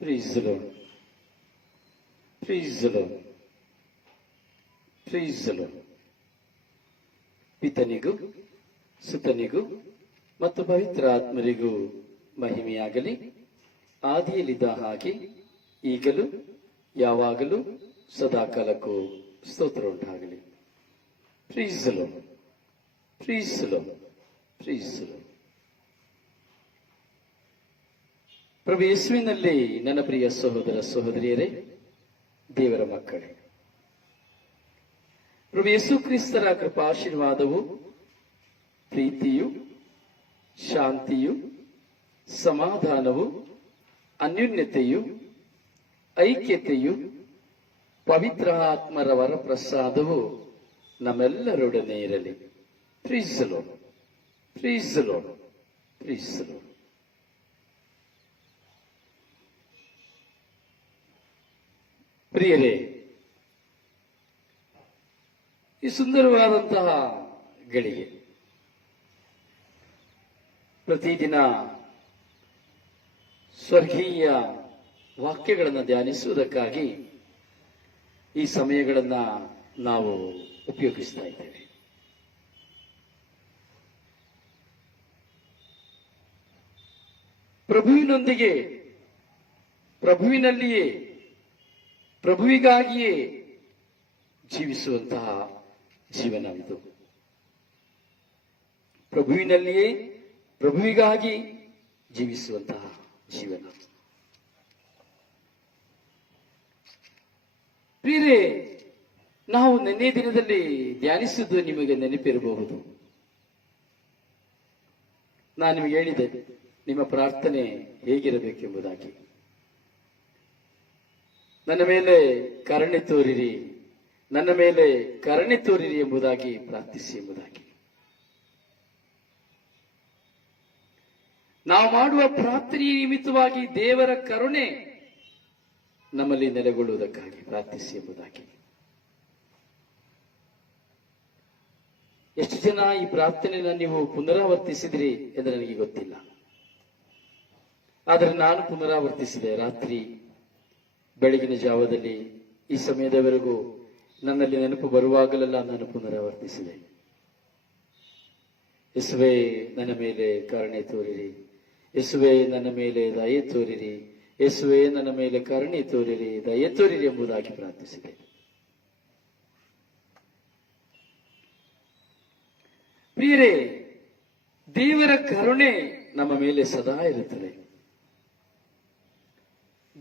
Praise the Lord. Praise the Lord. Praise the Lord. ಪಿತನಿಗೂ ಸುತನಿಗೂ ಮತ್ತು ಪವಿತ್ರ ಆತ್ಮರಿಗೂ ಮಹಿಮೆಯಾಗಲಿ. ಆದಿಯಲ್ಲಿದ್ದ ಹಾಗೆ ಈಗಲೂ ಯಾವಾಗಲೂ ಸದಾಕಾಲಕ್ಕೂ ಸ್ತೋತ್ರ ಉಂಟಾಗಲಿ. Praise the Lord. Praise the Lord. Praise the Lord. ಪ್ರಭು ಯೇಸುವಿನಲ್ಲಿ ನನ್ನ ಪ್ರಿಯ ಸಹೋದರ ಸಹೋದರಿಯರೇ, ದೇವರ ಮಕ್ಕಳೇ, ಪ್ರಭು ಯೇಸು ಕ್ರಿಸ್ತರ ಕೃಪಾಶೀರ್ವಾದವು, ಪ್ರೀತಿಯು, ಶಾಂತಿಯು, ಸಮಾಧಾನವು, ಅನ್ಯೋನ್ಯತೆಯು, ಐಕ್ಯತೆಯು, ಪವಿತ್ರ ಆತ್ಮರ ವರಪ್ರಸಾದವು ನಮ್ಮೆಲ್ಲರೊಡನೆ ಇರಲಿ. Praise the lord. Praise the lord. Praise the lord. ಪ್ರಿಯರೇ, ಈ ಸುಂದರವಾದಂತಹ ಗಳಿಗೆ ಪ್ರತಿದಿನ ಸ್ವರ್ಗೀಯ ವಾಕ್ಯಗಳನ್ನು ಧ್ಯಾನಿಸುವುದಕ್ಕಾಗಿ ಈ ಸಮಯಗಳನ್ನು ನಾವು ಉಪಯೋಗಿಸ್ತಾ ಇದ್ದೇವೆ. ಪ್ರಭುವಿನೊಂದಿಗೆ, ಪ್ರಭುವಿನಲ್ಲಿಯೇ, ಪ್ರಭುವಿಗಾಗಿಯೇ ಜೀವಿಸುವಂತಹ ಜೀವನವಿದು. ಪ್ರಭುವಿನಲ್ಲಿಯೇ, ಪ್ರಭುವಿಗಾಗಿ ಜೀವಿಸುವಂತಹ ಜೀವನ. ಪ್ರಿಯರೇ, ನಾವು ನಿನ್ನೆ ದಿನದಲ್ಲಿ ಧ್ಯಾನಿಸಿದ್ದು ನಿಮಗೆ ನೆನಪಿರಬಹುದು. ನಾನು ನಿಮಗೆ ಹೇಳಿದೆ ನಿಮ್ಮ ಪ್ರಾರ್ಥನೆ ಹೇಗಿರಬೇಕೆಂಬುದಾಗಿ. ನನ್ನ ಮೇಲೆ ಕರುಣೆ ತೋರಿರಿ, ನನ್ನ ಮೇಲೆ ಕರುಣೆ ತೋರಿರಿ ಎಂಬುದಾಗಿ ಪ್ರಾರ್ಥಿಸಿ ಎಂಬುದಾಗಿ. ನಾವು ಮಾಡುವ ಪ್ರಾರ್ಥನೆಯ ನಿಮಿತ್ತವಾಗಿ ದೇವರ ಕರುಣೆ ನಮ್ಮಲ್ಲಿ ನೆಲೆಗೊಳ್ಳುವುದಕ್ಕಾಗಿ ಪ್ರಾರ್ಥಿಸಿ ಎಂಬುದಾಗಿ. ಎಷ್ಟು ಜನ ಈ ಪ್ರಾರ್ಥನೆಯನ್ನು ನೀವು ಪುನರಾವರ್ತಿಸಿದ್ರಿ ಎಂದು ನನಗೆ ಗೊತ್ತಿಲ್ಲ. ಆದರೆ ನಾನು ಪುನರಾವರ್ತಿಸಿದೆ. ರಾತ್ರಿ, ಬೆಳಗಿನ ಜಾವದಲ್ಲಿ, ಈ ಸಮಯದವರೆಗೂ ನನ್ನಲ್ಲಿ ನೆನಪು ಬರುವಾಗಲೆಲ್ಲ ನಾನು ಪುನರಾವರ್ತಿಸಿದೆ. ಯೇಸುವೇ, ನನ್ನ ಮೇಲೆ ಕರುಣೆ ತೋರಿರಿ. ಯೇಸುವೇ, ನನ್ನ ಮೇಲೆ ದಯೆ ತೋರಿರಿ. ಯೇಸುವೇ, ನನ್ನ ಮೇಲೆ ಕರುಣೆ ತೋರಿರಿ, ದಯೆ ತೋರಿರಿ ಎಂಬುದಾಗಿ ಪ್ರಾರ್ಥಿಸಿದೆ. ಪ್ರಿಯರೇ, ದೇವರ ಕರುಣೆ ನಮ್ಮ ಮೇಲೆ ಸದಾ ಇರುತ್ತದೆ.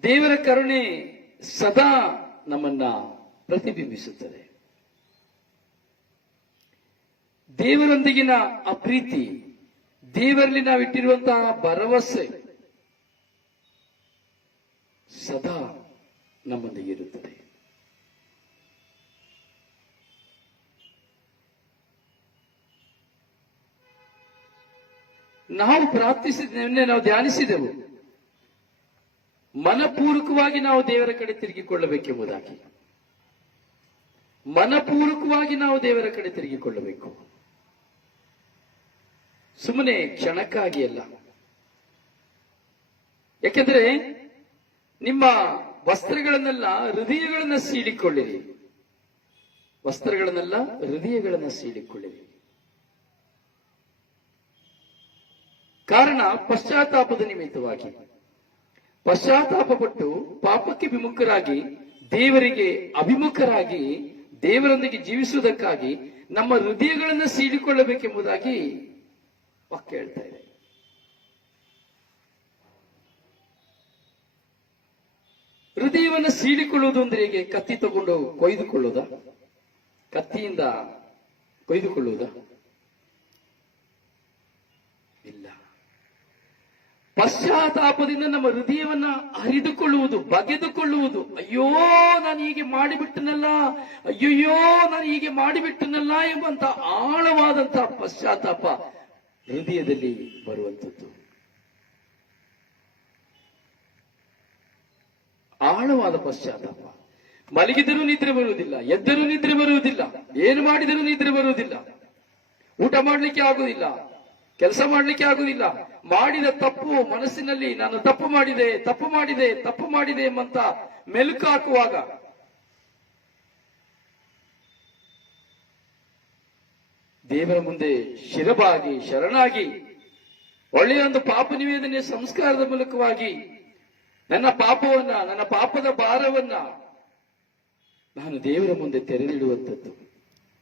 ದೇವರ ಕರುಣೆ ಸದಾ ನಮ್ಮನ್ನ ಪ್ರತಿಬಿಂಬಿಸುತ್ತದೆ. ದೇವರೊಂದಿಗಿನ ಆ ಪ್ರೀತಿ, ದೇವರಲ್ಲಿ ನಾವಿಟ್ಟಿರುವಂತಹ ಭರವಸೆ ಸದಾ ನಮ್ಮೊಂದಿಗೆ ಇರುತ್ತದೆ. ನಾವು ಪ್ರಾರ್ಥಿಸಿದ, ನಾವು ಧ್ಯಾನಿಸಿದೆವು, ಮನಪೂರ್ವಕವಾಗಿ ನಾವು ದೇವರ ಕಡೆ ತಿರುಗಿಕೊಳ್ಳಬೇಕೆಂಬುದಾಗಿ. ಮನಪೂರ್ವಕವಾಗಿ ನಾವು ದೇವರ ಕಡೆ ತಿರುಗಿಕೊಳ್ಳಬೇಕು. ಸುಮ್ಮನೆ ಕ್ಷಣಕ್ಕಾಗಿ ಅಲ್ಲ. ಯಾಕೆಂದ್ರೆ ನಿಮ್ಮ ವಸ್ತ್ರಗಳನ್ನೆಲ್ಲ ಹೃದಯಗಳನ್ನ ಸೀಳಿಕೊಳ್ಳಿರಿ. ವಸ್ತ್ರಗಳನ್ನೆಲ್ಲ ಹೃದಯಗಳನ್ನ ಸೀಳಿಕೊಳ್ಳಿರಿ. ಕಾರಣ ಪಶ್ಚಾತ್ತಾಪದ ನಿಮಿತ್ತವಾಗಿ. ಪಶ್ಚಾತ್ತಾಪಪಟ್ಟು ಪಾಪಕ್ಕೆ ವಿಮುಖರಾಗಿ ದೇವರಿಗೆ ಅಭಿಮುಖರಾಗಿ ದೇವರೊಂದಿಗೆ ಜೀವಿಸುವುದಕ್ಕಾಗಿ ನಮ್ಮ ಹೃದಯಗಳನ್ನು ಸೀಳಿಕೊಳ್ಳಬೇಕೆಂಬುದಾಗಿ ವಾಕ್ಯ ಹೇಳ್ತಾ ಇದೆ. ಹೃದಯವನ್ನು ಸೀಳಿಕೊಳ್ಳುವುದು ಅಂದ್ರೆ ಹೇಗೆ? ಕತ್ತಿ ತಗೊಂಡು ಕೊಯ್ದುಕೊಳ್ಳುವುದ? ಕತ್ತಿಯಿಂದ ಕೊಯ್ದುಕೊಳ್ಳುವುದ? ಇಲ್ಲ. ಪಶ್ಚಾತ್ತಾಪದಿಂದ ನಮ್ಮ ಹೃದಯವನ್ನ ಹರಿದುಕೊಳ್ಳುವುದು, ಬಗೆದುಕೊಳ್ಳುವುದು. ಅಯ್ಯೋ, ನಾನು ಹೀಗೆ ಮಾಡಿಬಿಟ್ಟನಲ್ಲ, ಅಯ್ಯಯ್ಯೋ, ನಾನು ಹೀಗೆ ಮಾಡಿಬಿಟ್ಟನಲ್ಲ ಎಂಬಂತ ಆಳವಾದಂತಹ ಪಶ್ಚಾತ್ತಾಪ ಹೃದಯದಲ್ಲಿ ಬರುವಂಥದ್ದು. ಆಳವಾದ ಪಶ್ಚಾತ್ತಾಪ. ಮಲಗಿದರೂ ನಿದ್ರೆ ಬರುವುದಿಲ್ಲ, ಎದ್ದರೂ ನಿದ್ರೆ ಬರುವುದಿಲ್ಲ, ಏನು ಮಾಡಿದರೂ ನಿದ್ರೆ ಬರುವುದಿಲ್ಲ, ಊಟ ಮಾಡಲಿಕ್ಕೆ ಆಗುವುದಿಲ್ಲ, ಕೆಲಸ ಮಾಡಲಿಕ್ಕೆ ಆಗುವುದಿಲ್ಲ, ಮಾಡಿದ ತಪ್ಪು ಮನಸ್ಸಿನಲ್ಲಿ ನಾನು ತಪ್ಪು ಮಾಡಿದೆ ತಪ್ಪು ಮಾಡಿದೆ ತಪ್ಪು ಮಾಡಿದೆ ಎಂಬಂತ ಮೆಲುಕು ಹಾಕುವಾಗ ದೇವರ ಮುಂದೆ ಶಿರಬಾಗಿ ಶರಣಾಗಿ ಒಳ್ಳೆಯ ಒಂದು ಪಾಪ ನಿವೇದನೆ ಸಂಸ್ಕಾರದ ಮೂಲಕವಾಗಿ ನನ್ನ ಪಾಪವನ್ನ ನನ್ನ ಪಾಪದ ಭಾರವನ್ನ ನಾನು ದೇವರ ಮುಂದೆ ತೆರೆದಿಡುವಂಥದ್ದು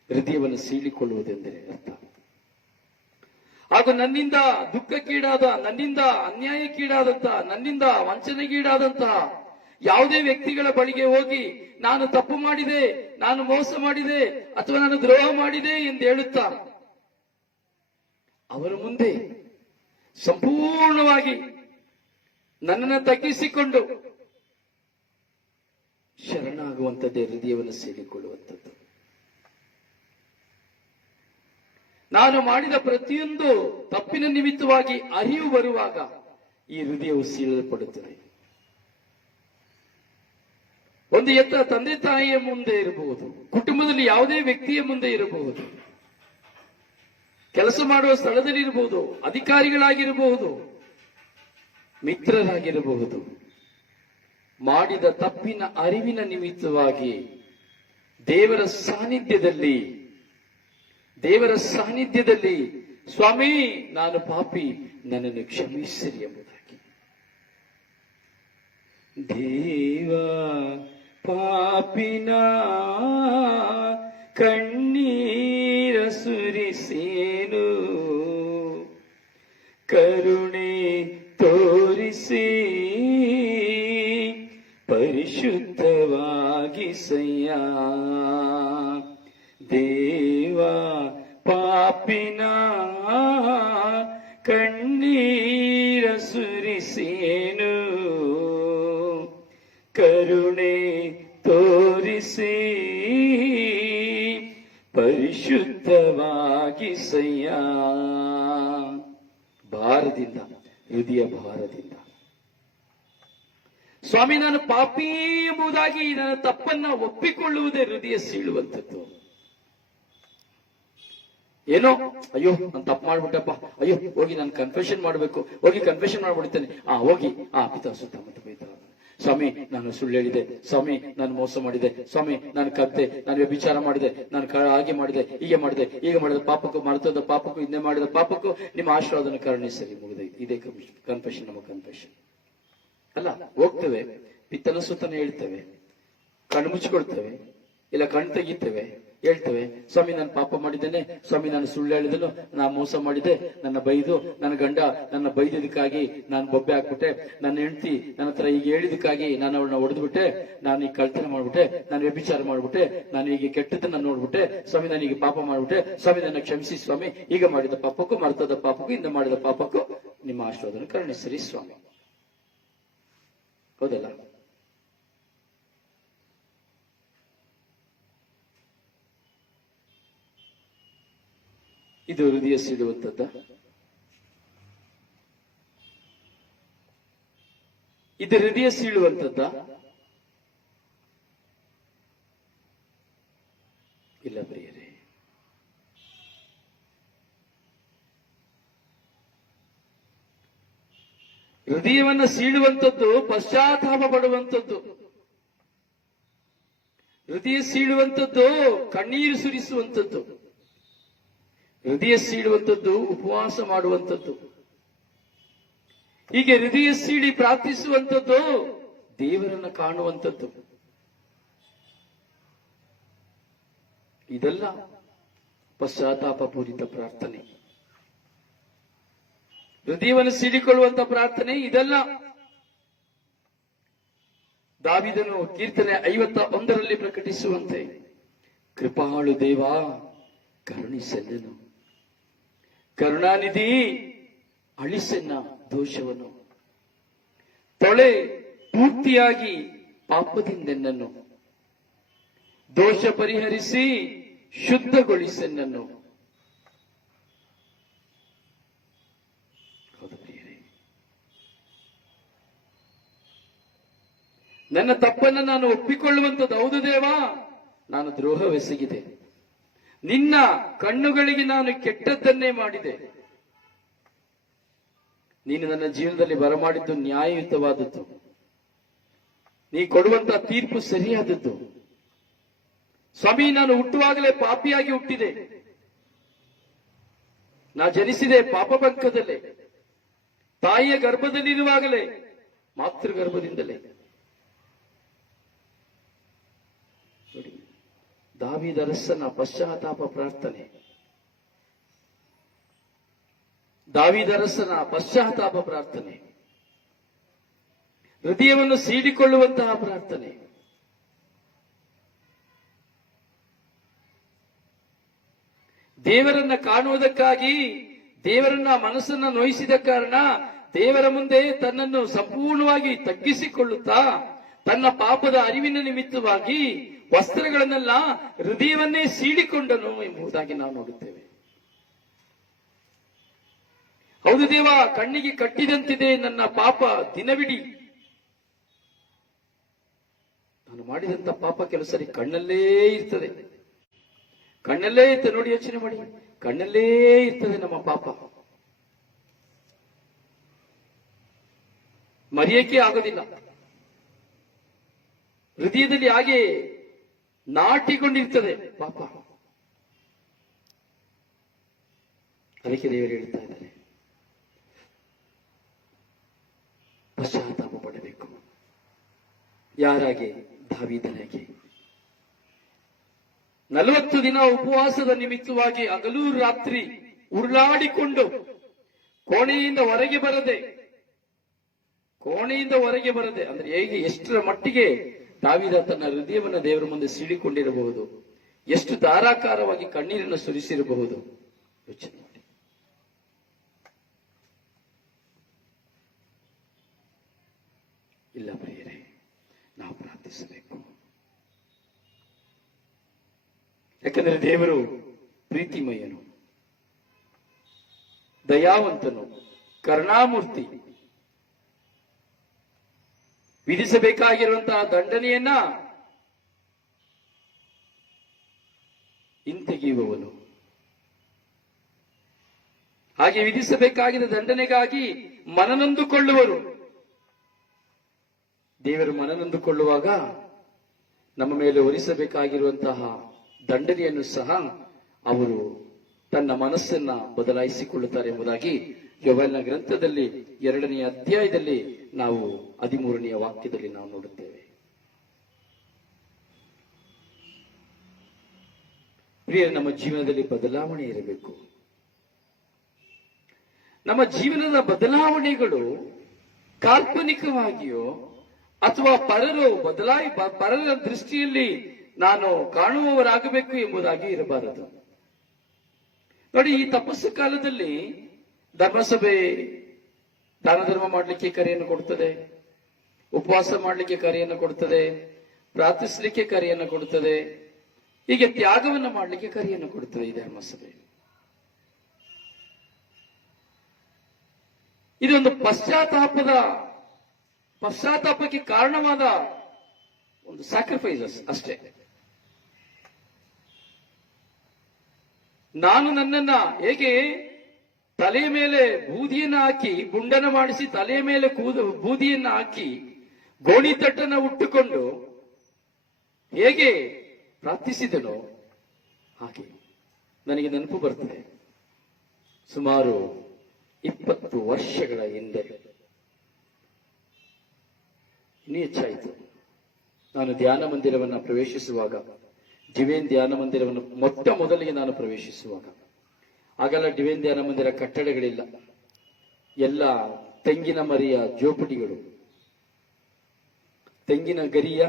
ಹೃದಯವನ್ನು ಸೀಳಿಕೊಳ್ಳುವುದೆಂದರೆ ಅರ್ಥ. ಹಾಗೂ ನನ್ನಿಂದ ದುಃಖಕ್ಕೀಡಾದ, ನನ್ನಿಂದ ಅನ್ಯಾಯಕ್ಕೀಡಾದಂತ, ನನ್ನಿಂದ ವಂಚನೆಗೀಡಾದಂತಹ ಯಾವುದೇ ವ್ಯಕ್ತಿಗಳ ಬಳಿಗೆ ಹೋಗಿ ನಾನು ತಪ್ಪು ಮಾಡಿದೆ, ನಾನು ಮೋಸ ಮಾಡಿದೆ ಅಥವಾ ನಾನು ದ್ರೋಹ ಮಾಡಿದೆ ಎಂದು ಹೇಳುತ್ತಾ ಅವರ ಮುಂದೆ ಸಂಪೂರ್ಣವಾಗಿ ನನ್ನನ್ನು ತಗ್ಗಿಸಿಕೊಂಡು ಶರಣಾಗುವಂಥದ್ದೇ ಹೃದಯವನ್ನು ಸೇರಿಕೊಳ್ಳುವಂಥದ್ದು. ನಾನು ಮಾಡಿದ ಪ್ರತಿಯೊಂದು ತಪ್ಪಿನ ನಿಮಿತ್ತವಾಗಿ ಅರಿವು ಬರುವಾಗ ಈ ಹೃದಯವು ಸೀಳಲ್ಪಡುತ್ತದೆ. ಒಂದು ಎತ್ತ ತಂದೆ ತಾಯಿಯ ಮುಂದೆ ಇರಬಹುದು, ಕುಟುಂಬದಲ್ಲಿ ಯಾವುದೇ ವ್ಯಕ್ತಿಯ ಮುಂದೆ ಇರಬಹುದು, ಕೆಲಸ ಮಾಡುವ ಸ್ಥಳದಲ್ಲಿ ಇರಬಹುದು, ಅಧಿಕಾರಿಗಳಾಗಿರಬಹುದು, ಮಿತ್ರರಾಗಿರಬಹುದು. ಮಾಡಿದ ತಪ್ಪಿನ ಅರಿವಿನ ನಿಮಿತ್ತವಾಗಿ ದೇವರ ಸಾನ್ನಿಧ್ಯದಲ್ಲಿ ಸ್ವಾಮಿ ನಾನು ಪಾಪಿ, ನನ್ನನ್ನು ಕ್ಷಮಿಸಿರಿ ಎಂಬುದಾಗಿ ದೇವ ಪಾಪಿನ ಕಣ್ಣೀರ ಸುರಿಸೇನು, ಕರುಣೆ ತೋರಿಸಿ ಪರಿಶುದ್ಧವಾಗಿಸಯ್ಯ. ದೇವ ಪಾಪಿನ ಕಣ್ಣೀರ ಸುರಿಸೇನು, ಕರುಣೆ ತೋರಿಸಿ ಪರಿಶುದ್ಧವಾಗಿಸಯ್ಯ. ಭಾರದಿಂದ, ಹೃದಯ ಭಾರದಿಂದ ಸ್ವಾಮಿ ನಾನು ಪಾಪಿ ಎಂಬುದಾಗಿ ನನ್ನ ತಪ್ಪನ್ನ ಒಪ್ಪಿಕೊಳ್ಳುವುದೇ ಹೃದಯ ಸೀಳುವಂಥದ್ದು. ಏನೋ ಅಯ್ಯೋ ನಾನು ತಪ್ಪು ಮಾಡ್ಬಿಟ್ಟಪ್ಪ, ಅಯ್ಯೋ ಹೋಗಿ ನಾನು ಕನ್ಫೆಷನ್ ಮಾಡಬೇಕು, ಹೋಗಿ ಕನ್ಫೆಷನ್ ಮಾಡ್ಬಿಡ್ತೇನೆ, ಹೋಗಿ ಪಿತಾ ಸುತ್ತಮುತ್ತ ಬೈತ ಸ್ವಾಮಿ ನಾನು ಸುಳ್ಳು ಹೇಳಿದೆ, ಸ್ವಾಮಿ ನಾನು ಮೋಸ ಮಾಡಿದೆ, ಸ್ವಾಮಿ ನಾನು ಕದ್ದೆ, ನಾನು ವ್ಯಭಿಚಾರ ಮಾಡಿದೆ, ನಾನು ಹಾಗೆ ಮಾಡಿದೆ, ಹೀಗೆ ಮಾಡಿದೆ, ಈಗ ಮಾಡಿದ ಪಾಪಕ್ಕೂ, ಮರೆತದ ಪಾಪಕ್ಕೂ, ಇನ್ನೇ ಮಾಡಿದ ಪಾಪಕ್ಕೂ ನಿಮ್ಮ ಆಶೀರ್ವಾದನ ಕರುಣಿಸಲಿ. ಮುಗಿದ ಇದೇ ಕನ್ಫೆಷನ್. ನಮ್ಮ ಕನ್ಫೆಷನ್ ಅಲ್ಲ, ಹೋಗ್ತೇವೆ, ಪಿತ್ತನ ಸುತ್ತನೆ ಹೇಳ್ತೇವೆ, ಕಣ್ಣು ಮುಚ್ಚಿಕೊಳ್ತೇವೆ, ಇಲ್ಲ ಕಣ್ಣು ತೆಗಿತೇವೆ, ಹೇಳ್ತೇವೆ ಸ್ವಾಮಿ ನಾನು ಪಾಪ ಮಾಡಿದ್ದೇನೆ, ಸ್ವಾಮಿ ನಾನು ಸುಳ್ಳು ಹೇಳಿದನು, ನಾನು ಮೋಸ ಮಾಡಿದೆ, ನನ್ನ ಬೈದು, ನನ್ನ ಗಂಡ ನನ್ನ ಬೈದಿದ್ದಕ್ಕಾಗಿ ನಾನು ಬೊಬ್ಬೆ ಹಾಕ್ಬಿಟ್ಟೆ, ನನ್ನ ಹೆಂಡತಿ ನನ್ನ ಹತ್ರ ಈಗ ಹೇಳಿದಕ್ಕಾಗಿ ನಾನು ಅವಳನ್ನ ಹೊಡೆದ್ಬಿಟ್ಟೆ, ನಾನು ಈಗ ಕಳ್ತನ ಮಾಡ್ಬಿಟ್ಟೆ, ನಾನು ವ್ಯಭಿಚಾರ ಮಾಡ್ಬಿಟ್ಟೆ, ನಾನು ಈಗ ಕೆಟ್ಟದನ್ನ ನೋಡ್ಬಿಟ್ಟೆ, ಸ್ವಾಮಿ ನಾನು ಈಗ ಪಾಪ ಮಾಡ್ಬಿಟ್ಟೆ, ಸ್ವಾಮಿ ನನ್ನ ಕ್ಷಮಿಸಿ ಸ್ವಾಮಿ, ಈಗ ಮಾಡಿದ ಪಾಪಕ್ಕೂ, ಮರ್ತದ ಪಾಪಕ್ಕೂ, ಇಂದ ಮಾಡಿದ ಪಾಪಕ್ಕೂ ನಿಮ್ಮ ಆಶೀರ್ವಾದನ ಕರುಣಿಸಿರಿ ಸ್ವಾಮಿ. ಹೌದಲ್ಲ? ಇದು ಹೃದಯ ಸೀಳುವಂಥದ್ದ? ಇದು ಹೃದಯ ಸೀಳುವಂಥದ್ದ? ಇಲ್ಲ ಪ್ರಿಯರೇ. ಹೃದಯವನ್ನ ಸೀಳುವಂಥದ್ದು ಪಶ್ಚಾತ್ತಾಪ ಪಡುವಂಥದ್ದು. ಹೃದಯ ಸೀಳುವಂಥದ್ದು ಕಣ್ಣೀರು ಸುರಿಸುವಂಥದ್ದು. ಹೃದಯ ಸೀಳುವಂಥದ್ದು ಉಪವಾಸ ಮಾಡುವಂಥದ್ದು. ಹೀಗೆ ಹೃದಯ ಸೀಳಿ ಪ್ರಾರ್ಥಿಸುವಂಥದ್ದು ದೇವರನ್ನ ಕಾಣುವಂಥದ್ದು. ಇದೆಲ್ಲ ಪಶ್ಚಾತ್ತಾಪ ಪೂರಿತ ಪ್ರಾರ್ಥನೆ. ಹೃದಯವನ್ನು ಸೀಳಿಕೊಳ್ಳುವಂತ ಪ್ರಾರ್ಥನೆ ಇದೆಲ್ಲ. ದಾವೀದನು ಕೀರ್ತನೆ 51ರಲ್ಲಿ ಪ್ರಕಟಿಸುವಂತೆ, ಕೃಪಾಳು ದೇವ ಕರುಣಿಸೆನ್ನನು, ಕರುಣಾನಿಧಿ ಅಳಿಸೆನ್ನ ದೋಷವನ್ನು, ತೊಳೆ ಪೂರ್ತಿಯಾಗಿ ಪಾಪದಿಂದೆನ್ನನ್ನು, ದೋಷ ಪರಿಹರಿಸಿ ಶುದ್ಧಗೊಳಿಸೆನ್ನನ್ನು. ನನ್ನ ತಪ್ಪನ್ನು ನಾನು ಒಪ್ಪಿಕೊಳ್ಳುವಂಥದ್ದು. ಹೌದು ದೇವಾ, ನಾನು ದ್ರೋಹವೆಸಗಿದೆ, ನಿನ್ನ ಕಣ್ಣುಗಳಿಗೆ ನಾನು ಕೆಟ್ಟದ್ದನ್ನೇ ಮಾಡಿದೆ, ನೀನು ನನ್ನ ಜೀವನದಲ್ಲಿ ಬರಮಾಡಿದ್ದು ನ್ಯಾಯಯುತವಾದದ್ದು, ನೀ ಕೊಡುವಂತ ತೀರ್ಪು ಸರಿಯಾದದ್ದು. ಸ್ವಾಮಿ, ನಾನು ಹುಟ್ಟುವಾಗಲೇ ಪಾಪಿಯಾಗಿ ಹುಟ್ಟಿದೆ, ನಾ ಜನಿಸಿದೆ ಪಾಪಪಂಕದಲ್ಲೇ, ತಾಯಿಯ ಗರ್ಭದಲ್ಲಿರುವಾಗಲೇ, ಮಾತೃ ಗರ್ಭದಿಂದಲೇ. ದಾವೀದ ಅರಸನ ಪಶ್ಚಾತ್ತಾಪ ಪ್ರಾರ್ಥನೆ, ದಾವೀದ ಅರಸನ ಪಶ್ಚಾತ್ತಾಪ ಪ್ರಾರ್ಥನೆ, ಹೃದಯವನ್ನು ಸೀಳಿಕೊಳ್ಳುವಂತಹ ಪ್ರಾರ್ಥನೆ. ದೇವರನ್ನ ಕಾಣುವುದಕ್ಕಾಗಿ, ದೇವರನ್ನ ಮನಸ್ಸನ್ನ ನೋಯಿಸಿದ ಕಾರಣ ದೇವರ ಮುಂದೆ ತನ್ನನ್ನು ಸಂಪೂರ್ಣವಾಗಿ ತಗ್ಗಿಸಿಕೊಳ್ಳುತ್ತಾ ತನ್ನ ಪಾಪದ ಅರಿವಿನ ನಿಮಿತ್ತವಾಗಿ ವಸ್ತ್ರಗಳನ್ನೆಲ್ಲ ಹೃದಯವನ್ನೇ ಸೀಳಿಕೊಂಡನು ಎಂಬುದಾಗಿ ನಾವು ನೋಡುತ್ತೇವೆ. ಹೌದು ದೇವ, ಕಣ್ಣಿಗೆ ಕಟ್ಟಿದಂತಿದೆ ನನ್ನ ಪಾಪ ದಿನವಿಡೀ. ನಾನು ಮಾಡಿದಂತ ಪಾಪ ಕೆಲವು ಸರಿ ಕಣ್ಣಲ್ಲೇ ಇರ್ತದೆ, ಕಣ್ಣಲ್ಲೇ ಇರ್ತದೆ. ನೋಡಿ, ಯೋಚನೆ ಮಾಡಿ, ಕಣ್ಣಲ್ಲೇ ಇರ್ತದೆ ನಮ್ಮ ಪಾಪ, ಮರೆಯಕ್ಕೆ ಆಗೋದಿಲ್ಲ. ಹೃದಯದಲ್ಲಿ ಹಾಗೆ ನಾಟಿಕೊಂಡಿರ್ತದೆ ಪಾಪ. ಅದಕ್ಕೆ ದೇವರು ಹೇಳ್ತಾ ಇದ್ದಾರೆ, ಪಶ್ಚಾತ್ತಾಪ ಪಡಬೇಕು. ಯಾರಾಗೆ? ದಾವೀದನಾಗೆ. 40 ದಿನ ಉಪವಾಸದ ನಿಮಿತ್ತವಾಗಿ ಹಗಲು ರಾತ್ರಿ ಉರುಳಾಡಿಕೊಂಡು ಕೋಣೆಯಿಂದ ಹೊರಗೆ ಬರದೆ ಅಂದ್ರೆ ಹೇಗೆ, ಎಷ್ಟರ ಮಟ್ಟಿಗೆ ದಾವೀದ ತನ್ನ ಹೃದಯವನ್ನು ದೇವರ ಮುಂದೆ ಸೀಳಿಕೊಂಡಿರಬಹುದು, ಎಷ್ಟು ಧಾರಾಕಾರವಾಗಿ ಕಣ್ಣೀರನ್ನು ಸುರಿಸಿರಬಹುದು ಯೋಚನೆ ಮಾಡಿ. ಇಲ್ಲ ಪ್ರಿಯರೇ, ನಾವು ಪ್ರಾರ್ಥಿಸಬೇಕು. ಯಾಕಂದ್ರೆ ದೇವರು ಪ್ರೀತಿಮಯನು, ದಯಾವಂತನು, ಕರುಣಾಮೂರ್ತಿ. ವಿಧಿಸಬೇಕಾಗಿರುವಂತಹ ದಂಡನೆಯನ್ನ ಹಿಂತೆಗೆಯುವವನು. ಹಾಗೆ ವಿಧಿಸಬೇಕಾಗಿದ್ದ ದಂಡನೆಗಾಗಿ ಮನನೊಂದುಕೊಳ್ಳುವರು. ದೇವರು ಮನನೊಂದುಕೊಳ್ಳುವಾಗ ನಮ್ಮ ಮೇಲೆ ಹೊರಿಸಬೇಕಾಗಿರುವಂತಹ ದಂಡನೆಯನ್ನು ಸಹ ಅವರು ತನ್ನ ಮನಸ್ಸನ್ನ ಬದಲಾಯಿಸಿಕೊಳ್ಳುತ್ತಾರೆ ಎಂಬುದಾಗಿ ಯೋವೇಲನ ಗ್ರಂಥದಲ್ಲಿ 2ನೇ ಅಧ್ಯಾಯದಲ್ಲಿ ನಾವು 13ನೇ ವಾಕ್ಯದಲ್ಲಿ ನಾವು ನೋಡುತ್ತೇವೆ. ಪ್ರಿಯ, ನಮ್ಮ ಜೀವನದಲ್ಲಿ ಬದಲಾವಣೆ ಇರಬೇಕು. ನಮ್ಮ ಜೀವನದ ಬದಲಾವಣೆಗಳು ಕಾಲ್ಪನಿಕವಾಗಿಯೋ ಅಥವಾ ಪರರ ದೃಷ್ಟಿಯಲ್ಲಿ ನಾನು ಕಾಣುವವರಾಗಬೇಕು ಎಂಬುದಾಗಿ ಇರಬಾರದು. ನೋಡಿ, ಈ ತಪಸ್ಸು ಕಾಲದಲ್ಲಿ ಧರ್ಮಸಭೆ ದಾನ ಧರ್ಮ ಮಾಡಲಿಕ್ಕೆ ಕರೆಯನ್ನು ಕೊಡುತ್ತದೆ, ಉಪವಾಸ ಮಾಡಲಿಕ್ಕೆ ಕರೆಯನ್ನು ಕೊಡುತ್ತದೆ, ಪ್ರಾರ್ಥಿಸಲಿಕ್ಕೆ ಕರೆಯನ್ನು ಕೊಡುತ್ತದೆ, ಹೀಗೆ ತ್ಯಾಗವನ್ನು ಮಾಡಲಿಕ್ಕೆ ಕರೆಯನ್ನು ಕೊಡುತ್ತದೆ ಈ ಧರ್ಮಸಭೆ. ಇದೊಂದು ಪಶ್ಚಾತ್ತಾಪಕ್ಕೆ ಕಾರಣವಾದ ಒಂದು ಸ್ಯಾಕ್ರಿಫೈಸಸ್ ಅಷ್ಟೇ. ನಾನು ನನ್ನನ್ನ ಹೇಗೆ ತಲೆಯ ಮೇಲೆ ಬೂದಿಯನ್ನು ಹಾಕಿ, ಗುಂಡನ ಮಾಡಿಸಿ ತಲೆಯ ಮೇಲೆ ಬೂದಿಯನ್ನು ಹಾಕಿ ಗೋಣಿತಟ್ಟನ್ನು ಉಟ್ಟುಕೊಂಡು ಹೇಗೆ ಪ್ರಾರ್ಥಿಸಿದನೋ ಹಾಗೆ ನನಗೆ ನೆನಪು ಬರ್ತದೆ. ಸುಮಾರು 20 ವರ್ಷಗಳ ಹಿಂದೆ, ಇನ್ನೂ ಹೆಚ್ಚಾಯಿತು, ನಾನು ಧ್ಯಾನ ಮಂದಿರವನ್ನು ಪ್ರವೇಶಿಸುವಾಗ, ಡಿವೈನ್ ಧ್ಯಾನ ಮಂದಿರವನ್ನು ಮೊಟ್ಟ ಮೊದಲಿಗೆ ನಾನು ಪ್ರವೇಶಿಸುವಾಗ, ಆಗಲ್ಲ ಡಿವೈನ್ ಧ್ಯಾನ ಮಂದಿರ ಕಟ್ಟಡಗಳಿಲ್ಲ, ಎಲ್ಲ ತೆಂಗಿನ ಮರಿಯ ಜೋಪಡಿಗಳು, ತೆಂಗಿನ ಗರಿಯ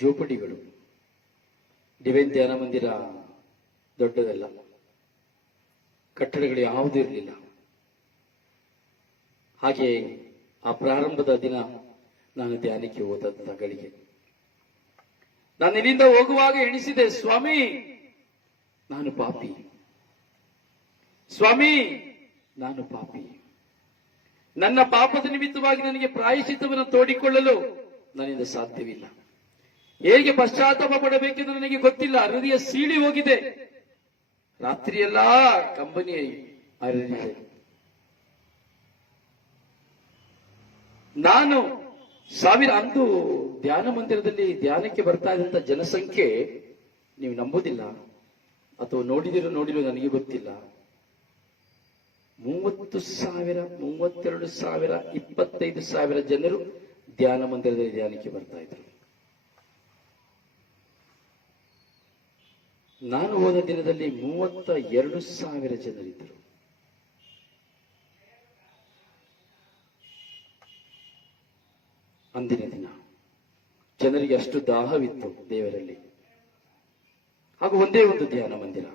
ಜೋಪಡಿಗಳು. ಡಿವೈನ್ ಧ್ಯಾನ ಮಂದಿರ ದೊಡ್ಡದಲ್ಲ, ಕಟ್ಟಡಗಳು ಯಾವುದೂ ಇರಲಿಲ್ಲ. ಹಾಗೆ ಆ ಪ್ರಾರಂಭದ ದಿನ ನಾನು ಧ್ಯಾನಕ್ಕೆ ಹೋದಂತ ಗಳಿಗೆ ನಾನು ಇಲ್ಲಿಂದ ಹೋಗುವಾಗ ಎಣಿಸಿದೆ, ಸ್ವಾಮಿ ನಾನು ಪಾಪಿ, ಸ್ವಾಮಿ ನಾನು ಪಾಪಿ, ನನ್ನ ಪಾಪದ ನಿಮಿತ್ತವಾಗಿ ನನಗೆ ಪ್ರಾಯಶ್ಚಿತ್ತವನ್ನು ತೋಡಿಕೊಳ್ಳಲು ನನ್ನಿಂದ ಸಾಧ್ಯವಿಲ್ಲ. ಹೇಗೆ ಪಶ್ಚಾತ್ತಾಪ ಪಡಬೇಕೆಂದು ನನಗೆ ಗೊತ್ತಿಲ್ಲ. ಹೃದಯ ಸೀಳಿ ಹೋಗಿದೆ, ರಾತ್ರಿಯೆಲ್ಲ ಕಂಬನಿ ಹರಿದಿದೆ. ನಾನು ಸಾವಿರ ಅಂದು ಧ್ಯಾನ ಮಂದಿರದಲ್ಲಿ ಧ್ಯಾನಕ್ಕೆ ಬರ್ತಾ ಇದ್ದಂತ ಜನಸಂಖ್ಯೆ ನೀವು ನಂಬೋದಿಲ್ಲ, ಅಥವಾ ನೋಡಿರೋ ನನಗೆ ಗೊತ್ತಿಲ್ಲ. 30,000, 32,000, 25,000 ಜನರು ಧ್ಯಾನ ಮಂದಿರದಲ್ಲಿ ಧ್ಯಾನಕ್ಕೆ ಬರ್ತಾ ಇದ್ರು. ನಾನು ಹೋದ ದಿನದಲ್ಲಿ 32,000 ಜನರಿದ್ದರು. ಅಂದಿನ ದಿನ ಜನರಿಗೆ ಅಷ್ಟು ದಾಹವಿತ್ತು ದೇವರಲ್ಲಿ. ಹಾಗೂ ಒಂದೇ ಒಂದು ಧ್ಯಾನ ಮಂದಿರ,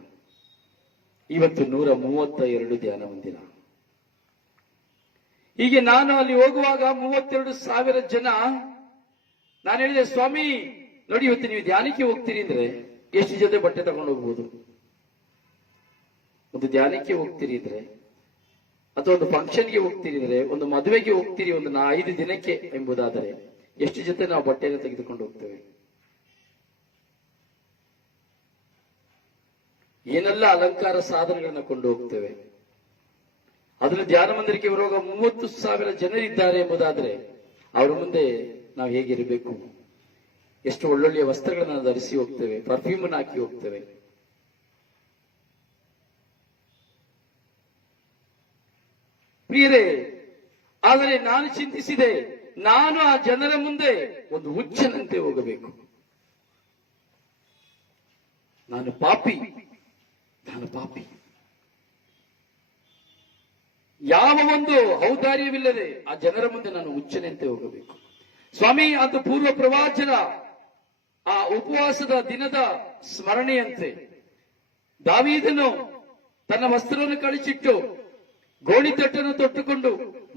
ಇವತ್ತು 132 ಧ್ಯಾನ ಮಂದಿರ. ಹೀಗೆ ನಾನು ಅಲ್ಲಿ ಹೋಗುವಾಗ 32,000 ಜನ. ನಾನು ಹೇಳಿದೆ, ಸ್ವಾಮಿ ನೋಡಿ, ಇವತ್ತು ನೀವು ಧ್ಯಾನಕ್ಕೆ ಹೋಗ್ತೀರಿ ಅಂದ್ರೆ ಎಷ್ಟು ಜೊತೆ ಬಟ್ಟೆ ತಗೊಂಡು ಹೋಗ್ಬೋದು? ಒಂದು ಧ್ಯಾನಕ್ಕೆ ಹೋಗ್ತೀರಿ ಇದ್ರೆ, ಅಥವಾ ಒಂದು ಫಂಕ್ಷನ್ಗೆ ಹೋಗ್ತೀರಿ ಇದ್ರೆ, ಒಂದು ಮದುವೆಗೆ ಹೋಗ್ತೀರಿ ಒಂದು 5 ದಿನಕ್ಕೆ ಎಂಬುದಾದರೆ ಎಷ್ಟು ಜೊತೆ ನಾವು ಬಟ್ಟೆಯನ್ನು ತೆಗೆದುಕೊಂಡು ಹೋಗ್ತೇವೆ? ಏನೆಲ್ಲ ಅಲಂಕಾರ ಸಾಧನಗಳನ್ನ ಕೊಂಡು ಹೋಗ್ತೇವೆ. ಅದನ್ನು ಧ್ಯಾನ ಮಂದಿರಕ್ಕೆ ಬರುವಾಗ 30,000 ಜನರಿದ್ದಾರೆ ಎಂಬುದಾದ್ರೆ ಅವರ ಮುಂದೆ ನಾವು ಹೇಗಿರಬೇಕು? ಎಷ್ಟು ಒಳ್ಳೊಳ್ಳೆಯ ವಸ್ತ್ರಗಳನ್ನು ಧರಿಸಿ ಹೋಗ್ತೇವೆ, ಪರ್ಫ್ಯೂಮ್ ಅನ್ನು ಹಾಕಿ ಹೋಗ್ತೇವೆ. ಪ್ರಿಯರೇ, ಆದರೆ ನಾನು ಚಿಂತಿಸಿದೆ, ನಾನು ಆ ಜನರ ಮುಂದೆ ಒಂದು ಹುಚ್ಚನಂತೆ ಹೋಗಬೇಕು. ನಾನು ಪಾಪಿ. ಯಾವ ಒಂದು ಔದಾರ್ಯವಿಲ್ಲದೆ ಆ ಜನರ ಮುಂದೆ ನಾನು ಹುಚ್ಚನಂತೆ ಹೋಗಬೇಕು. ಸ್ವಾಮಿ, ಅದು ಪೂರ್ವ ಪ್ರವಾಚನ ಆ ಉಪವಾಸದ ದಿನದ ಸ್ಮರಣೆಯಂತೆ ದಾವೀದನು ತನ್ನ ವಸ್ತ್ರವನ್ನು ಕಳಿಸಿಟ್ಟು ಗೋಣಿತಟ್ಟನ್ನು ತೊಟ್ಟುಕೊಂಡು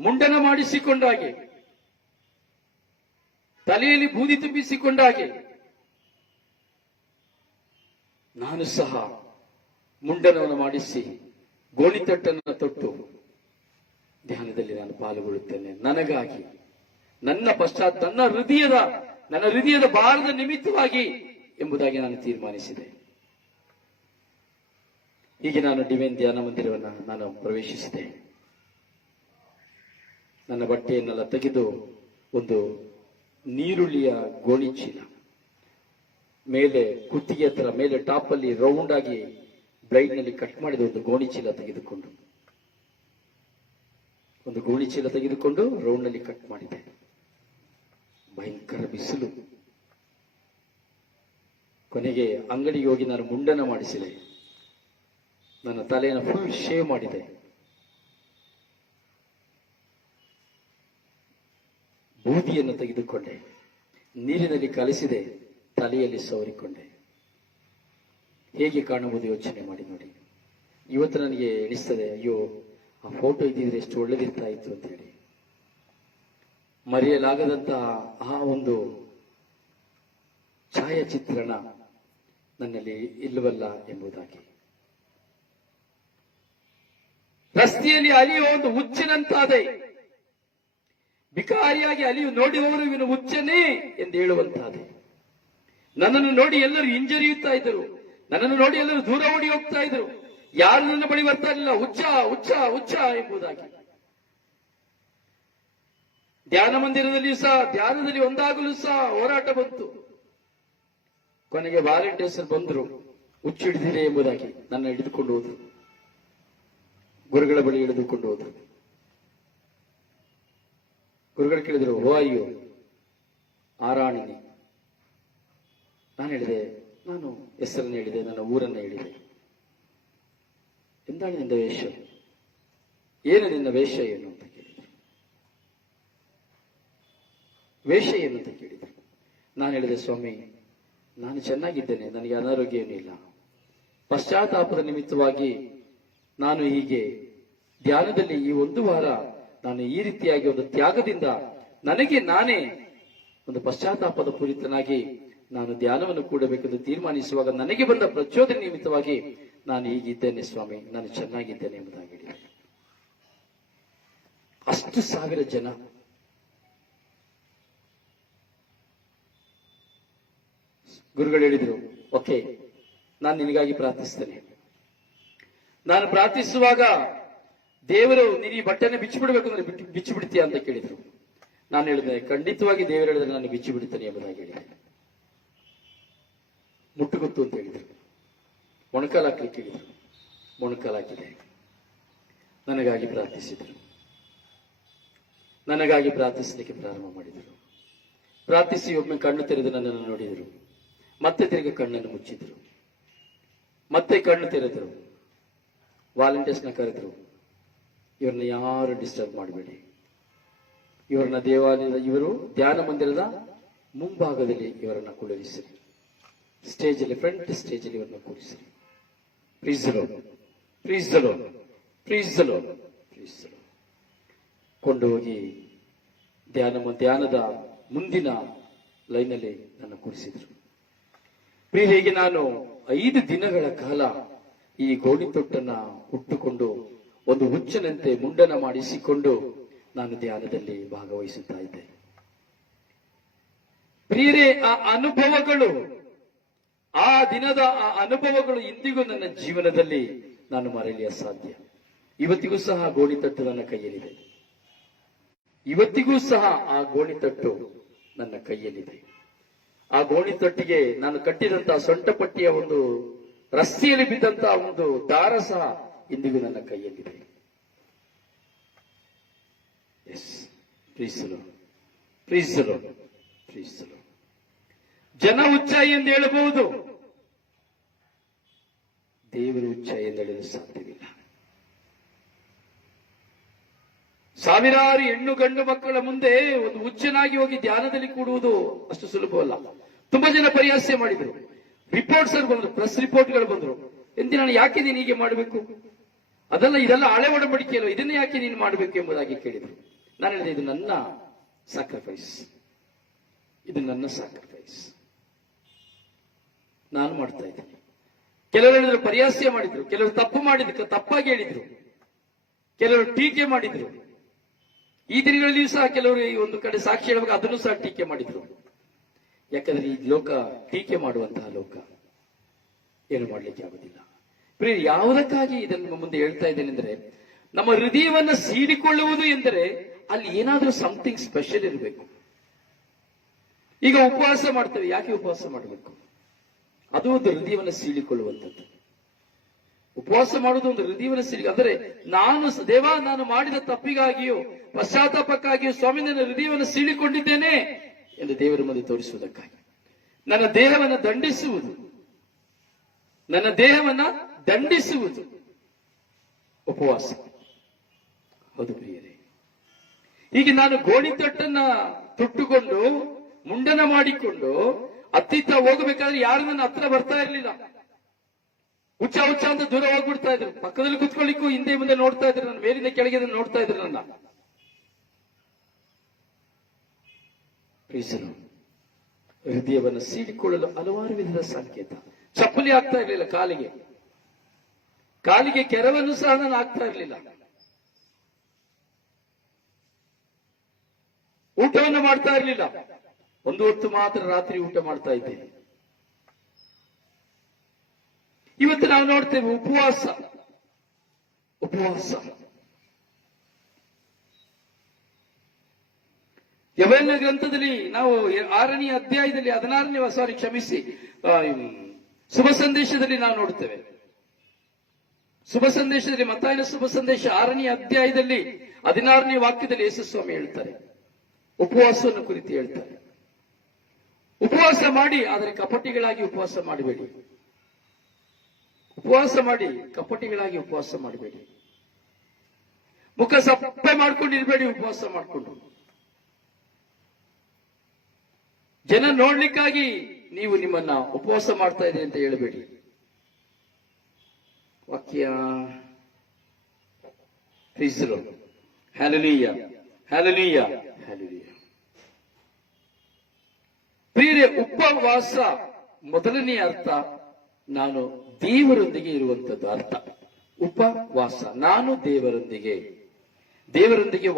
ಮುಂಡನ ಮಾಡಿಸಿಕೊಂಡಾಗೆ, ತಲೆಯಲ್ಲಿ ಬೂದಿ ತುಂಬಿಸಿಕೊಂಡಾಗೆ ನಾನು ಸಹ ಮುಂಡನವನ್ನು ಮಾಡಿಸಿ ಗೋಣಿತಟ್ಟನ್ನು ತೊಟ್ಟು ಧ್ಯಾನದಲ್ಲಿ ನಾನು ಪಾಲ್ಗೊಳ್ಳುತ್ತೇನೆ. ನನಗಾಗಿ, ನನ್ನ ಹೃದಯದ ಭಾರದ ನಿಮಿತ್ತವಾಗಿ ಎಂಬುದಾಗಿ ನಾನು ತೀರ್ಮಾನಿಸಿದೆ. ಹೀಗೆ ನಾನು ಡಿವೈನ್ ಧ್ಯಾನ ಮಂದಿರವನ್ನು ನಾನು ಪ್ರವೇಶಿಸಿದೆ. ನನ್ನ ಬಟ್ಟೆಯನ್ನೆಲ್ಲ ತೆಗೆದು ಒಂದು ನೀರುಳ್ಳಿಯ ಗೋಣಿ ಚೀಲ ಮೇಲೆ, ಕುತ್ತಿಗೆ ಹತ್ರ ಮೇಲೆ ಟಾಪ್ ಅಲ್ಲಿ ರೌಂಡ್ ಆಗಿ ಬ್ಲೈಡ್ ನಲ್ಲಿ ಕಟ್ ಮಾಡಿದ ಒಂದು ಗೋಣಿ ಚೀಲ ತೆಗೆದುಕೊಂಡು ರೌಂಡ್ ನಲ್ಲಿ ಕಟ್ ಮಾಡಿದೆ. ಭಯಂಕರ ಬಿಸಿಲು. ಕೊನೆಗೆ ಅಂಗಡಿಗೆ ಹೋಗಿ ನಾನು ಮುಂಡನ ಮಾಡಿಸಿದೆ. ನನ್ನ ತಲೆಯನ್ನು ಫುಲ್ ಶೇವ್ ಮಾಡಿದೆ. ಬೂದಿಯನ್ನು ತೆಗೆದುಕೊಂಡೆ, ನೀರಿನಲ್ಲಿ ಕಲಿಸಿದೆ, ತಲೆಯಲ್ಲಿ ಸವರಿಕೊಂಡೆ. ಹೇಗೆ ಕಾಣಬಹುದು ಯೋಚನೆ ಮಾಡಿ ನೋಡಿ. ಇವತ್ತು ನನಗೆ ಎಣಿಸ್ತದೆ, ಅಯ್ಯೋ ಆ ಫೋಟೋ ಇದ್ದಿದ್ರೆ ಎಷ್ಟು ಒಳ್ಳೇದಿರ್ತಾ ಇತ್ತು ಅಂತ ಹೇಳಿ. ಮರೆಯಲಾಗದಂತಹ ಆ ಒಂದು ಛಾಯಾಚಿತ್ರಣ ನನ್ನಲ್ಲಿ ಇಲ್ಲವಲ್ಲ ಎಂಬುದಾಗಿ. ರಸ್ತೆಯಲ್ಲಿ ಅಲಿಯುವ ಒಂದು ಹುಚ್ಚಿನಂತಾದೆ. ಬಿಕಾರಿಯಾಗಿ ಅಲಿಯು ನೋಡುವವರು ಇವನು ಹುಚ್ಚನೇ ಎಂದು ಹೇಳುವಂತಾದೆ. ನನ್ನನ್ನು ನೋಡಿ ಎಲ್ಲರೂ ಹಿಂಜರಿಯುತ್ತಾ ಇದ್ದರು. ನನ್ನನ್ನು ನೋಡಿ ಎಲ್ಲರೂ ದೂರ ಓಡಿ ಹೋಗ್ತಾ ಇದ್ರು. ಯಾರು ನನ್ನ ಬಳಿ ಬರ್ತಾ ಇರಲಿಲ್ಲ. ಹುಚ್ಚ ಎಂಬುದಾಗಿ. ಧ್ಯಾನ ಮಂದಿರದಲ್ಲಿ ಒಂದಾಗಲೂ ಸಹ ಹೋರಾಟ ಬಂತು. ಕೊನೆಗೆ ವಾಲಂಟಿಯರ್ಸ್ ಬಂದರು, ಹುಚ್ಚು ಹಿಡಿದಿದೆ ಎಂಬುದಾಗಿ ನನ್ನ ಹಿಡಿದುಕೊಂಡು ಹೋದ್ರು. ಗುರುಗಳ ಬಳಿ ಹಿಡಿದುಕೊಂಡು ಹೋದ್ರು. ಗುರುಗಳು ಕೇಳಿದ್ರು, ಹೋ ಅಯ್ಯೋ ಆರಾಣಿನಿ. ನಾನು ಹೇಳಿದೆ, ನಾನು ಹೆಸರನ್ನು ಹೇಳಿದೆ, ನನ್ನ ಊರನ್ನು ಹೇಳಿದೆ. ಎಂದಾಗ ನಿನ್ನ ವೇಷ ಏನು? ನಿನ್ನ ವೇಷ ಏನು ಅಂತ ಕೇಳಿದ್ರು. ವೇಷ ಏನು ಅಂತ ಕೇಳಿದ್ರು. ನಾನು ಹೇಳಿದೆ, ಸ್ವಾಮಿ ನಾನು ಚೆನ್ನಾಗಿದ್ದೇನೆ, ನನಗೆ ಅನಾರೋಗ್ಯ ಏನಿಲ್ಲ. ಪಶ್ಚಾತ್ತಾಪದ ನಿಮಿತ್ತವಾಗಿ ನಾನು ಹೀಗೆ ಧ್ಯಾನದಲ್ಲಿ ಈ 1 ವಾರ ನಾನು ಈ ರೀತಿಯಾಗಿ ಒಂದು ತ್ಯಾಗದಿಂದ ನನಗೆ ನಾನೇ ಒಂದು ಪಶ್ಚಾತ್ತಾಪದ ಪೂರಿತನಾಗಿ ನಾನು ಧ್ಯಾನವನ್ನು ಕೂಡಬೇಕೆಂದು ತೀರ್ಮಾನಿಸುವಾಗ ನನಗೆ ಬಂದ ಪ್ರಚೋದನೆ ನಿಮಿತ್ತವಾಗಿ ನಾನು ಹೀಗಿದ್ದೇನೆ ಸ್ವಾಮಿ, ನಾನು ಚೆನ್ನಾಗಿದ್ದೇನೆ ಎಂಬುದಾಗಿ ಹೇಳಿದೆ. ಅಷ್ಟು 1,000 ಜನ. ಗುರುಗಳು ಹೇಳಿದ್ರು, ಓಕೆ ನಾನು ನಿನಗಾಗಿ ಪ್ರಾರ್ಥಿಸ್ತೇನೆ. ನಾನು ಪ್ರಾರ್ಥಿಸುವಾಗ ದೇವರು ನೀನು ಈ ಬಟ್ಟೆನ ಬಿಚ್ಚಿಬಿಡ್ಬೇಕು ಅಂದ್ರೆ ಬಿಚ್ಚಿಬಿಡ್ತೀಯ ಅಂತ ಕೇಳಿದ್ರು. ನಾನು ಹೇಳಿದೆ, ಖಂಡಿತವಾಗಿ ದೇವರು ಹೇಳಿದ್ರೆ ನಾನು ಬಿಚ್ಚಿ ಬಿಡ್ತೇನೆ ಎಂಬುದಾಗಿ ಹೇಳಿದೆ. ಮುಟ್ಟುಗೊತ್ತು ಅಂತ ಹೇಳಿದರು. ಮೊಣಕಾಲು ಹಾಕ್ಲಿಕ್ಕೆ ಹೇಳಿದರು. ಮೊಣಕಾಲು ಹಾಕಿದೆ. ನನಗಾಗಿ ಪ್ರಾರ್ಥಿಸಿದರು. ನನಗಾಗಿ ಪ್ರಾರ್ಥಿಸಲಿಕ್ಕೆ ಪ್ರಾರಂಭ ಮಾಡಿದರು. ಪ್ರಾರ್ಥಿಸಿ ಒಮ್ಮೆ ಕಣ್ಣು ತೆರೆದು ನನ್ನನ್ನು ನೋಡಿದರು. ಮತ್ತೆ ತಿರುಗಿ ಕಣ್ಣನ್ನು ಮುಚ್ಚಿದರು. ಮತ್ತೆ ಕಣ್ಣು ತೆರೆದರು. ವಾಲಂಟಿಯರ್ಸ್ನ ಕರೆದರು. ಇವರನ್ನ ಯಾರು ಡಿಸ್ಟರ್ಬ್ ಮಾಡಬೇಡಿ. ಇವರನ್ನ ದೇವಾಲಯದ, ಇವರು ಧ್ಯಾನ ಮಂದಿರದ ಮುಂಭಾಗದಲ್ಲಿ ಇವರನ್ನ ಕುಳ್ಳಿರಿಸಿರಿ. ಸ್ಟೇಜಲ್ಲಿ, ಫ್ರಂಟ್ ಸ್ಟೇಜಲ್ಲಿ ಇವರನ್ನ ಕೂರಿಸಿರಿ. Please the lord, please the lord, please the lord, please the lord. ಕೊಂಡು ಹೋಗಿ ಧ್ಯಾನದ ಮುಂದಿನ ಲೈನಲ್ಲಿ ನನ್ನ ಕೂರಿಸಿದ್ರು. ಹೀಗೆ ನಾನು 5 ದಿನಗಳ ಕಾಲ ಈ ಗೋಣಿ ತೊಟ್ಟನ್ನ ಉಟ್ಟುಕೊಂಡು ಒಂದು ಹುಚ್ಚನಂತೆ ಮುಂಡನ ಮಾಡಿಸಿಕೊಂಡು ನಾನು ಧ್ಯಾನದಲ್ಲಿ ಭಾಗವಹಿಸುತ್ತಾ ಇದ್ದೆ. ಪ್ರಿಯರೇ, ಆ ಅನುಭವಗಳು, ಆ ದಿನದ ಆ ಅನುಭವಗಳು ಇಂದಿಗೂ ನನ್ನ ಜೀವನದಲ್ಲಿ ನಾನು ಮರೆಯಲಿಯ ಸಾಧ್ಯ. ಇವತ್ತಿಗೂ ಸಹ ಗೋಣಿತಟ್ಟು ನನ್ನ ಕೈಯಲ್ಲಿದೆ. ಇವತ್ತಿಗೂ ಸಹ ಆ ಗೋಣಿತಟ್ಟು ನನ್ನ ಕೈಯಲ್ಲಿದೆ. ಆ ಗೋಣಿತಟ್ಟಿಗೆ ನಾನು ಕಟ್ಟಿದಂತಹ ಸೊಂಟಪಟ್ಟಿಯ ಒಂದು ರಸ್ತೆಯಲ್ಲಿ ಬಿದ್ದಂತಹ ಒಂದು ದಾರ ಸಹ ಇಂದಿಗೂ ನನ್ನ ಕೈಯಲ್ಲಿದೆ. Yes, please the lord, please the lord, please the lord. ಜನ ಉಚ್ಚಾಯಿ ಎಂದು ಹೇಳಬಹುದು, ದೇವರು ಉಚ್ಚಾಯಿ ಎಂದು ಹೇಳಲು ಸಾಧ್ಯವಿಲ್ಲ. ಸಾವಿರಾರು ಹೆಣ್ಣು ಗಂಡು ಮಕ್ಕಳ ಮುಂದೆ ಒಂದು ಹುಚ್ಚನಾಗಿ ಹೋಗಿ ಧ್ಯಾನದಲ್ಲಿ ಕೂಡುವುದು ಅಷ್ಟು ಸುಲಭವಲ್ಲ. ತುಂಬಾ ಜನ ಪರಿಹಾಸ್ಯ ಮಾಡಿದ್ರು. ರಿಪೋರ್ಟ್ಸ್ ಬಂದ್ರು, ಪ್ರೆಸ್ ರಿಪೋರ್ಟ್ಗಳು ಬಂದ್ರು. ಎಂದಿ ನಾನು ಯಾಕೆ ನೀನು ಹೀಗೆ ಮಾಡಬೇಕು, ಅದೆಲ್ಲ ಇದೆಲ್ಲ ಹಳೆ ಒಡಂಬಡಿಕೆಯಲ್ಲ, ಇದನ್ನೇ ಯಾಕೆ ನೀನು ಮಾಡಬೇಕು ಎಂಬುದಾಗಿ ಕೇಳಿದ್ರು. ನಾನು ಹೇಳಿದೆ, ಇದು ನನ್ನ ಸ್ಯಾಕ್ರಿಫೈಸ್, ಇದು ನನ್ನ ಸ್ಯಾಕ್ರಿಫೈಸ್, ನಾನು ಮಾಡ್ತಾ ಇದ್ದೀನಿ. ಕೆಲವರು ಹೇಳಿದ್ರು, ಪರಿಹಾಸ್ಯ ಮಾಡಿದ್ರು, ಕೆಲವರು ತಪ್ಪು ಮಾಡಿದ್ರು, ತಪ್ಪಾಗಿ ಹೇಳಿದ್ರು, ಕೆಲವರು ಟೀಕೆ ಮಾಡಿದ್ರು. ಈ ದಿನಗಳಲ್ಲಿಯೂ ಸಹ ಕೆಲವರು ಈ ಒಂದು ಕಡೆ ಸಾಕ್ಷಿ ಹೇಳುವಾಗ ಅದನ್ನು ಸಹ ಟೀಕೆ ಮಾಡಿದ್ರು. ಯಾಕಂದ್ರೆ ಈ ಲೋಕ ಟೀಕೆ ಮಾಡುವಂತಹ ಲೋಕ, ಏನು ಮಾಡಲಿಕ್ಕೆ ಆಗುದಿಲ್ಲ. ಪ್ರಿಯ, ಯಾವುದಕ್ಕಾಗಿ ಇದನ್ನು ಮುಂದೆ ಹೇಳ್ತಾ ಇದ್ದೇನೆಂದ್ರೆ, ನಮ್ಮ ಹೃದಯವನ್ನ ಸೀಳಿಕೊಳ್ಳುವುದು ಎಂದರೆ ಅಲ್ಲಿ ಏನಾದ್ರೂ ಸಮಥಿಂಗ್ ಸ್ಪೆಷಲ್ ಇರಬೇಕು. ಈಗ ಉಪವಾಸ ಮಾಡ್ತೇವೆ, ಯಾಕೆ ಉಪವಾಸ ಮಾಡಬೇಕು? ಅದು ಒಂದು ಹೃದಯವನ್ನು ಸೀಳಿಕೊಳ್ಳುವಂಥದ್ದು. ಉಪವಾಸ ಮಾಡುವುದು ಒಂದು ಹೃದಯವನ್ನು ಸೀಳಿ, ಅಂದರೆ ನಾನು ಮಾಡಿದ ತಪ್ಪಿಗಾಗಿಯೂ ಪಶ್ಚಾತ್ತಾಪಕ್ಕಾಗಿಯೂ ಸ್ವಾಮಿ ನನ್ನ ಹೃದಯವನ್ನು ಸೀಳಿಕೊಂಡಿದ್ದೇನೆ ಎಂದು ದೇವರ ಮುಂದೆ ತೋರಿಸುವುದಕ್ಕಾಗಿ, ನನ್ನ ದೇಹವನ್ನು ದಂಡಿಸುವುದು ಉಪವಾಸ. ಹೌದು ಪ್ರಿಯರೇ, ಹೀಗೆ ನಾನು ಗೋಣಿತಟ್ಟನ್ನ ತೊಟ್ಟುಕೊಂಡು ಮುಂಡನ ಮಾಡಿಕೊಂಡು ಅತ್ತಿತ್ತ ಹೋಗಬೇಕಾದ್ರೆ ಯಾರು ನನ್ನ ಹತ್ರ ಬರ್ತಾ ಇರಲಿಲ್ಲ. ಹುಚ್ಚ ಅಂತ ದೂರ ಹೋಗ್ಬಿಡ್ತಾ ಇದ್ರು. ಪಕ್ಕದಲ್ಲಿ ಕುತ್ಕೊಳ್ಳಿಕ್ಕೂ ಹಿಂದೆ ಮುಂದೆ ನೋಡ್ತಾ ಇದ್ರು, ನನ್ನ ಮೇಲಿಂದ ಕೆಳಗೆ ನೋಡ್ತಾ ಇದ್ರು ನನ್ನ. ಹೃದಯವನ್ನು ಸೀಳಿಕೊಳ್ಳಲು ಹಲವಾರು ವಿಧದ ಸಂಕೇತ. ಚಪ್ಪಲಿ ಆಗ್ತಾ ಇರಲಿಲ್ಲ ಕಾಲಿಗೆ ಕೆರವನ್ನು ಸಹ ನಾನು ಆಗ್ತಾ ಇರಲಿಲ್ಲ. ಊಟವನ್ನು ಮಾಡ್ತಾ ಇರಲಿಲ್ಲ. ಒಂದು ಹೊತ್ತು ಮಾತ್ರ ರಾತ್ರಿ ಊಟ ಮಾಡ್ತಾ ಇದ್ದೇನೆ. ಇವತ್ತು ನಾವು ನೋಡ್ತೇವೆ ಉಪವಾಸ. ಯೆಹೋವನ ಗ್ರಂಥದಲ್ಲಿ ನಾವು 6ನೇ ಅಧ್ಯಾಯದಲ್ಲಿ 16ನೇ ಶುಭ ಸಂದೇಶದಲ್ಲಿ ನಾವು ನೋಡುತ್ತೇವೆ. ಶುಭ ಸಂದೇಶದಲ್ಲಿ, ಮತ್ತಾಯನ ಶುಭ ಸಂದೇಶ 6ನೇ ಅಧ್ಯಾಯದಲ್ಲಿ 16ನೇ ವಾಕ್ಯದಲ್ಲಿ ಯೇಸು ಸ್ವಾಮಿ ಹೇಳ್ತಾರೆ, ಉಪವಾಸವನ್ನು ಕುರಿತು ಹೇಳ್ತಾರೆ. ಉಪವಾಸ ಮಾಡಿ, ಆದರೆ ಕಪಟಿಗಳಾಗಿ ಉಪವಾಸ ಮಾಡಬೇಡಿ. ಉಪವಾಸ ಮಾಡಿ, ಕಪಟಿಗಳಾಗಿ ಉಪವಾಸ ಮಾಡಬೇಡಿ. ಮುಖ ಸಪ್ಪೆ ಮಾಡ್ಕೊಂಡಿರ್ಬೇಡಿ. ಉಪವಾಸ ಮಾಡಿಕೊಂಡು ಜನ ನೋಡ್ಲಿಕ್ಕಾಗಿ ನೀವು ನಿಮ್ಮನ್ನ ಉಪವಾಸ ಮಾಡ್ತಾ ಇದೆ ಅಂತ ಹೇಳಬೇಡಿ. ವಾಕ್ಯ ಹಲ್ಲೆಲೂಯಾ, ಹಲ್ಲೆಲೂಯಾ, ಹಲ್ಲೆಲೂಯಾ. ಪ್ರಿಯರೇ, ಉಪವಾಸ ಮೊದಲನೇ ಅರ್ಥ ನಾನು ದೇವರೊಂದಿಗೆ ಇರುವಂತದ್ದು ಅರ್ಥ. ಉಪವಾಸ, ನಾನು ದೇವರೊಂದಿಗೆ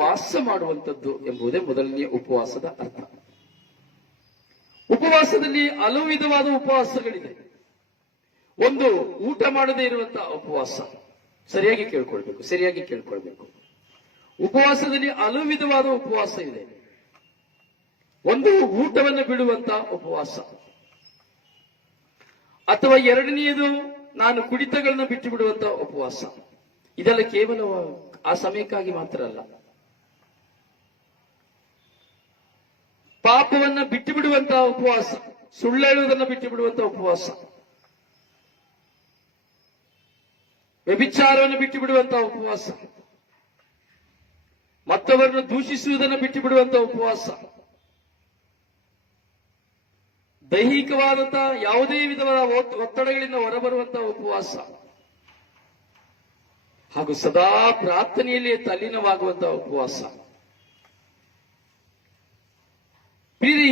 ವಾಸ ಮಾಡುವಂಥದ್ದು ಎಂಬುದೇ ಮೊದಲನೆಯ ಉಪವಾಸದ ಅರ್ಥ. ಉಪವಾಸದಲ್ಲಿ ಹಲವು ವಿಧವಾದ ಉಪವಾಸಗಳಿದೆ. ಒಂದು, ಊಟ ಮಾಡದೇ ಇರುವಂತಹ ಉಪವಾಸ. ಸರಿಯಾಗಿ ಕೇಳ್ಕೊಳ್ಬೇಕು. ಉಪವಾಸದಲ್ಲಿ ಹಲವು ವಿಧವಾದ ಉಪವಾಸ ಇದೆ. ಒಂದು ಊಟವನ್ನು ಬಿಡುವಂತ ಉಪವಾಸ, ಅಥವಾ ಎರಡನೆಯದು ನಾನು ಕುಡಿತಗಳನ್ನ ಬಿಟ್ಟು ಬಿಡುವಂತ ಉಪವಾಸ. ಇದೆಲ್ಲ ಕೇವಲ ಆ ಸಮಯಕ್ಕಾಗಿ ಮಾತ್ರ ಅಲ್ಲ, ಪಾಪವನ್ನ ಬಿಟ್ಟು ಬಿಡುವಂತಹ ಉಪವಾಸ, ಸುಳ್ಳು ಹೇಳುವುದನ್ನು ಬಿಟ್ಟು ಬಿಡುವಂತಹ ಉಪವಾಸ, ವ್ಯಭಿಚಾರವನ್ನು ಬಿಟ್ಟು ಬಿಡುವಂತಹ ಉಪವಾಸ, ಮತ್ತವರನ್ನು ದೂಷಿಸುವುದನ್ನು ಬಿಟ್ಟು ಬಿಡುವಂತಹ ಉಪವಾಸ, ದೈಹಿಕವಾದಂತಹ ಯಾವುದೇ ವಿಧವಾದ ಒತ್ತಡಗಳಿಂದ ಹೊರಬರುವಂತಹ ಉಪವಾಸ, ಹಾಗೂ ಸದಾ ಪ್ರಾರ್ಥನೆಯಲ್ಲಿ ತಲ್ಲೀನವಾಗುವಂತಹ ಉಪವಾಸ.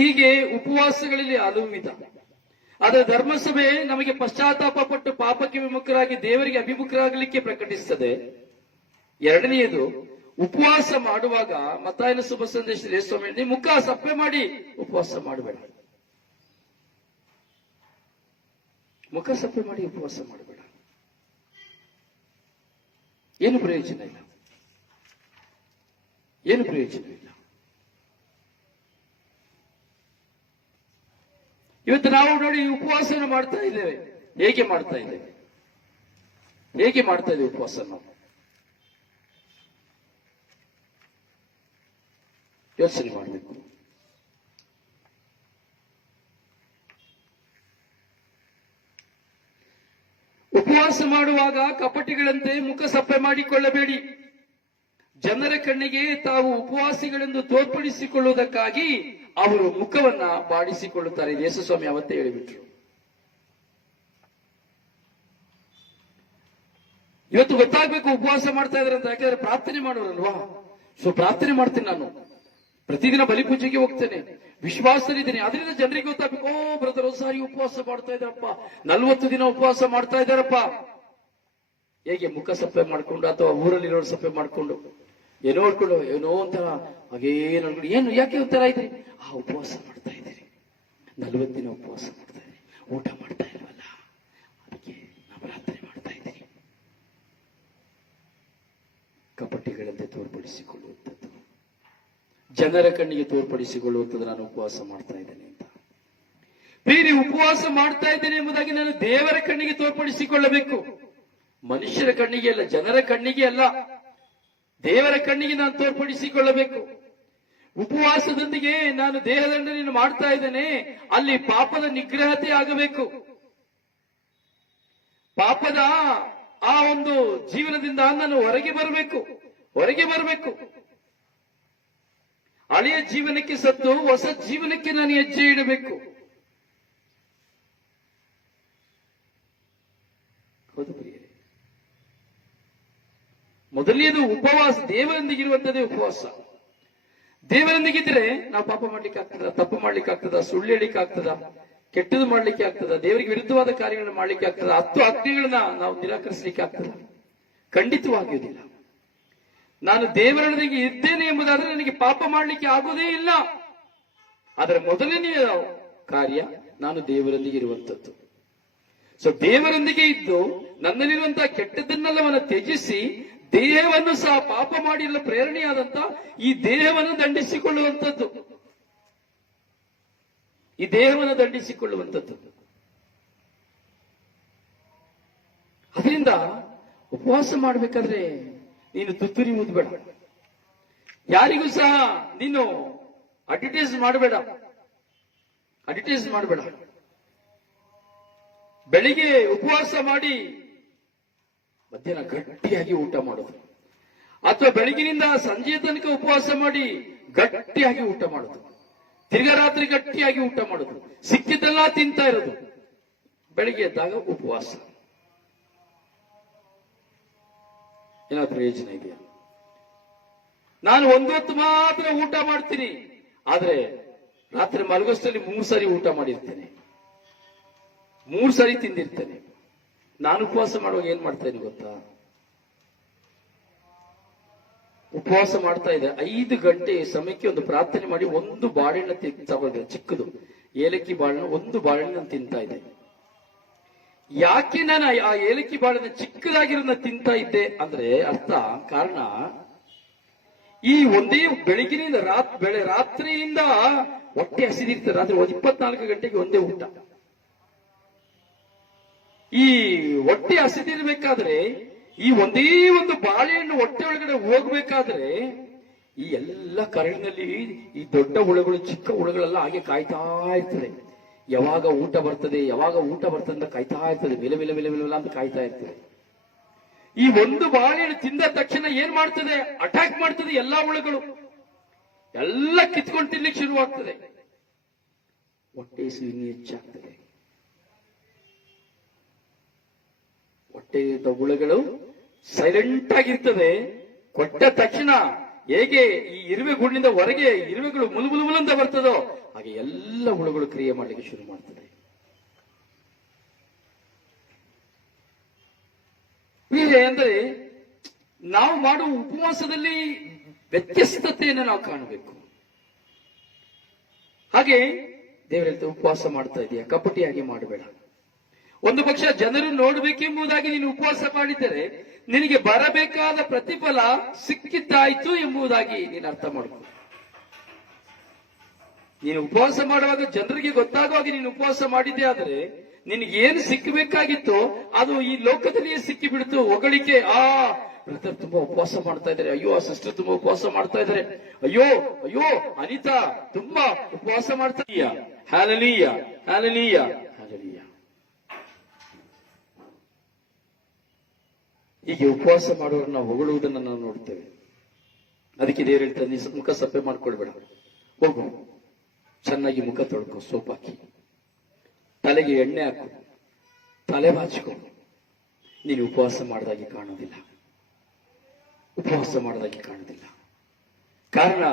ಹೀಗೆ ಉಪವಾಸಗಳಲ್ಲಿ ಹಲವು ವಿಧ. ಆದರೆ ಧರ್ಮಸಭೆ ನಮಗೆ ಪಶ್ಚಾತ್ತಾಪ ಪಟ್ಟು ಪಾಪಕ್ಕೆ ವಿಮುಖರಾಗಿ ದೇವರಿಗೆ ಅಭಿಮುಖರಾಗಲಿಕ್ಕೆ ಪ್ರಕಟಿಸುತ್ತದೆ. ಎರಡನೆಯದು, ಉಪವಾಸ ಮಾಡುವಾಗ ಮತ್ತಾಯನ ಶುಭ ಸಂದೇಶದಲ್ಲಿ ಸ್ವಾಮಿ, ನೀವು ಮುಖ ಸಪ್ಪೆ ಮಾಡಿ ಉಪವಾಸ ಮಾಡಬೇಡ. ಮುಖ ಸಪ್ಪೆ ಮಾಡಿ ಉಪವಾಸ ಮಾಡಬೇಡ. ಏನು ಪ್ರಯೋಜನ ಇಲ್ಲ, ಏನು ಪ್ರಯೋಜನ ಇಲ್ಲ. ಇವತ್ತು ನಾವು ನೋಡಿ ಉಪವಾಸವನ್ನು ಮಾಡ್ತಾ ಇದ್ದೇವೆ. ಹೇಗೆ ಮಾಡ್ತಾ ಇದ್ದೇವೆ? ಹೇಗೆ ಮಾಡ್ತಾ ಇದ್ದೇವೆ ಉಪವಾಸ? ನಾವು ಯೋಚನೆ ಮಾಡಬೇಕು. ಉಪವಾಸ ಮಾಡುವಾಗ ಕಪಟಿಗಳಂತೆ ಮುಖ ಸಪ್ಪೆ ಮಾಡಿಕೊಳ್ಳಬೇಡಿ. ಜನರ ಕಣ್ಣಿಗೆ ತಾವು ಉಪವಾಸಿಗಳೆಂದು ತೋರ್ಪಡಿಸಿಕೊಳ್ಳುವುದಕ್ಕಾಗಿ ಅವರು ಮುಖವನ್ನ ಬಾಡಿಸಿಕೊಳ್ಳುತ್ತಾರೆ. ಯೇಸುಸ್ವಾಮಿ ಅವತ್ತೇ ಹೇಳಿಬಿಟ್ರು. ಇವತ್ತು ಗೊತ್ತಾಗ್ಬೇಕು ಉಪವಾಸ ಮಾಡ್ತಾ ಇದಾರೆ ಅಂತ. ಯಾಕಂದ್ರೆ ಪ್ರಾರ್ಥನೆ ಮಾಡೋರಲ್ವಾ? ಸೊ ಪ್ರಾರ್ಥನೆ ಮಾಡ್ತೀನಿ ನಾನು, ಪ್ರತಿದಿನ ಬಲಿಪೂಜೆಗೆ ಹೋಗ್ತೇನೆ, ವಿಶ್ವಾಸದಲ್ಲಿದ್ದೀನಿ. ಅದರಿಂದ ಜನರಿಗೆ ಗೊತ್ತಾಗ್ಬೇಕು, ಓ ಬ್ರದರ್ ಸಾರಿ ಉಪವಾಸ ಮಾಡ್ತಾ ಇದ್ದಾರಪ್ಪ, 40 ದಿನ ಉಪವಾಸ ಮಾಡ್ತಾ ಇದ್ದಾರಪ್ಪ. ಹೇಗೆ ಮುಖ ಸಪ್ಪೆ ಮಾಡ್ಕೊಂಡು ಅಥವಾ ಊರಲ್ಲಿರೋರು ಸಪ್ಪೆ ಮಾಡ್ಕೊಂಡು ಏನೋ ಹೇಳ್ಕೊಂಡು ಏನೋ ಒಂಥರ ಹಾಗೇನು ಅನ್ಕೊಂಡು, ಏನು ಯಾಕೆ ಒಂಥರ ಇದ್ರಿ? ಆ ಉಪವಾಸ ಮಾಡ್ತಾ ಇದ್ದೀರಿ, 40 ದಿನ ಉಪವಾಸ ಮಾಡ್ತಾ ಇದ್ದೀರಿ, ಊಟ ಮಾಡ್ತಾ ಇಲ್ವಲ್ಲ, ಅದಕ್ಕೆ ನಾವು ಪ್ರಾರ್ಥನೆ ಮಾಡ್ತಾ ಇದ್ದೀರಿ. ಕಪಟಿಗಳಂತೆ ತೋರ್ಪಡಿಸಿಕೊಳ್ಳುವಂಥದ್ದು, ಜನರ ಕಣ್ಣಿಗೆ ತೋರ್ಪಡಿಸಿಕೊಳ್ಳುವಂಥದ್ದು ನಾನು ಉಪವಾಸ ಮಾಡ್ತಾ ಇದ್ದೇನೆ ಅಂತ. ಬೇರೆ ಉಪವಾಸ ಮಾಡ್ತಾ ಇದ್ದೇನೆ ಎಂಬುದಾಗಿ ನಾನು ದೇವರ ಕಣ್ಣಿಗೆ ತೋರ್ಪಡಿಸಿಕೊಳ್ಳಬೇಕು. ಮನುಷ್ಯರ ಕಣ್ಣಿಗೆ ಅಲ್ಲ, ಜನರ ಕಣ್ಣಿಗೆ ಅಲ್ಲ, ದೇವರ ಕಣ್ಣಿಗೆ ನಾನು ತೋರ್ಪಡಿಸಿಕೊಳ್ಳಬೇಕು. ಉಪವಾಸದೊಂದಿಗೆ ನಾನು ದೇಹದಂಡನೆಯನ್ನು ಮಾಡ್ತಾ ಇದ್ದೇನೆ, ಅಲ್ಲಿ ಪಾಪದ ನಿಗ್ರಹತೆ ಆಗಬೇಕು. ಪಾಪದ ಆ ಒಂದು ಜೀವನದಿಂದ ನಾನು ಹೊರಗೆ ಬರಬೇಕು. ಹಳೆಯ ಜೀವನಕ್ಕೆ ಸತ್ತು ಹೊಸ ಜೀವನಕ್ಕೆ ನಾನು ಹೆಜ್ಜೆ ಇಡಬೇಕು. ಹೌದು ಪ್ರಿಯರೇ, ಮೊದಲನೇದು ಉಪವಾಸ. ದೇವರೊಂದಿಗಿರುವಂತದ್ದೇ ಉಪವಾಸ. ದೇವರೊಂದಿಗಿದ್ರೆ ನಾವು ಪಾಪ ಮಾಡ್ಲಿಕ್ಕೆ ಆಗ್ತದ, ತಪ್ಪು ಮಾಡ್ಲಿಕ್ಕೆ ಆಗ್ತದ, ಸುಳ್ಳು ಹೇಳಿಕ್ಕೆ ಆಗ್ತದ, ಕೆಟ್ಟದ್ದು ಮಾಡ್ಲಿಕ್ಕೆ ಆಗ್ತದ, ದೇವರಿಗೆ ವಿರುದ್ಧವಾದ ಕಾರ್ಯಗಳನ್ನು ಮಾಡ್ಲಿಕ್ಕೆ ಆಗ್ತದ, 10 ಆಜ್ಞೆಗಳನ್ನ ನಾವು ನಿರಾಕರಿಸಲಿಕ್ಕೆ ಆಗ್ತದ? ಖಂಡಿತವಾಗಿರುವುದಿಲ್ಲ. ನಾನು ದೇವರೊಂದಿಗೆ ಇದ್ದೇನೆ ಎಂಬುದಾದ್ರೆ ನನಗೆ ಪಾಪ ಮಾಡ್ಲಿಕ್ಕೆ ಆಗೋದೇ ಇಲ್ಲ. ಅದರ ಮೊದಲನೆಯ ಕಾರ್ಯ ನಾನು ದೇವರೊಂದಿಗೆ ಇರುವಂತದ್ದು. ಸೊ ದೇವರೊಂದಿಗೆ ಇದ್ದು ನನ್ನಲ್ಲಿರುವಂತಹ ಕೆಟ್ಟದನ್ನೆಲ್ಲವನ್ನು ತ್ಯಜಿಸಿ ದೇಹವನ್ನು ಸಹ ಪಾಪ ಮಾಡಿರಲು ಪ್ರೇರಣೆಯಾದಂತ ಈ ದೇಹವನ್ನು ದಂಡಿಸಿಕೊಳ್ಳುವಂಥದ್ದು, ಈ ದೇಹವನ್ನು ದಂಡಿಸಿಕೊಳ್ಳುವಂಥದ್ದು. ಅದರಿಂದ ಉಪವಾಸ ಮಾಡಬೇಕಾದ್ರೆ ನೀನು ತುತ್ತೂರಿ ಊದಬೇಡ, ಯಾರಿಗೂ ಸಹ ನೀನು ಅಡ್ವರ್ಟೈಸ್ ಮಾಡಬೇಡ. ಬೆಳಿಗ್ಗೆ ಉಪವಾಸ ಮಾಡಿ ಮಧ್ಯಾಹ್ನ ಗಟ್ಟಿಯಾಗಿ ಊಟ ಮಾಡೋದು, ಅಥವಾ ಬೆಳಗಿನಿಂದ ಸಂಜೆಯ ತನಕ ಉಪವಾಸ ಮಾಡಿ ಗಟ್ಟಿಯಾಗಿ ಊಟ ಮಾಡೋದು, ತಿರ್ಗಾ ರಾತ್ರಿ ಗಟ್ಟಿಯಾಗಿ ಊಟ ಮಾಡೋದು, ಸಿಕ್ಕಿದ್ದೆಲ್ಲ ತಿಂತಾ ಇರೋದು, ಬೆಳಿಗ್ಗೆ ಎದ್ದಾಗ ಉಪವಾಸ. ಏನಾದ್ರು ಪ್ರಯೋಜನ ಇದೆಯಾ? ನಾನು 1 ಹೊತ್ತು ಮಾತ್ರ ಊಟ ಮಾಡ್ತೀನಿ, ಆದ್ರೆ ರಾತ್ರಿ ಮಲಗೋಷ್ಟರಲ್ಲಿ 3 ಸಾರಿ ಊಟ ಮಾಡಿರ್ತೇನೆ, 3 ಸಾರಿ ತಿಂದಿರ್ತೇನೆ. ನಾನು ಉಪವಾಸ ಮಾಡುವಾಗ ಏನ್ ಮಾಡ್ತೇನೆ ಗೊತ್ತಾ? ಉಪವಾಸ ಮಾಡ್ತಾ ಇದೆ 5 ಗಂಟೆ ಸಮಯಕ್ಕೆ ಒಂದು ಪ್ರಾರ್ಥನೆ ಮಾಡಿ ಒಂದು ಬಾಳೆಹಣ್ಣು ತಗೊಳ್ದೆ, ಚಿಕ್ಕದು ಏಲಕ್ಕಿ ಬಾಳೆಹಣ್ಣು, ಒಂದು ಬಾಳೆಹಣ್ಣು ತಿಂತಾ ಇದೆ. ಯಾಕೆ ನಾನು ಆ ಏಲಕ್ಕಿ ಬಾಳೆಹಣ್ಣು ಚಿಕ್ಕದಾಗಿರೋದನ್ನ ತಿಂತಾ ಇದ್ದೆ ಅಂದ್ರೆ ಕಾರಣ ಈ ಒಂದೇ ಬೆಳಗಿನಿಂದ ರಾತ್ರಿಯಿಂದ ಹೊಟ್ಟೆ ಹಸಿದಿರ್ತದೆ. ರಾತ್ರಿ 24 ಗಂಟೆಗೆ ಒಂದೇ ಊಟ. ಈ ಹೊಟ್ಟೆ ಹಸಿದಿರ್ಬೇಕಾದ್ರೆ ಈ ಒಂದೇ ಒಂದು ಬಾಳೆಹಣ್ಣು ಹೊಟ್ಟೆ ಒಳಗಡೆ ಹೋಗ್ಬೇಕಾದ್ರೆ ಈ ಎಲ್ಲ ಕರಳಿನಲ್ಲಿ ಈ ದೊಡ್ಡ ಹುಳುಗಳು ಚಿಕ್ಕ ಹುಳುಗಳೆಲ್ಲ ಹಾಗೆ ಕಾಯ್ತಾ ಇರ್ತದೆ. ಯಾವಾಗ ಊಟ ಬರ್ತದೆ ಅಂತ ಕಾಯ್ತಾ ಇರ್ತದೆ. ವಿಲ ವಿಲ ವಿಲ ವಿಲ ಅಂತ ಕಾಯ್ತಾ ಇರ್ತದೆ. ಈ ಒಂದು ಬಾಳೆಹಣ್ಣು ತಿಂದ ತಕ್ಷಣ ಏನ್ ಮಾಡ್ತದೆ? ಅಟ್ಯಾಕ್ ಮಾಡ್ತದೆ. ಎಲ್ಲಾ ಹುಳುಗಳು ಎಲ್ಲ ಕಿತ್ಕೊಂಡು ತಿನ್ಲಿಕ್ಕೆ ಶುರುವಾಗ್ತದೆ. ಹೊಟ್ಟೆ ಹಸಿವು ಇನ್ನೂ ಹೆಚ್ಚಾಗ್ತದೆ. ಹೊಟ್ಟೆಯ ಹುಳುಗಳು ಸೈಲೆಂಟ್ ಆಗಿರ್ತದೆ. ಕೊಟ್ಟ ತಕ್ಷಣ ಹೇಗೆ ಈ ಇರುವೆ ಗೂಡಿನಿಂದ ಹೊರಗೆ ಇರುವೆಗಳು ಮುಲುಮುಲುಮುಲಂತ ಬರ್ತದೋ ಹಾಗೆ ಎಲ್ಲ ಹುಳುಗಳು ಕ್ರಿಯೆ ಮಾಡಲಿಕ್ಕೆ ಶುರು ಮಾಡ್ತದೆ. ಅಂದ್ರೆ ನಾವು ಮಾಡುವ ಉಪವಾಸದಲ್ಲಿ ವ್ಯತ್ಯಸ್ತತೆಯನ್ನು ನಾವು ಕಾಣಬೇಕು. ಹಾಗೆ ದೇವರ ಉಪವಾಸ ಮಾಡ್ತಾ ಇದೆಯಾ, ಕಪಟಿಯಾಗಿ ಮಾಡಬೇಡ. ಒಂದು ಪಕ್ಷ ಜನರು ನೋಡಬೇಕೆಂಬುದಾಗಿ ನೀನು ಉಪವಾಸ ಮಾಡಿದ್ದರೆ ನಿನಗೆ ಬರಬೇಕಾದ ಪ್ರತಿಫಲ ಸಿಕ್ಕಿದ್ದಾಯ್ತು ಎಂಬುದಾಗಿ ನೀನು ಅರ್ಥ ಮಾಡ್ಕೊ. ನೀನು ಉಪವಾಸ ಮಾಡುವಾಗ ಜನರಿಗೆ ಗೊತ್ತಾಗುವಾಗ ನೀನು ಉಪವಾಸ ಮಾಡಿದ್ದೆ ಆದರೆ ನಿನಗೆ ಏನು ಸಿಕ್ಕಬೇಕಾಗಿತ್ತೋ ಅದು ಈ ಲೋಕದಲ್ಲಿಯೇ ಸಿಕ್ಕಿ ಬಿಡ್ತು. ಹೊಗಳಿಕೆ, ಬ್ರದರ್ ತುಂಬಾ ಉಪವಾಸ ಮಾಡ್ತಾ ಇದ್ದಾರೆ, ಅಯ್ಯೋ ಆ ಸಿಸ್ಟರ್ ತುಂಬಾ ಉಪವಾಸ ಮಾಡ್ತಾ ಇದ್ದಾರೆ, ಅಯ್ಯೋ ಅಯ್ಯೋ ಅನಿತಾ ತುಂಬಾ ಉಪವಾಸ ಮಾಡ್ತಾ ಇದೀಯಾ, ಹ್ಯಾಲೆಲೂಯಾ ಹ್ಯಾಲೆಲೂಯಾ ಹ್ಯಾಲೆಲೂಯಾ. ಹೀಗೆ ಉಪವಾಸ ಮಾಡುವವರನ್ನ ಹೊಗಳುವುದನ್ನು ನಾವು ನೋಡ್ತೇವೆ. ಅದಕ್ಕೆ ದೇವರು ಹೇಳ್ತಾರೆ, ನೀ ಮುಖ ಸಪ್ಪೆ ಮಾಡ್ಕೊಳ್ಬೇಡ, ಹೋಗು ಚೆನ್ನಾಗಿ ಮುಖ ತೊಳ್ಕೊ, ಸೋಪ್ ಹಾಕಿ, ತಲೆಗೆ ಎಣ್ಣೆ ಹಾಕು, ತಲೆ ಬಾಚಿಕೊ. ನೀನು ಉಪವಾಸ ಮಾಡಿದಾಗೆ ಕಾಣೋದಿಲ್ಲ, ಉಪವಾಸ ಮಾಡಿದಾಗೆ ಕಾಣೋದಿಲ್ಲ. ಕಾರಣ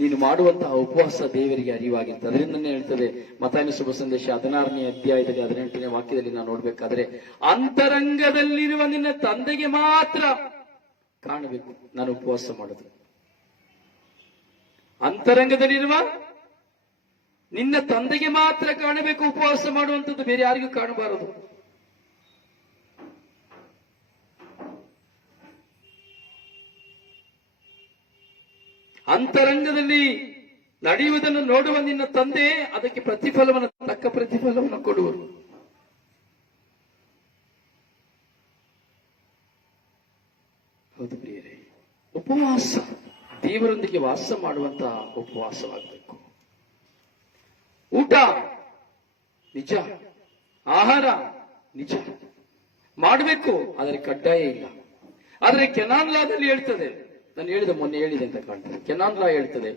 ನೀನು ಮಾಡುವಂತಹ ಉಪವಾಸ ದೇವರಿಗೆ ಅರಿವಾಗಿರ್ತದೆ. ಅದರಿಂದನೇ ಹೇಳ್ತದೆ ಮತ್ತಾಯನ ಶುಭ ಸಂದೇಶ 16ನೇ ಅಧ್ಯಾಯದಲ್ಲಿ 18ನೇ ವಾಕ್ಯದಲ್ಲಿ ನಾವು ನೋಡ್ಬೇಕಾದ್ರೆ, ಅಂತರಂಗದಲ್ಲಿರುವ ನಿನ್ನ ತಂದೆಗೆ ಮಾತ್ರ ಕಾಣಬೇಕು ನಾನು ಉಪವಾಸ ಮಾಡೋದು. ಅಂತರಂಗದಲ್ಲಿರುವ ನಿನ್ನ ತಂದೆಗೆ ಮಾತ್ರ ಕಾಣಬೇಕು ಉಪವಾಸ ಮಾಡುವಂಥದ್ದು, ಬೇರೆ ಯಾರಿಗೂ ಕಾಣಬಾರದು. ಅಂತರಂಗದಲ್ಲಿ ನಡೆಯುವುದನ್ನು ನೋಡುವ ನಿನ್ನ ತಂದೆ ಅದಕ್ಕೆ ಪ್ರತಿಫಲವನ್ನು, ತಕ್ಕ ಪ್ರತಿಫಲವನ್ನು ಕೊಡುವರು. ಹೌದು ಪ್ರಿಯರೇ, ಉಪವಾಸ ದೇವರೊಂದಿಗೆ ವಾಸ ಮಾಡುವಂತಹ ಉಪವಾಸವಾಗಬೇಕು. ಊಟ ನಿಜ, ಆಹಾರ ನಿಜ ಮಾಡಬೇಕು, ಆದರೆ ಕಡ್ಡಾಯ ಇಲ್ಲ. ಆದರೆ ಕೆನಾನ್ ಲಾದಲ್ಲಿ ಹೇಳ್ತದೆ, ನಾನು ಮೊನ್ನೆ ಹೇಳಿದೆ ಅಂತ ಕಾಣ್ತದೆ, ಕೆನಾನ್ ಲಾ ಹೇಳ್ತದೆ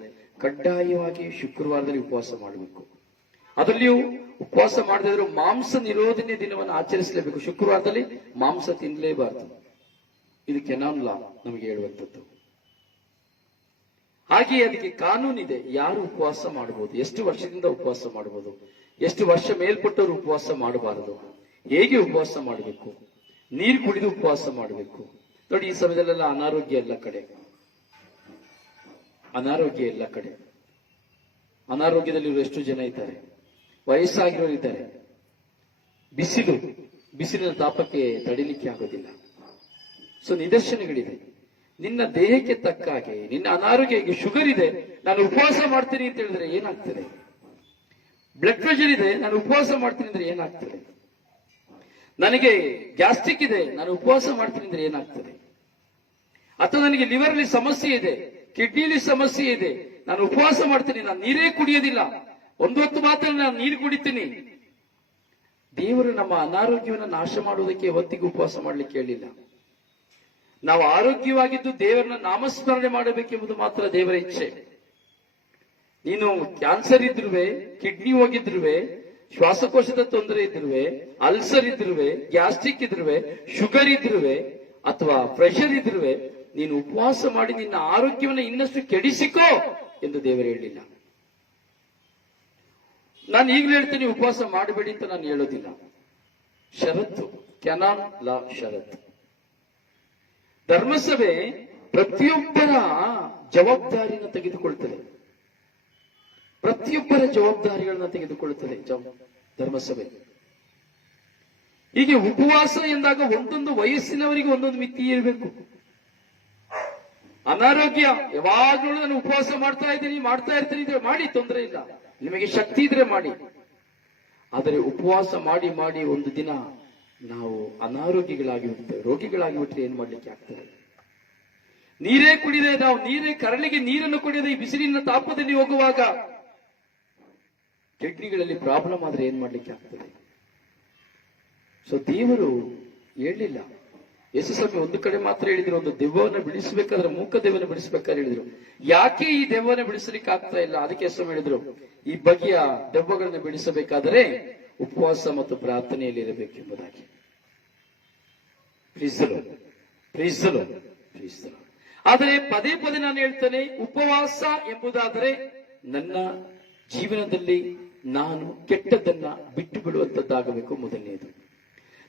ಕಡ್ಡಾಯವಾಗಿ ಶುಕ್ರವಾರದಲ್ಲಿ ಉಪವಾಸ ಮಾಡಬೇಕು. ಅದರಲ್ಲಿಯೂ ಉಪವಾಸ ಮಾಡದಿದ್ರು ಮಾಂಸ ನಿರೋಧನೆ ದಿನವನ್ನು ಆಚರಿಸಲೇಬೇಕು. ಶುಕ್ರವಾರದಲ್ಲಿ ಮಾಂಸ ತಿನ್ನಲೇಬಾರದು. ಇದು ಕೆನಾನ್ ಲಾ ನಮಗೆ ಹೇಳುವಂಥದ್ದು. ಹಾಗೆಯೇ ಅದಕ್ಕೆ ಕಾನೂನಿದೆ, ಯಾರು ಉಪವಾಸ ಮಾಡಬಹುದು, ಎಷ್ಟು ವರ್ಷದಿಂದ ಉಪವಾಸ ಮಾಡಬಹುದು, ಎಷ್ಟು ವರ್ಷ ಮೇಲ್ಪಟ್ಟವರು ಉಪವಾಸ ಮಾಡಬಾರದು, ಹೇಗೆ ಉಪವಾಸ ಮಾಡಬೇಕು, ನೀರು ಕುಡಿದು ಉಪವಾಸ ಮಾಡಬೇಕು. ನೋಡಿ, ಈ ಸಮಯದಲ್ಲೆಲ್ಲ ಅನಾರೋಗ್ಯ ಎಲ್ಲ ಕಡೆ, ಅನಾರೋಗ್ಯ ಎಲ್ಲ ಕಡೆ. ಅನಾರೋಗ್ಯದಲ್ಲಿರುವ ಎಷ್ಟು ಜನ ಇದ್ದಾರೆ, ವಯಸ್ಸಾಗಿರೋರು ಇದ್ದಾರೆ. ಬಿಸಿಲಿನ ತಾಪಕ್ಕೆ ತಡಿಲಿಕ್ಕೆ ಆಗೋದಿಲ್ಲ. ಸೊ ನಿದರ್ಶನಗಳಿದೆ. ನಿನ್ನ ದೇಹಕ್ಕೆ ತಕ್ಕ ಹಾಗೆ ನಿನ್ನ ಅನಾರೋಗ್ಯ, ಈಗ ಶುಗರ್ ಇದೆ ನಾನು ಉಪವಾಸ ಮಾಡ್ತೀನಿ ಅಂತ ಹೇಳಿದ್ರೆ ಏನಾಗ್ತದೆ? ಬ್ಲಡ್ ಪ್ರೆಷರ್ ಇದೆ ನಾನು ಉಪವಾಸ ಮಾಡ್ತೀನಿ ಅಂದ್ರೆ ಏನಾಗ್ತದೆ? ನನಗೆ ಗ್ಯಾಸ್ಟ್ರಿಕ್ ಇದೆ ನಾನು ಉಪವಾಸ ಮಾಡ್ತೀನಿ ಅಂದ್ರೆ ಏನಾಗ್ತದೆ? ಅಥವಾ ನನಗೆ ಲಿವರ್ ಅಲ್ಲಿ ಸಮಸ್ಯೆ ಇದೆ, ಕಿಡ್ನಿಲಿ ಸಮಸ್ಯೆ ಇದೆ, ನಾನು ಉಪವಾಸ ಮಾಡ್ತೀನಿ, ನಾನು ನೀರೇ ಕುಡಿಯೋದಿಲ್ಲ, ಒಂದು ಹೊತ್ತು ಮಾತ್ರ ನಾನು ನೀರು ಕುಡಿತೀನಿ. ದೇವರು ನಮ್ಮ ಅನಾರೋಗ್ಯವನ್ನು ನಾಶ ಮಾಡುವುದಕ್ಕೆ ಹೊತ್ತಿಗೆ ಉಪವಾಸ ಮಾಡ್ಲಿಕ್ಕೆ ಹೇಳಿಲ್ಲ. ನಾವು ಆರೋಗ್ಯವಾಗಿದ್ದು ದೇವರನ್ನ ನಾಮಸ್ಮರಣೆ ಮಾಡಬೇಕೆಂಬುದು ಮಾತ್ರ ದೇವರ ಇಚ್ಛೆ. ನೀನು ಕ್ಯಾನ್ಸರ್ ಇದ್ರುವೆ, ಕಿಡ್ನಿ ಹೋಗಿದ್ರುವೆ, ಶ್ವಾಸಕೋಶದ ತೊಂದರೆ ಇದ್ರುವೆ, ಅಲ್ಸರ್ ಇದ್ರುವೆ, ಗ್ಯಾಸ್ಟ್ರಿಕ್ ಇದ್ರುವೆ, ಶುಗರ್ ಇದ್ರುವೆ ಅಥವಾ ಪ್ರೆಷರ್ ಇದ್ರುವೆ, ನೀನು ಉಪವಾಸ ಮಾಡಿ ನಿನ್ನ ಆರೋಗ್ಯವನ್ನು ಇನ್ನಷ್ಟು ಕೆಡಿಸಿಕೋ ಎಂದು ದೇವರು ಹೇಳಿಲ್ಲ. ನಾನು ಈಗಲೂ ಹೇಳ್ತೀನಿ, ಉಪವಾಸ ಮಾಡಬೇಡಿ ಅಂತ ನಾನು ಹೇಳೋದಿಲ್ಲ. ಷರತ್ತು, ಕೆನಾನ್ ಲಾ ಷರತ್ತು. ಧರ್ಮಸಭೆ ಪ್ರತಿಯೊಬ್ಬರ ಜವಾಬ್ದಾರಿಯನ್ನು ತೆಗೆದುಕೊಳ್ತದೆ, ಪ್ರತಿಯೊಬ್ಬರ ಜವಾಬ್ದಾರಿಗಳನ್ನ ತೆಗೆದುಕೊಳ್ಳುತ್ತದೆ ಧರ್ಮಸಭೆ. ಹೀಗೆ ಉಪವಾಸ ಎಂದಾಗ ಒಂದೊಂದು ವಯಸ್ಸಿನವರಿಗೆ ಒಂದೊಂದು ಮಿತಿ ಇರಬೇಕು. ಅನಾರೋಗ್ಯ, ಯಾವಾಗ್ಲೂ ನಾನು ಉಪವಾಸ ಮಾಡ್ತಾ ಇರ್ತೀನಿ ಇದ್ರೆ ಮಾಡಿ, ತೊಂದರೆ ಇಲ್ಲ. ನಿಮಗೆ ಶಕ್ತಿ ಇದ್ರೆ ಮಾಡಿ. ಆದರೆ ಉಪವಾಸ ಮಾಡಿ ಮಾಡಿ ಒಂದು ದಿನ ನಾವು ಅನಾರೋಗ್ಯಗಳಾಗಿ ಬಿಡ್ತೇವೆ, ರೋಗಿಗಳಾಗಿ ಬಿಟ್ರೆ ಏನ್ ಮಾಡ್ಲಿಕ್ಕೆ ಆಗ್ತದೆ? ನೀರೇ ಕುಡಿದೆ ನಾವು, ಕರಳಿಗೆ ನೀರನ್ನು ಕುಡಿಯದೆ ಈ ಬಿಸಿಲಿನ ತಾಪದಲ್ಲಿ ಹೋಗುವಾಗ ಕಿಡ್ನಿಗಳಲ್ಲಿ ಪ್ರಾಬ್ಲಮ್ ಆದ್ರೆ ಏನ್ ಮಾಡ್ಲಿಕ್ಕೆ ಆಗ್ತದೆ? ಸೊ ದೇವರು ಹೇಳಲಿಲ್ಲ. ಯೇಸುಸ್ವಾಮಿ ಒಂದು ಕಡೆ ಮಾತ್ರ ಹೇಳಿದ್ರು, ಒಂದು ದೆವ್ವವನ್ನು ಬಿಡಿಸಬೇಕಾದ್ರೆ, ಮೂಕ ದೆವ್ವನ ಬಿಡಿಸಬೇಕಾದ್ರೆ ಹೇಳಿದ್ರು. ಯಾಕೆ ಈ ದೆವ್ವನ ಬಿಡಿಸಲಿಕ್ಕೆ ಆಗ್ತಾ ಇಲ್ಲ? ಅದಕ್ಕೆ ಯೇಸುಸ್ವಾಮಿ ಹೇಳಿದ್ರು, ಈ ಬಗೆಯ ದೆವ್ವಗಳನ್ನು ಬಿಡಿಸಬೇಕಾದರೆ ಉಪವಾಸ ಮತ್ತು ಪ್ರಾರ್ಥನೆಯಲ್ಲಿ ಇರಬೇಕೆಂಬುದಾಗಿ. ಆದರೆ ಪದೇ ಪದೇ ನಾನು ಹೇಳ್ತೇನೆ, ಉಪವಾಸ ಎಂಬುದಾದರೆ ನನ್ನ ಜೀವನದಲ್ಲಿ ನಾನು ಕೆಟ್ಟದ್ದನ್ನ ಬಿಟ್ಟು ಬಿಡುವಂತದ್ದಾಗಬೇಕು. ಮೊದಲನೆಯದು,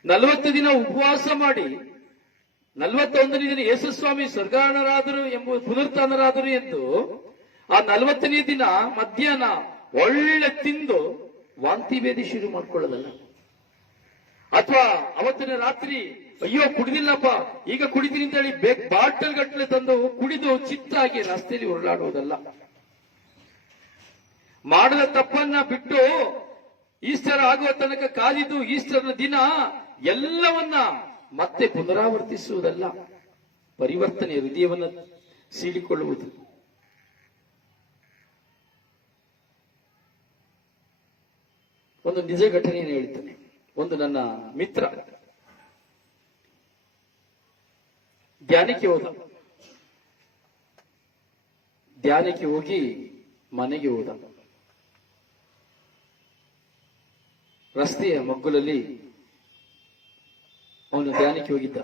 40 ದಿನ ಉಪವಾಸ ಮಾಡಿ 41ನೇ ದಿನ ಯೇಸುಸ್ವಾಮಿ ಸ್ವರ್ಗಾರೋಹಣರಾದರು ಪುನರುತ್ಥಾನರಾದರು ಎಂದು ಆ 40ನೇ ದಿನ ಮಧ್ಯಾಹ್ನ ಒಳ್ಳೆ ತಿಂದು ವಾಂತಿ ಭೇದಿ ಶುರು ಮಾಡ್ಕೊಳ್ಳೋದಲ್ಲ. ಅಥವಾ ಅವತ್ತಿನ ರಾತ್ರಿ ಅಯ್ಯೋ ಕುಡಿದಿಲ್ಲಪ್ಪ, ಈಗ ಕುಡಿತೀನಿ ಅಂತ ಹೇಳಿ ಬಾಟಲ್ ಗಟ್ಟಲೆ ತಂದು ಕುಡಿದು ಚಿತ್ತಾಗಿ ರಸ್ತೆಯಲ್ಲಿ ಉರುಳಾಡುವುದಲ್ಲ. ಮಾಡದ ತಪ್ಪನ್ನ ಬಿಟ್ಟು ಈಸ್ಟರ್ ಆಗುವ ತನಕ ಕಾದಿದ್ದು ಈಸ್ಟರ್ನ ದಿನ ಎಲ್ಲವನ್ನ ಮತ್ತೆ ಪುನರಾವರ್ತಿಸುವುದಲ್ಲ. ಪರಿವರ್ತನೆ, ಹೃದಯವನ್ನು ಸೀಳಿಕೊಳ್ಳುವುದು. ಒಂದು ನಿಜ ಘಟನೆಯನ್ನು ಹೇಳ್ತೇನೆ. ಒಂದು ನನ್ನ ಮಿತ್ರ ಧ್ಯಾನಕ್ಕೆ ಹೋಗಿ ಮನೆಗೆ ಹೋದ. ರಸ್ತೆಯ ಮಗ್ಗುಲಲ್ಲಿ ಅವನು ಧ್ಯಾನಕ್ಕೆ ಹೋಗಿದ್ದ.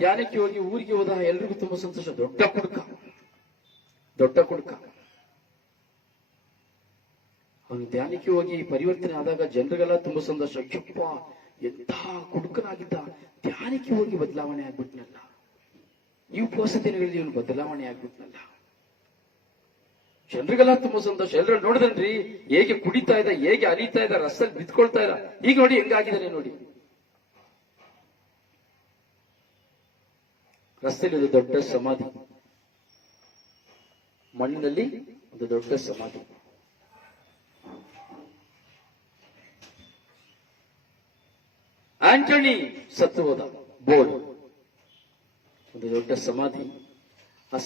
ಧ್ಯಾನಕ್ಕೆ ಹೋಗಿ ಊರಿಗೆ ಹೋದ. ಎಲ್ರಿಗೂ ತುಂಬಾ ಸಂತೋಷ. ದೊಡ್ಡ ಕುಡುಕ. ಅವನು ಧ್ಯಾನಕ್ಕೆ ಹೋಗಿ ಪರಿವರ್ತನೆ ಆದಾಗ ಜನರಿಗೆಲ್ಲ ತುಂಬಾ ಸಂತೋಷ. ಯಪ್ಪ, ಎಂಥ ಕುಡುಕನಾಗಿದ್ದ, ಧ್ಯಾನಕ್ಕೆ ಹೋಗಿ ಬದಲಾವಣೆ ಆಗ್ಬಿಟ್ನಲ್ಲ. ಈ ಉಪವಾಸ ದಿನಗಳಲ್ಲಿ ಇವನು ಬದಲಾವಣೆ ಆಗ್ಬಿಟ್ನಲ್ಲ. ಜನರಿಗೆಲ್ಲ ತುಂಬಾ ಸಂತೋಷ. ಎಲ್ಲರೂ ನೋಡಿದ್ರಿ ಹೇಗೆ ಕುಡಿತಾ ಇದ್ದ, ಹೇಗೆ ಅಲಿತಾ ಇದ್ದ, ರಸ್ತೆಯಲ್ಲಿ ಬಿತ್ಕೊಳ್ತಾ ಇದ್ದ. ಈಗ ನೋಡಿ ಹೆಂಗಾಗಿದ್ದಾನೆ ನೋಡಿ. ರಸ್ತೆಯಲ್ಲಿ ಒಂದು ದೊಡ್ಡ ಸಮಾಧಿ, ಮಣ್ಣಿನಲ್ಲಿ ಒಂದು ದೊಡ್ಡ ಸಮಾಧಿ. ಆಂಟನಿ ಸತ್ತು ಹೋದ. ಬೋರ್ಡ್, ಒಂದು ದೊಡ್ಡ ಸಮಾಧಿ. ಆ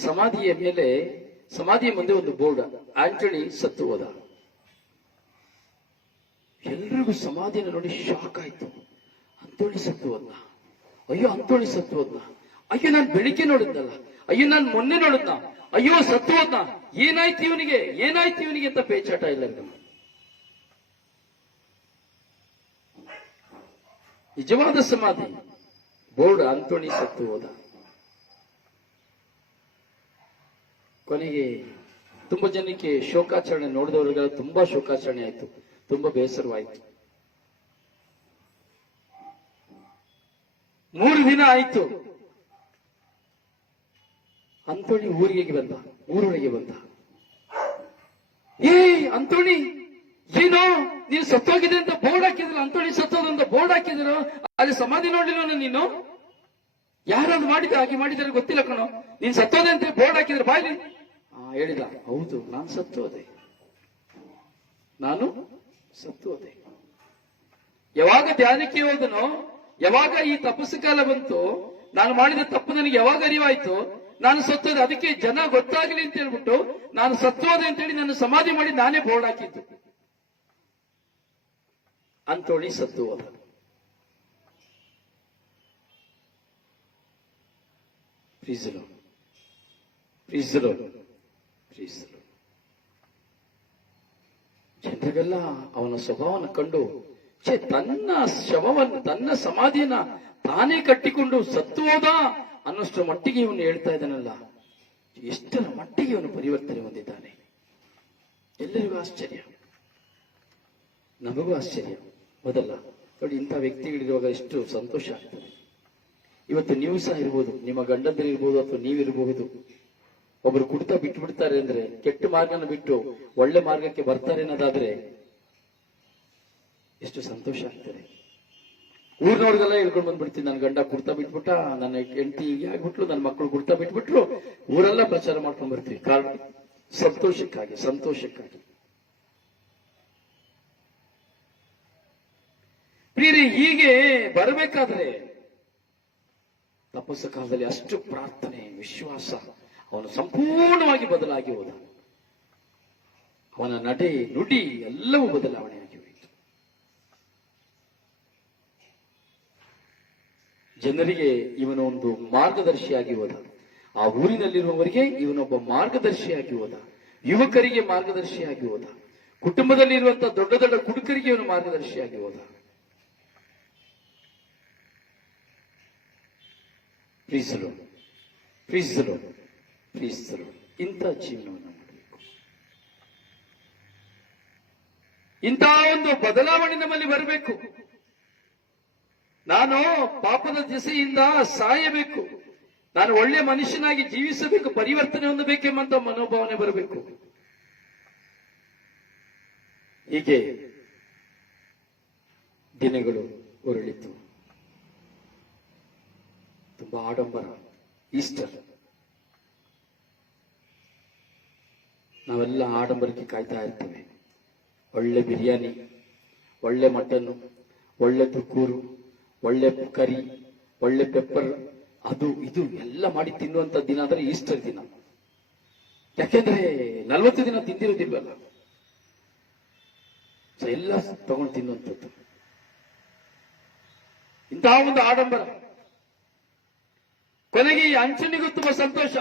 ಸಮಾಧಿಯ ಮುಂದೆ ಒಂದು ಬೋರ್ಡ್, ಆಂಟನಿ ಸತ್ತು ಹೋದ. ಎಲ್ರಿಗೂ ಸಮಾಧಿಯನ್ನು ನೋಡಿ ಶಾಕ್ ಆಯ್ತು. ಅಂತೋಣಿ ಸತ್ತು ಹೋದ್ನ, ಅಯ್ಯೋ ಅಂತೋಣಿ ಸತ್ತು ಹೋದ್ನ, ಅಯ್ಯೋ ನಾನು ಬೆಳಿಗ್ಗೆ ನೋಡಿದ್ನಲ್ಲ, ಅಯ್ಯೋ ನಾನು ಮೊನ್ನೆ ನೋಡಿದ್ನ, ಅಯ್ಯೋ ಸತ್ತು ಹೋದ್ನ, ಏನಾಯ್ತು ಇವನಿಗೆ ಅಂತ ಪೇಚಾಟ ಇಲ್ಲ. ನಿಜವಾದ ಸಮಾಧಿ ಬೋರ್ಡ್, ಅಂತೋಣಿ ಸತ್ತು ಹೋದ. ಕೊನೆಗೆ ತುಂಬಾ ಜನಕ್ಕೆ ಶೋಕಾಚರಣೆ, ನೋಡಿದವರಿಗೆಲ್ಲ ತುಂಬಾ ಶೋಕಾಚರಣೆ ಆಯ್ತು, ತುಂಬಾ ಬೇಸರವಾಯ್ತು. 3 ದಿನ ಆಯ್ತು. ಅಂತೋಣಿ ಊರೊಳಗೆ ಬಂದ. ಅಂತೋಣಿ, ಏನೋ ನೀನು ಸತ್ತೋಗಿದೆ ಅಂತ ಬೋರ್ಡ್ ಹಾಕಿದ್ರು, ಅಂತೋಣಿ ಸತ್ತೋದು ಅಂತ ಬೋರ್ಡ್ ಹಾಕಿದ್ರು, ಅಲ್ಲಿ ಸಮಾಧಿ ನೋಡಿಲ್ಲ ನೀನು? ಯಾರಾದ್ರು ಹಾಗೆ ಮಾಡಿದಾರೆ ಗೊತ್ತಿಲ್ಲ ಕಣೋ, ನೀನ್ ಸತ್ತೋದೆ ಅಂತ ಬೋರ್ಡ್ ಹಾಕಿದ್ರೆ ಬಾಯ್ಲಿ. ಹೇಳಿದ, ಹೌದು ನಾನು ಸತ್ತು ಹೋದೆ. ಯಾವಾಗ ಧ್ಯಾನಕ್ಕೆ ಹೋದನೋ, ಯಾವಾಗ ಈ ತಪಸ್ಸು ಕಾಲ ಬಂತು, ನಾನು ಮಾಡಿದ ತಪ್ಪು ನನಗೆ ಯಾವಾಗ ಅರಿವಾಯ್ತು, ನಾನು ಸತ್ತೋದೆ. ಅದಕ್ಕೆ ಜನ ಗೊತ್ತಾಗಲಿ ಅಂತ ಹೇಳ್ಬಿಟ್ಟು ನಾನು ಸತ್ತೋದೆ ಅಂತೇಳಿ ನಾನು ಸಮಾಧಿ ಮಾಡಿ ನಾನೇ ಬೋರ್ಡ್ ಹಾಕಿದ್ದು. ಅಂತೋಣಿ ಸತ್ತು ಹೋದ. ಜನರಿಗೆಲ್ಲ ಅವನ ಸ್ವಭಾವವನ್ನು ಕಂಡು ತನ್ನ ಸಮಾಧಿಯನ್ನ ತಾನೇ ಕಟ್ಟಿಕೊಂಡು ಸತ್ತು ಹೋದ ಅನ್ನೋಷ್ಟರ ಮಟ್ಟಿಗೆ ಇವನು ಹೇಳ್ತಾ ಇದ್ದಾನಲ್ಲ, ಎಷ್ಟರ ಮಟ್ಟಿಗೆ ಇವನು ಪರಿವರ್ತನೆ ಹೊಂದಿದ್ದಾನೆ. ಎಲ್ಲರಿಗೂ ಆಶ್ಚರ್ಯ, ನಮಗೂ ಆಶ್ಚರ್ಯ. ಮೊದಲ ನೋಡಿ, ಇಂಥ ವ್ಯಕ್ತಿಗಳಿರುವಾಗ ಎಷ್ಟು ಸಂತೋಷ ಆಗ್ತದೆ. ಇವತ್ತು ನೀವು ಸಹ ಇರ್ಬೋದು, ನಿಮ್ಮ ಗಂಡಂದಿರಿರ್ಬೋದು, ಅಥವಾ ನೀವಿರಬಹುದು. ಒಬ್ರು ಕುಡಿತ ಬಿಟ್ಟು ಬಿಡ್ತಾರೆ ಅಂದ್ರೆ, ಕೆಟ್ಟ ಮಾರ್ಗನ ಬಿಟ್ಟು ಒಳ್ಳೆ ಮಾರ್ಗಕ್ಕೆ ಬರ್ತಾರೆ ಅನ್ನೋದಾದ್ರೆ ಎಷ್ಟು ಸಂತೋಷ ಆಗ್ತದೆ. ಊರಿನವ್ರಿಗೆಲ್ಲ ಹೇಳ್ಕೊಂಡು ಬಂದ್ಬಿಡ್ತೀನಿ, ನನ್ನ ಗಂಡ ಕುಡ್ತಾ ಬಿಟ್ಬಿಟ್ಟ, ನನ್ನ ಹೆಂಡತಿ ಹೀಗೆ ಆಗ್ಬಿಟ್ಲು, ನನ್ನ ಮಕ್ಕಳು ಕುಡ್ತಾ ಬಿಟ್ಬಿಟ್ರು, ಊರೆಲ್ಲ ಪ್ರಚಾರ ಮಾಡ್ಕೊಂಡ್ ಬರ್ತೀವಿ. ಕಾರಣ ಸಂತೋಷಕ್ಕಾಗಿ. ಪ್ರಿಯರೇ, ಹೀಗೆ ಬರಬೇಕಾದ್ರೆ ತಪಸ್ಸ ಕಾಲದಲ್ಲಿ ಅಷ್ಟು ಪ್ರಾರ್ಥನೆ, ವಿಶ್ವಾಸ, ಅವನು ಸಂಪೂರ್ಣವಾಗಿ ಬದಲಾಗಿ ಹೋದ. ಅವನ ನಡೆ, ನುಡಿ ಎಲ್ಲವೂ ಬದಲಾವಣೆಯಾಗಿ ಹೋಯಿತು. ಜನರಿಗೆ ಇವನು ಒಂದು ಮಾರ್ಗದರ್ಶಿಯಾಗಿ ಹೋದ. ಆ ಊರಿನಲ್ಲಿರುವವರಿಗೆ ಇವನೊಬ್ಬ ಮಾರ್ಗದರ್ಶಿಯಾಗಿ ಹೋದ. ಯುವಕರಿಗೆ ಮಾರ್ಗದರ್ಶಿಯಾಗಿ ಹೋದ. ಕುಟುಂಬದಲ್ಲಿರುವಂತಹ ದೊಡ್ಡ ದೊಡ್ಡ ಕುಡುಕರಿಗೆ ಇವನು ಮಾರ್ಗದರ್ಶಿಯಾಗಿ ಹೋದ. ಪ್ರೀಸರು ಇಂಥ ಜೀವನವನ್ನು ಮಾಡಬೇಕು. ಇಂತಹ ಒಂದು ಬದಲಾವಣೆ ನಮ್ಮಲ್ಲಿ ಬರಬೇಕು. ನಾನು ಪಾಪದ ದಿಸೆಯಿಂದ ಸಾಯಬೇಕು, ನಾನು ಒಳ್ಳೆ ಮನುಷ್ಯನಾಗಿ ಜೀವಿಸಬೇಕು, ಪರಿವರ್ತನೆ ಹೊಂದಬೇಕೆಂಬಂತ ಮನೋಭಾವನೆ ಬರಬೇಕು. ಹೀಗೆ ದಿನಗಳು ಉರುಳಿತು. ತುಂಬಾ ಆಡಂಬರ. ಈಸ್ಟರ್, ನಾವೆಲ್ಲ ಆಡಂಬರಕ್ಕೆ ಕಾಯ್ತಾ ಇರ್ತೇವೆ. ಒಳ್ಳೆ ಬಿರಿಯಾನಿ, ಒಳ್ಳೆ ಮಟನ್, ಒಳ್ಳೆ ತುಕ್ಕೂರು, ಒಳ್ಳೆ ಕರಿ, ಒಳ್ಳೆ ಪೆಪ್ಪರ್, ಅದು ಇದು ಎಲ್ಲ ಮಾಡಿ ತಿನ್ನುವಂತ ದಿನ ಅಂದ್ರೆ ಈಸ್ಟರ್ ದಿನ. ಯಾಕೆಂದ್ರೆ 40 ದಿನ ತಿಂದಿರೋದಿಲ್ವಲ್ಲ, ಎಲ್ಲ ತಗೊಂಡು ತಿನ್ನುವಂಥದ್ದು. ಇಂತಹ ಒಂದು ಆಡಂಬರ. ಕೊನೆಗೆ ಈ ಅಂಚನಿಗೂ ತುಂಬಾ ಸಂತೋಷ.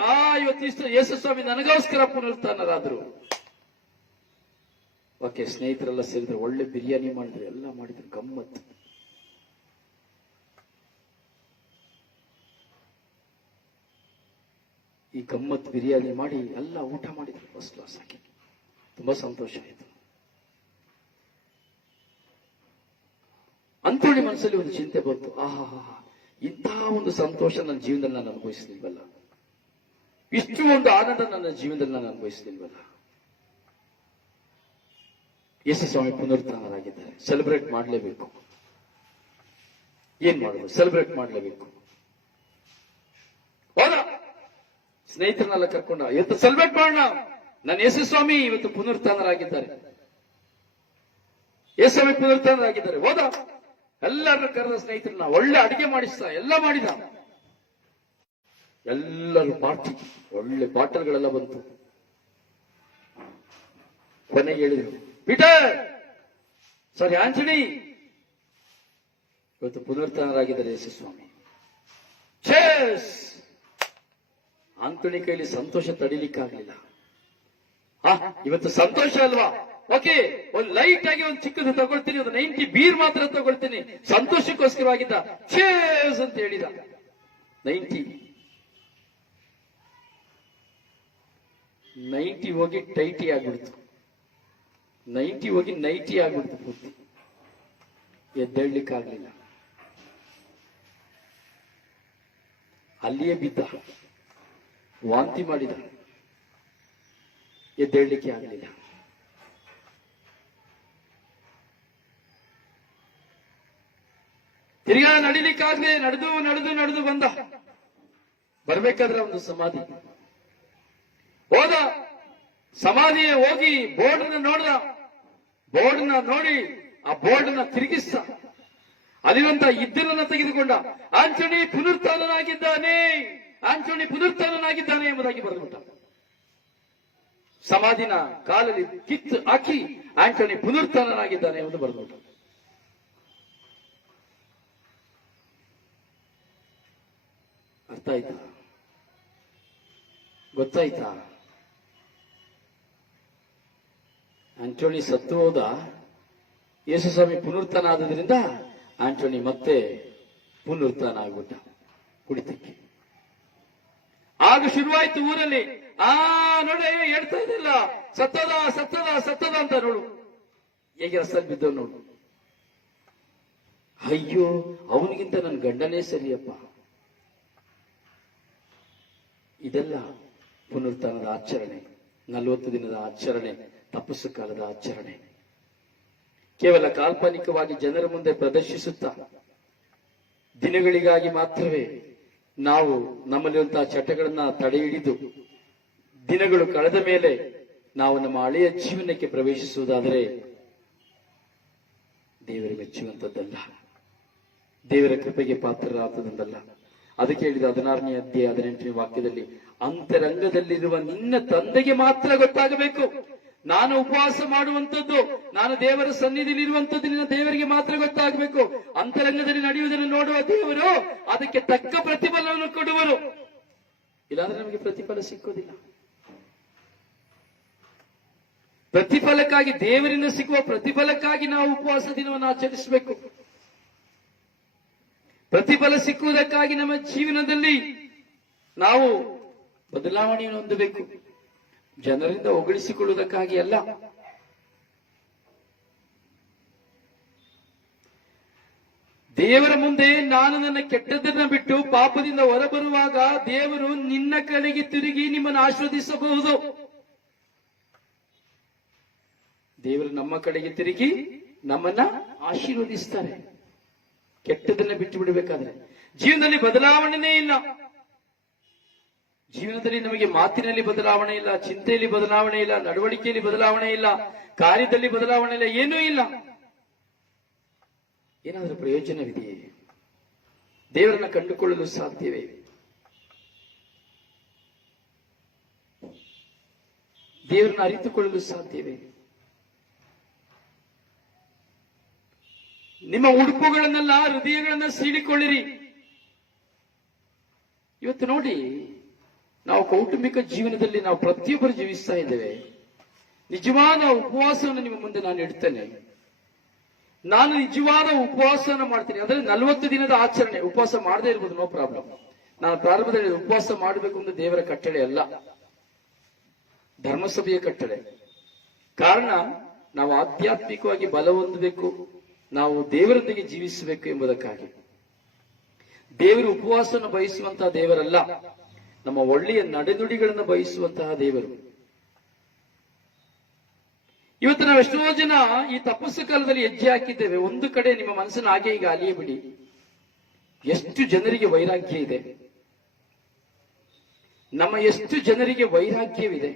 ಇವತ್ತು ಯೇಸು ಸ್ವಾಮಿ ನನಗೋಸ್ಕರ ಪುನರುತ್ಥಾನರಾದ್ರು. ಓಕೆ, ಸ್ನೇಹಿತರೆಲ್ಲ ಸೇರಿದ್ರೆ ಒಳ್ಳೆ ಬಿರಿಯಾನಿ ಮಾಡಿದ್ರು, ಎಲ್ಲ ಮಾಡಿದ್ರು, ಗಮ್ಮತ್ತು. ಈ ಗಮ್ಮತ್ ಬಿರಿಯಾನಿ ಮಾಡಿ ಎಲ್ಲ ಊಟ ಮಾಡಿದ್ರು, ಫಸ್ಟ್ ಕ್ಲಾಸ್ ಆಗಿ. ತುಂಬಾ ಸಂತೋಷ ಆಯಿತು. ಅಂತೋಳಿ ಮನಸ್ಸಲ್ಲಿ ಒಂದು ಚಿಂತೆ ಬಂತು, ಇಂತಹ ಒಂದು ಸಂತೋಷ ನನ್ನ ಜೀವನದಲ್ಲಿ ನಾನು ಅನುಭವಿಸಲಿಲ್ವಲ್ಲ, ಇಷ್ಟು ಒಂದು ಆನಂದ ನನ್ನ ಜೀವನದಲ್ಲಿ ನಾನು ಅನುಭವಿಸಲಿಲ್ವಲ್ಲ. ಯೇಸು ಸ್ವಾಮಿ ಪುನರುತ್ಥಾನರಾಗಿದ್ದಾರೆ, ಸೆಲೆಬ್ರೇಟ್ ಮಾಡಲೇಬೇಕು. ಏನ್ ಮಾಡೋದು? ಸೆಲೆಬ್ರೇಟ್ ಮಾಡಲೇಬೇಕು. ಹೋದ ಸ್ನೇಹಿತರನ್ನೆಲ್ಲ ಕರ್ಕೊಂಡ, ಇವತ್ತು ಸೆಲೆಬ್ರೇಟ್ ಮಾಡೋಣ, ನನ್ನ ಯೇಸು ಸ್ವಾಮಿ ಇವತ್ತು ಪುನರುತ್ಥಾನರಾಗಿದ್ದಾರೆ, ಯೇಸು ಸ್ವಾಮಿ ಪುನರುತ್ಥಾನರಾಗಿದ್ದಾರೆ. ಹೋದ ಎಲ್ಲರನ್ನ ಕರೆದ ಸ್ನೇಹಿತರನ್ನ ಒಳ್ಳೆ ಅಡಿಗೆ ಮಾಡಿಸ್ತಾ ಎಲ್ಲ ಮಾಡಿದ. ಎಲ್ಲರೂ ಪಾರ್ಟಿ, ಒಳ್ಳೆ ಬಾಟಲ್ಗಳೆಲ್ಲ ಬಂತು. ಕೊನೆಗೆ ಹೇಳಿದ್ರು, ಪೀಟರ್, ಸಾರಿ ಆಂಟನಿ, ಇವತ್ತು ಪುನರುತ್ಥಾನರಾಗಿದ್ದಾರೆ ಯೇಸು ಸ್ವಾಮಿ. ಚೇಸ್! ಆಂಟನಿ ಕೈಲಿ ಸಂತೋಷ ತಡಿಲಿಕ್ಕಾಗ್ಲಿಲ್ಲ. ಇವತ್ತು ಸಂತೋಷ ಅಲ್ವಾ? ಓಕೆ, ಒಂದು ಲೈಟ್ ಆಗಿ ಒಂದು ಚಿಕ್ಕದು ತಗೊಳ್ತೀನಿ, ಒಂದು 90 ಬೀರ್ ಮಾತ್ರ ತಗೊಳ್ತೀನಿ, ಸಂತೋಷಕ್ಕೋಸ್ಕರವಾಗಿದ್ದ. ಚೇಸ್ ಅಂತ ಹೇಳಿದ. 90 ಹೋಗಿ ಟೈಟಿ ಆಗ್ಬಿಡ್ತು, 90 ಹೋಗಿ ನೈಟಿ ಆಗ್ಬಿಡ್ತು ಪೂರ್ತಿ. ಎದ್ದೇಳಲಿಕ್ಕಾಗ್ಲಿಲ್ಲ, ಅಲ್ಲಿಯೇ ಬಿದ್ದ, ವಾಂತಿ ಮಾಡಿದ, ಎದ್ದೇಳಲಿಕ್ಕೆ ಆಗಲಿಲ್ಲ. ತಿರ್ಗಾ ನಡಿಲಿಕ್ಕಾಗದೆ ನಡೆದು ನಡೆದು ನಡೆದು ಬಂದ. ಬರ್ಬೇಕಾದ್ರೆ ಒಂದು ಸಮಾಧಿ ಹೋದ. ಸಮಾಧಿಯ ಹೋಗಿ ಬೋರ್ಡ್ನ ನೋಡ್ದ. ಬೋರ್ಡ್ನ ನೋಡಿ ಆ ಬೋರ್ಡ್ನ ತಿರುಗಿಸ್ತ. ಅಲ್ಲಿರುವಂತ ಇದ್ದಲನ್ನ ತೆಗೆದುಕೊಂಡ. ಆಂಟನಿ ಪುನರುತ್ಥಾನನಾಗಿದ್ದಾನೆ, ಆಂಟನಿ ಪುನರುತ್ಥಾನನಾಗಿದ್ದಾನೆ ಎಂಬುದಾಗಿ ಬರೆದುಬಿಟ್ಟ. ಸಮಾಧಿನ ಕಾಲಲ್ಲಿ ಕಿತ್ತು ಹಾಕಿ ಆಂಟನಿ ಪುನರುತ್ಥಾನನಾಗಿದ್ದಾನೆ ಎಂದು ಬರೆದುಬಿಟ್ಟ. ಅರ್ಥ ಆಯ್ತಾ? ಗೊತ್ತಾಯ್ತಾ? ಆಂಟೋನಿ ಸತ್ತು ಹೋದ. ಯೇಸು ಸ್ವಾಮಿ ಪುನರುತ್ಥಾನ ಆದ್ರಿಂದ ಆಂಟೋನಿ ಮತ್ತೆ ಪುನರುತ್ಥಾನ ಆಗ್ಬಿಟ್ಟ ಕುಡಿತಕ್ಕೆ. ಆಗ ಶುರುವಾಯ್ತು ಊರಲ್ಲಿ, ನೋಡಿ ಹೇಳ್ತಾ ಇದ್ದಿಲ್ಲ, ಸತ್ತದ ಸತ್ತದ ಸತ್ತದ ಅಂತ ನೋಡು, ಹೇಗೆ ರಸ್ತೆಯಲ್ಲಿ ಬಿದ್ದವ್ ನೋಡು. ಅಯ್ಯೋ, ಅವನಿಗಿಂತ ನನ್ನ ಗಂಡನೇ ಸರಿಯಪ್ಪ. ಇದೆಲ್ಲ ಪುನರುತ್ಥಾನದ ಆಚರಣೆ, 40 ದಿನದ ಆಚರಣೆ, ತಪಸ್ಸು ಕಾಲದ ಆಚರಣೆ. ಕೇವಲ ಕಾಲ್ಪನಿಕವಾಗಿ ಜನರ ಮುಂದೆ ಪ್ರದರ್ಶಿಸುತ್ತಾ ದಿನಗಳಿಗಾಗಿ ಮಾತ್ರವೇ ನಾವು ನಮ್ಮಲ್ಲಿರುವಂತಹ ಚಟಗಳನ್ನ ತಡೆ ಹಿಡಿದು ದಿನಗಳು ಕಳೆದ ಮೇಲೆ ನಾವು ನಮ್ಮ ಹಳೆಯ ಜೀವನಕ್ಕೆ ಪ್ರವೇಶಿಸುವುದಾದರೆ ದೇವರು ಮೆಚ್ಚುವಂಥದ್ದಲ್ಲ, ದೇವರ ಕೃಪೆಗೆ ಪಾತ್ರರಾಗುವುದಲ್ಲ. ಅದಕ್ಕೆ ಹೇಳಿದ 16ನೇ ಅಧ್ಯಾಯ 18ನೇ ವಾಕ್ಯದಲ್ಲಿ, ಅಂತರಂಗದಲ್ಲಿರುವ ನಿನ್ನ ತಂದೆಗೆ ಮಾತ್ರ ಗೊತ್ತಾಗಬೇಕು. ನಾನು ಉಪವಾಸ ಮಾಡುವಂಥದ್ದು, ನಾನು ದೇವರ ಸನ್ನಿಧಿಯಲ್ಲಿ ಇರುವಂಥದ್ದು ನಿನ್ನ ದೇವರಿಗೆ ಮಾತ್ರ ಗೊತ್ತಾಗಬೇಕು. ಅಂತರಂಗದಲ್ಲಿ ನಡೆಯುವುದನ್ನು ನೋಡುವ ದೇವರು ಅದಕ್ಕೆ ತಕ್ಕ ಪ್ರತಿಫಲವನ್ನು ಕೊಡುವರು. ಇಲ್ಲಾಂದ್ರೆ ನಮಗೆ ಪ್ರತಿಫಲ ಸಿಕ್ಕುವುದಿಲ್ಲ. ಪ್ರತಿಫಲಕ್ಕಾಗಿ, ದೇವರಿಂದ ಸಿಗುವ ಪ್ರತಿಫಲಕ್ಕಾಗಿ ನಾವು ಉಪವಾಸ ದಿನವನ್ನು ಆಚರಿಸಬೇಕು. ಪ್ರತಿಫಲ ಸಿಕ್ಕುವುದಕ್ಕಾಗಿ ನಮ್ಮ ಜೀವನದಲ್ಲಿ ನಾವು ಬದಲಾವಣೆಯನ್ನು ಹೊಂದಬೇಕು. ಜನರಿಂದ ಹೊಗಳಿಸಿಕೊಳ್ಳುವುದಕ್ಕಾಗಿ ಅಲ್ಲ. ದೇವರ ಮುಂದೆ ನಾನು ನನ್ನ ಕೆಟ್ಟದ್ದನ್ನ ಬಿಟ್ಟು ಪಾಪದಿಂದ ಹೊರಬರುವಾಗ ದೇವರು ನಿನ್ನ ಕಡೆಗೆ ತಿರುಗಿ ನಿಮ್ಮನ್ನು ಆಶೀರ್ವದಿಸಬಹುದು. ದೇವರು ನಮ್ಮ ಕಡೆಗೆ ತಿರುಗಿ ನಮ್ಮನ್ನ ಆಶೀರ್ವದಿಸ್ತಾರೆ. ಕೆಟ್ಟದನ್ನ ಬಿಟ್ಟು ಬಿಡಬೇಕಾದ್ರೆ ಜೀವನದಲ್ಲಿ ಬದಲಾವಣೆನೇ ಇಲ್ಲ. ಜೀವನದಲ್ಲಿ ನಮಗೆ ಮಾತಿನಲ್ಲಿ ಬದಲಾವಣೆ ಇಲ್ಲ, ಚಿಂತೆಯಲ್ಲಿ ಬದಲಾವಣೆ ಇಲ್ಲ, ನಡವಳಿಕೆಯಲ್ಲಿ ಬದಲಾವಣೆ ಇಲ್ಲ, ಕಾರ್ಯದಲ್ಲಿ ಬದಲಾವಣೆ ಇಲ್ಲ, ಏನೂ ಇಲ್ಲ. ಏನಾದರೂ ಪ್ರಯೋಜನವಿದೆಯೇ? ದೇವರನ್ನ ಕಂಡುಕೊಳ್ಳಲು ಸಾಧ್ಯವೇ? ದೇವರನ್ನ ಅರಿತುಕೊಳ್ಳಲು ಸಾಧ್ಯವೇ? ನಿಮ್ಮ ಉಡುಪುಗಳನ್ನೆಲ್ಲ, ಹೃದಯಗಳನ್ನ ಸೀಳಿಕೊಳ್ಳಿರಿ. ಇವತ್ತು ನೋಡಿ, ನಾವು ಕೌಟುಂಬಿಕ ಜೀವನದಲ್ಲಿ ನಾವು ಪ್ರತಿಯೊಬ್ಬರು ಜೀವಿಸ್ತಾ ಇದ್ದೇವೆ. ನಿಜವಾದ ಉಪವಾಸವನ್ನು ನಿಮ್ಮ ಮುಂದೆ ನಾನು ಇಡ್ತೇನೆ. ನಾನು ನಿಜವಾದ ಉಪವಾಸವನ್ನು ಮಾಡ್ತೀನಿ. ಅಂದ್ರೆ 40 ದಿನದ ಆಚರಣೆ. ಉಪವಾಸ ಮಾಡದೇ ಇರ್ಬೋದು, ನೋ ಪ್ರಾಬ್ಲಮ್. ನಾನು ಪ್ರಾರಂಭದಲ್ಲಿ ಉಪವಾಸ ಮಾಡಬೇಕು ಅಂತ ದೇವರ ಕಟ್ಟಳೆ ಅಲ್ಲ, ಧರ್ಮಸಭೆಯ ಕಟ್ಟಳೆ. ಕಾರಣ, ನಾವು ಆಧ್ಯಾತ್ಮಿಕವಾಗಿ ಬಲ ಹೊಂದಬೇಕು, ನಾವು ದೇವರೊಂದಿಗೆ ಜೀವಿಸಬೇಕು ಎಂಬುದಕ್ಕಾಗಿ. ದೇವರು ಉಪವಾಸವನ್ನು ಬಯಸುವಂತಹ ದೇವರಲ್ಲ, ನಮ್ಮ ಒಳ್ಳೆಯ ನಡೆನುಡಿಗಳನ್ನು ಬಯಸುವಂತಹ ದೇವರು. ಇವತ್ತು ನಾವು ಎಷ್ಟೋ ಜನ ಈ ತಪಸ್ಸು ಕಾಲದಲ್ಲಿ ಹೆಜ್ಜೆ ಹಾಕಿದ್ದೇವೆ. ಒಂದು ಕಡೆ ನಿಮ್ಮ ಮನಸ್ಸನ್ನು ಹಾಗೆ ಈಗ ಅಲಿಯ ಬಿಡಿ. ಎಷ್ಟು ಜನರಿಗೆ ವೈರಾಗ್ಯ ಇದೆ, ನಮ್ಮ ಎಷ್ಟು ಜನರಿಗೆ ವೈರಾಗ್ಯವಿದೆ.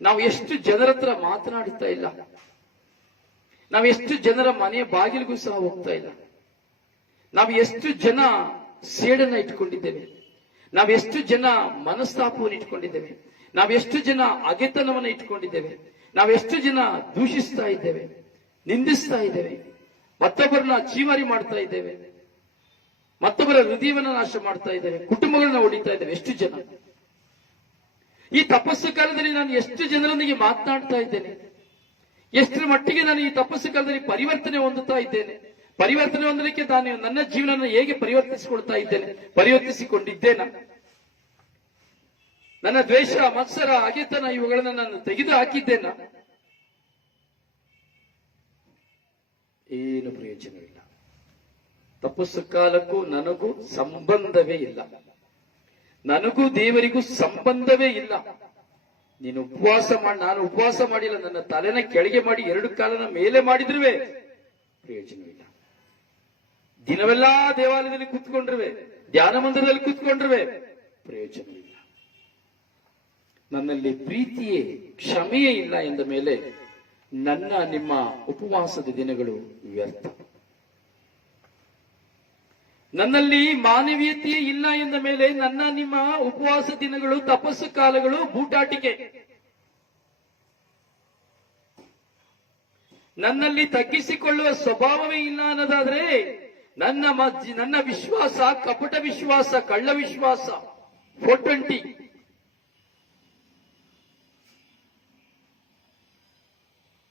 ನಾವು ಎಷ್ಟು ಜನರ ಹತ್ರ ಮಾತನಾಡುತ್ತಾ ಇಲ್ಲ, ನಾವು ಎಷ್ಟು ಜನರ ಮನೆಯ ಬಾಗಿಲಿಗೂ ಸಹ ಹೋಗ್ತಾ ಇಲ್ಲ. ನಾವು ಎಷ್ಟು ಜನ ಸೇಡನ್ನ ಇಟ್ಕೊಂಡಿದ್ದೇವೆ, ನಾವೆಷ್ಟು ಜನ ಮನಸ್ತಾಪವನ್ನು ಇಟ್ಕೊಂಡಿದ್ದೇವೆ, ನಾವೆಷ್ಟು ಜನ ಅಗೆತನವನ್ನು ಇಟ್ಕೊಂಡಿದ್ದೇವೆ, ನಾವೆಷ್ಟು ಜನ ದೂಷಿಸ್ತಾ ಇದ್ದೇವೆ, ನಿಂದಿಸ್ತಾ ಇದ್ದೇವೆ, ಮತ್ತೊಬ್ಬರನ್ನ ಚೀಮಾರಿ ಮಾಡ್ತಾ ಇದ್ದೇವೆ, ಮತ್ತೊಬ್ಬರ ಹೃದಯವನ್ನು ನಾಶ ಮಾಡ್ತಾ ಇದ್ದೇವೆ, ಕುಟುಂಬಗಳನ್ನ ಹೊಡಿತಾ ಇದ್ದೇವೆ. ಎಷ್ಟು ಜನ ಈ ತಪಸ್ಸು ಕಾಲದಲ್ಲಿ ನಾನು ಎಷ್ಟು ಜನರೊಂದಿಗೆ ಮಾತನಾಡ್ತಾ ಇದ್ದೇನೆ, ಎಷ್ಟರ ಮಟ್ಟಿಗೆ ನಾನು ಈ ತಪಸ್ಸು ಕಾಲದಲ್ಲಿ ಪರಿವರ್ತನೆ ಹೊಂದುತ್ತಾ ಇದ್ದೇನೆ, ಪರಿವರ್ತನೆ ಹೊಂದಲಿಕ್ಕೆ ನಾನು ನನ್ನ ಜೀವನ ಹೇಗೆ ಪರಿವರ್ತಿಸಿಕೊಳ್ತಾ ಇದ್ದೇನೆ, ಪರಿವರ್ತಿಸಿಕೊಂಡಿದ್ದೇನೆ. ನನ್ನ ದ್ವೇಷ, ಮತ್ಸರ, ಅಗೆತನ ಇವುಗಳನ್ನು ನಾನು ತೆಗೆದು ಹಾಕಿದ್ದೇನ? ಏನು ಪ್ರಯೋಜನವಿಲ್ಲ. ತಪಸ್ಸು ಕಾಲಕ್ಕೂ ನನಗೂ ಸಂಬಂಧವೇ ಇಲ್ಲ, ನನಗೂ ದೇವರಿಗೂ ಸಂಬಂಧವೇ ಇಲ್ಲ. ನೀನು ಉಪವಾಸ ಮಾಡಿ, ನಾನು ಉಪವಾಸ ಮಾಡಿಲ್ಲ, ನನ್ನ ತಲೆನ ಕೆಳಗೆ ಮಾಡಿ 2 ಕಾಲನ ಮೇಲೆ ಮಾಡಿದ್ರುವೆ ಪ್ರಯೋಜನವಿಲ್ಲ. ದಿನವೆಲ್ಲಾ ದೇವಾಲಯದಲ್ಲಿ ಕೂತ್ಕೊಂಡ್ರುವೆ, ಧ್ಯಾನ ಮಂದಿರದಲ್ಲಿ ಕೂತ್ಕೊಂಡ್ರುವೆ ಪ್ರಯೋಜನವಿಲ್ಲ. ನನ್ನಲ್ಲಿ ಪ್ರೀತಿಯೇ, ಕ್ಷಮೆಯೇ ಇಲ್ಲ ಎಂದ ಮೇಲೆ ನನ್ನ ನಿಮ್ಮ ಉಪವಾಸದ ದಿನಗಳು ವ್ಯರ್ಥ. ನನ್ನಲ್ಲಿ ಮಾನವೀಯತೆಯೇ ಇಲ್ಲ ಎಂದ ಮೇಲೆ ನನ್ನ ನಿಮ್ಮ ಉಪವಾಸ ದಿನಗಳು, ತಪಸ್ಸು ಕಾಲಗಳು ಬೂಟಾಟಿಕೆ. ನನ್ನಲ್ಲಿ ತಗ್ಗಿಸಿಕೊಳ್ಳುವ ಸ್ವಭಾವವೇ ಇಲ್ಲ ಅನ್ನೋದಾದ್ರೆ ನನ್ನ ವಿಶ್ವಾಸ ಕಪಟ ವಿಶ್ವಾಸ, ಕಳ್ಳ ವಿಶ್ವಾಸ, 420.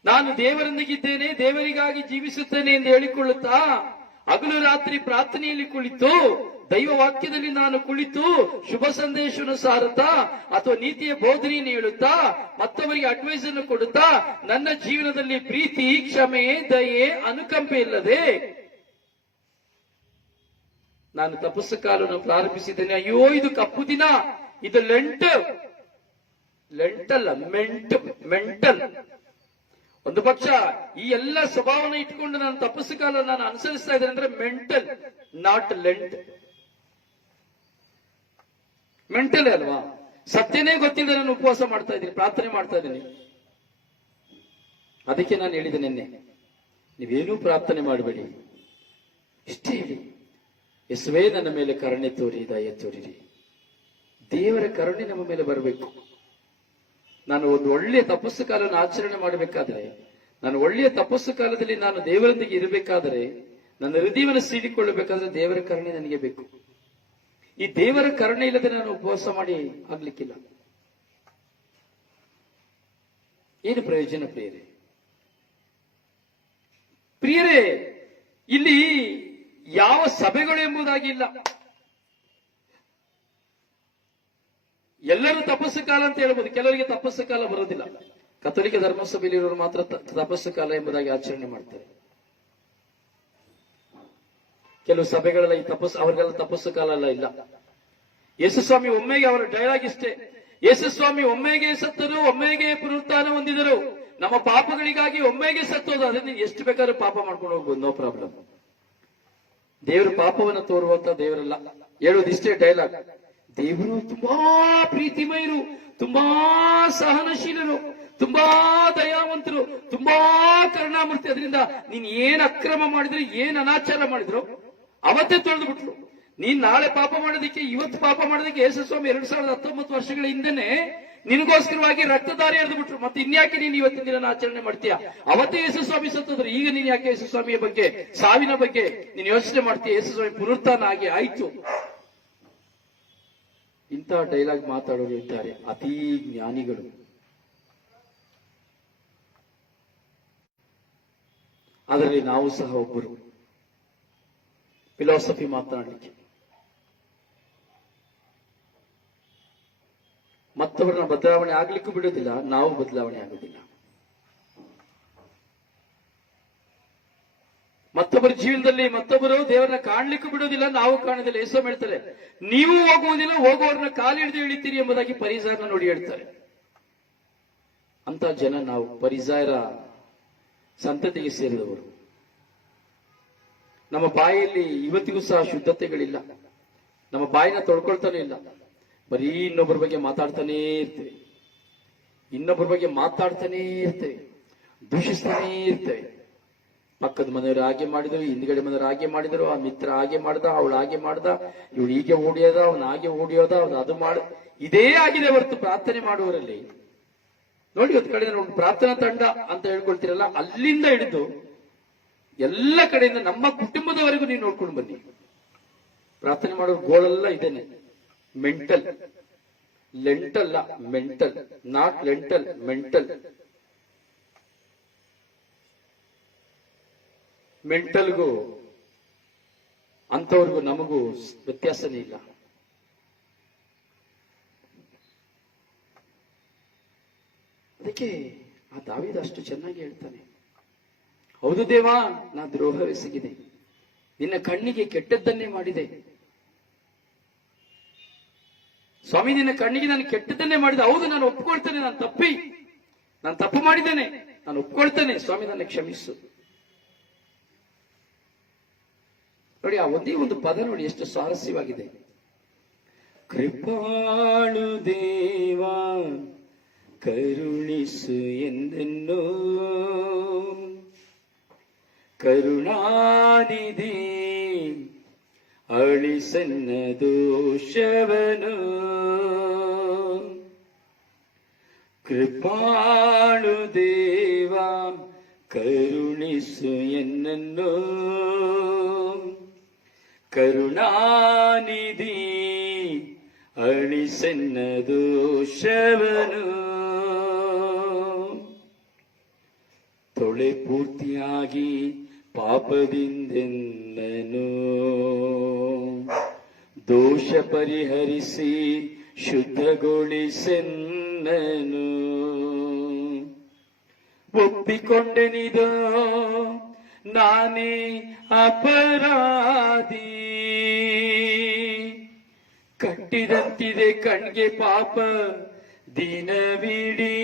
ನಾನು ದೇವರೊಂದಿಗಿದ್ದೇನೆ, ದೇವರಿಗಾಗಿ ಜೀವಿಸುತ್ತೇನೆ ಎಂದು ಹೇಳಿಕೊಳ್ಳುತ್ತಾ ಹಗಲು ರಾತ್ರಿ ಪ್ರಾರ್ಥನೆಯಲ್ಲಿ ಕುಳಿತು, ದೈವ ವಾಕ್ಯದಲ್ಲಿ ನಾನು ಕುಳಿತು ಶುಭ ಸಂದೇಶವನ್ನು ಸಾರುತ್ತಾ ಅಥವಾ ನೀತಿಯ ಬೋಧನೆಯನ್ನು ಹೇಳುತ್ತಾ ಮತ್ತವರಿಗೆ ಅಡ್ವೈಸ್ ಅನ್ನು ಕೊಡುತ್ತಾ ನನ್ನ ಜೀವನದಲ್ಲಿ ಪ್ರೀತಿ, ಕ್ಷಮೆ, ದಯೆ, ಅನುಕಂಪೆ ಇಲ್ಲದೆ ನಾನು ತಪಸ್ಸು ಕಾಲವನ್ನು ಪ್ರಾರಂಭಿಸಿದ್ದೇನೆ. ಅಯ್ಯೋ, ಇದು ಕಪ್ಪು ದಿನ, ಇದು ಲೆಂಟಲ್ಲ, ಮೆಂಟಲ್. ಒಂದು ಪಕ್ಷ ಈ ಎಲ್ಲ ಸ್ವಭಾವನ ಇಟ್ಕೊಂಡು ನಾನು ತಪಸ್ಸು ಕಾಲ ನಾನು ಅನುಸರಿಸ್ತಾ ಇದ್ದೇನೆ ಅಂದ್ರೆ ಮೆಂಟಲ್, ನಾಟ್ ಲೆಂಟ್. ಮೆಂಟಲ್ ಅಲ್ವಾ? ಸತ್ಯನೇ ಗೊತ್ತಿದೆ, ನಾನು ಉಪವಾಸ ಮಾಡ್ತಾ ಇದ್ದೀನಿ, ಪ್ರಾರ್ಥನೆ ಮಾಡ್ತಾ ಇದ್ದೀನಿ. ಅದಕ್ಕೆ ನಾನು ಹೇಳಿದೆ ನಿನ್ನೆ, ನೀವೇನೂ ಪ್ರಾರ್ಥನೆ ಮಾಡಬೇಡಿ, ಇಷ್ಟೇ ಹೇಳಿ, ಯೇಸುವೇ ನನ್ನ ಮೇಲೆ ಕರುಣೆ ತೋರಿ, ದಯೆ ತೋರಿರಿ. ದೇವರ ಕರುಣೆ ನಮ್ಮ ಮೇಲೆ ಬರಬೇಕು. ನಾನು ಒಂದು ಒಳ್ಳೆಯ ತಪಸ್ಸು ಕಾಲವನ್ನು ಆಚರಣೆ ಮಾಡಬೇಕಾದ್ರೆ, ನಾನು ಒಳ್ಳೆಯ ತಪಸ್ಸು ಕಾಲದಲ್ಲಿ ನಾನು ದೇವರೊಂದಿಗೆ ಇರಬೇಕಾದರೆ, ನನ್ನ ಹೃದಯವನ್ನು ಸೀಳಿಕೊಳ್ಳಬೇಕಾದ್ರೆ ದೇವರ ಕರುಣೆ ನನಗೆ ಬೇಕು. ಈ ದೇವರ ಕರುಣೆ ಇಲ್ಲದೆ ನಾನು ಉಪವಾಸ ಮಾಡಿ ಆಗ್ಲಿಕ್ಕಿಲ್ಲ. ಏನು ಪ್ರಯೋಜನ ಪ್ರಿಯರೇ? ಪ್ರಿಯರೇ, ಇಲ್ಲಿ ಯಾವ ಸಭೆಗಳು ಎಂಬುದಾಗಿ ಇಲ್ಲ. ಎಲ್ಲರೂ ತಪಸ್ಸು ಕಾಲ ಅಂತ ಹೇಳ್ಬೋದು, ಕೆಲವರಿಗೆ ತಪಸ್ಸು ಕಾಲ ಬರೋದಿಲ್ಲ. ಕಥೋಲಿಕ ಧರ್ಮಸಭೆಯಲ್ಲಿರೋರು ಮಾತ್ರ ತಪಸ್ಸು ಕಾಲ ಎಂಬುದಾಗಿ ಆಚರಣೆ ಮಾಡ್ತಾರೆ. ಕೆಲವು ಸಭೆಗಳೆಲ್ಲ ಈ ಅವರಿಗೆಲ್ಲ ತಪಸ್ಸು ಕಾಲ ಎಲ್ಲ ಇಲ್ಲ. ಯೇಸುಸ್ವಾಮಿ ಒಮ್ಮೆಗೆ, ಅವರ ಡೈಲಾಗ್ ಇಷ್ಟೇ, ಯೇಸುಸ್ವಾಮಿ ಒಮ್ಮೆಗೆ ಸತ್ತರು, ಒಮ್ಮೆಗೆ ಪುನರುತ್ಥಾನ ಹೊಂದಿದರು, ನಮ್ಮ ಪಾಪಗಳಿಗಾಗಿ ಒಮ್ಮೆಗೆ ಸತ್ತೋದು, ಅದನ್ನ ಎಷ್ಟು ಬೇಕಾದ್ರೂ ಪಾಪ ಮಾಡ್ಕೊಂಡು ಹೋಗ್ಬೋದು, ನೋ ಪ್ರಾಬ್ಲಮ್. ದೇವರು ಪಾಪವನ್ನು ತೋರುವಂತ ದೇವರಲ್ಲ. ಹೇಳುವುದಿಷ್ಟೇ ಡೈಲಾಗ್, ದೇವರು ತುಂಬಾ ಪ್ರೀತಿಮಯರು, ತುಂಬಾ ಸಹನಶೀಲರು, ತುಂಬಾ ದಯಾವಂತರು, ತುಂಬಾ ಕರುಣಾಮೂರ್ತಿ. ಅದರಿಂದ ನೀನ್ ಏನ್ ಅಕ್ರಮ ಮಾಡಿದ್ರು, ಏನ್ ಅನಾಚಾರ ಮಾಡಿದ್ರು ಅವತ್ತೇ ತೊಳೆದು ಬಿಟ್ರು. ನೀನ್ ನಾಳೆ ಪಾಪ ಮಾಡೋದಕ್ಕೆ, ಇವತ್ತು ಪಾಪ ಮಾಡೋದಕ್ಕೆ ಯೇಸುಸ್ವಾಮಿ 2019 ವರ್ಷಗಳ ಹಿಂದೆನೆ ನಿನಗೋಸ್ಕರವಾಗಿ ರಕ್ತಧಾರೆ ಎಳೆದು ಬಿಟ್ರು. ಮತ್ತೆ ಇನ್ಯಾಕೆ ನೀನು ಇವತ್ತಿನ ದಿನ ಆಚರಣೆ ಮಾಡ್ತೀಯ? ಅವತ್ತೇ ಯೇಸುಸ್ವಾಮಿ ಸತ್ತದ್ರು, ಈಗ ನೀನ್ ಯಾಕೆ ಯೇಸುಸ್ವಾಮಿಯ ಬಗ್ಗೆ, ಸಾವಿನ ಬಗ್ಗೆ ನೀನು ಯೋಚನೆ ಮಾಡ್ತೀಯ? ಯೇಸುಸ್ವಾಮಿ ಪುನರುತ್ಥಾನ ಆಗಿ ಆಯ್ತು. ಇಂಥ ಡೈಲಾಗ್ ಮಾತಾಡೋರು ಇದ್ದಾರೆ, ಅತೀ ಜ್ಞಾನಿಗಳು. ಅದರಲ್ಲಿ ನಾವು ಸಹ ಒಬ್ಬರು. ಫಿಲಾಸಫಿ ಮಾತನಾಡಲಿಕ್ಕೆ, ಮತ್ತೊಬ್ಬರನ್ನ ಬದಲಾವಣೆ ಆಗ್ಲಿಕ್ಕೂ ಬಿಡೋದಿಲ್ಲ, ನಾವು ಬದಲಾವಣೆ ಆಗೋದಿಲ್ಲ. ಮತ್ತೊಬ್ಬರ ಜೀವನದಲ್ಲಿ ಮತ್ತೊಬ್ಬರು ದೇವರನ್ನ ಕಾಣ್ಲಿಕ್ಕೂ ಬಿಡೋದಿಲ್ಲ, ನಾವು ಕಾಣೋದಿಲ್ಲ. ಯೇಸು ಹೇಳ್ತಾರೆ, ನೀವು ಹೋಗುವುದಿಲ್ಲ, ಹೋಗುವವರನ್ನ ಕಾಲಿಡಿದು ಇಳಿತೀರಿ ಎಂಬುದಾಗಿ ಪರಿಸಾಯರನ್ನ ನೋಡಿ ಹೇಳ್ತಾರೆ. ಅಂತ ಜನ ನಾವು, ಪರಿಸಾಯರ ಸಂತತಿಗೆ ಸೇರಿದವರು. ನಮ್ಮ ಬಾಯಿಯಲ್ಲಿ ಇವತ್ತಿಗೂ ಸಹ ಶುದ್ಧತೆಗಳಿಲ್ಲ, ನಮ್ಮ ಬಾಯಿನ ತೊಳ್ಕೊಳ್ತಾನೆ ಇಲ್ಲ. ಬರೀ ಇನ್ನೊಬ್ಬರ ಬಗ್ಗೆ ಮಾತಾಡ್ತಾನೇ ಇರ್ತೇವೆ, ಇನ್ನೊಬ್ಬರ ಬಗ್ಗೆ ಮಾತಾಡ್ತಾನೇ ಇರ್ತೇವೆ, ದೂಷಿಸ್ತಾನೇ ಇರ್ತೇವೆ. ಪಕ್ಕದ ಮನೆಯವರು ಹಾಗೆ ಮಾಡಿದ್ರು, ಹಿಂದ್ಗಡೆ ಮನೆಯವರು ಹಾಗೆ ಮಾಡಿದ್ರು, ಆ ಮಿತ್ರ ಹಾಗೆ ಮಾಡ್ದ, ಅವಳು ಹಾಗೆ ಮಾಡ್ದ, ಇವಳು ಹೀಗೆ ಓಡಿಯೋದ, ಅವನು ಹಾಗೆ ಓಡಿಯೋದ, ಅವನು ಅದು ಮಾಡ, ಇದೇ ಆಗಿದೆ ಹೊರತು ಪ್ರಾರ್ಥನೆ ಮಾಡುವವರಲ್ಲಿ ನೋಡಿ. ಒಂದು ಕಡೆ ಒಂದು ಪ್ರಾರ್ಥನಾ ತಂಡ ಅಂತ ಹೇಳ್ಕೊಳ್ತೀರಲ್ಲ, ಅಲ್ಲಿಂದ ಹಿಡಿದು ಎಲ್ಲ ಕಡೆಯಿಂದ ನಮ್ಮ ಕುಟುಂಬದವರೆಗೂ ನೀವು ನೋಡ್ಕೊಂಡು ಬನ್ನಿ. ಪ್ರಾರ್ಥನೆ ಮಾಡೋ ಗೋಳೆಲ್ಲ ಇದೇನೆ, mental. Lentil, mental, not lentil, mental. ಮೆಂಟಲ್ಗೂ ಅಂತವ್ರಿಗೂ ನಮಗೂ ವ್ಯತ್ಯಾಸನೇ ಇಲ್ಲ. ಅದಕ್ಕೆ ಆ ದಾವೀದ ಅಷ್ಟು ಚೆನ್ನಾಗಿ ಹೇಳ್ತಾನೆ, ಹೌದು ದೇವಾ, ನಾ ದ್ರೋಹವೆಸಗಿದೆ, ನಿನ್ನ ಕಣ್ಣಿಗೆ ಕೆಟ್ಟದ್ದನ್ನೇ ಮಾಡಿದೆ. ಸ್ವಾಮಿ, ನಿನ್ನ ಕಣ್ಣಿಗೆ ನಾನು ಕೆಟ್ಟದ್ದನ್ನೇ ಮಾಡಿದೆ. ಹೌದು, ನಾನು ಒಪ್ಕೊಳ್ತೇನೆ, ನಾನು ತಪ್ಪು ಮಾಡಿದ್ದೇನೆ, ನಾನು ಒಪ್ಕೊಳ್ತೇನೆ, ಸ್ವಾಮಿ ನನ್ನ ಕ್ಷಮಿಸು. ನೋಡಿ, ಆ ಒಂದೇ ಒಂದು ಪದ ನೋಡಿ ಎಷ್ಟು ಸ್ವಾರಸ್ಯವಾಗಿದೆ. ಕೃಪಾಳು ದೇವಾ ಕರುಣಿಸು ಎಂದೆನ್ನೋ, ಕರುಣಾನಿಧಿ ಅಳಿಸನ್ನ ದೋಷವನು, ಕೃಪಾಳು ದೇವಾ ಕರುಣಿಸು ಎನ್ನನ್ನು, ಕರುಣಾನಿಧಿ ಅಳಿಸನ್ನ ದೋಷವನು, ತೊಳೆ ಪೂರ್ತಿಯಾಗಿ ಪಾಪದಿಂದೆನ್ನನು, ದೋಷ ಪರಿಹರಿಸಿ ಶುದ್ಧಗೊಳಿಸೆನ್ನನು, ಒಪ್ಪಿಕೊಂಡೆನಿದೋ ನಾನೇ ಅಪರಾಧಿ, ಕಟ್ಟಿದಂತಿದೆ ಕಣ್ಗೆ ಪಾಪ ದಿನವಿಡೀ,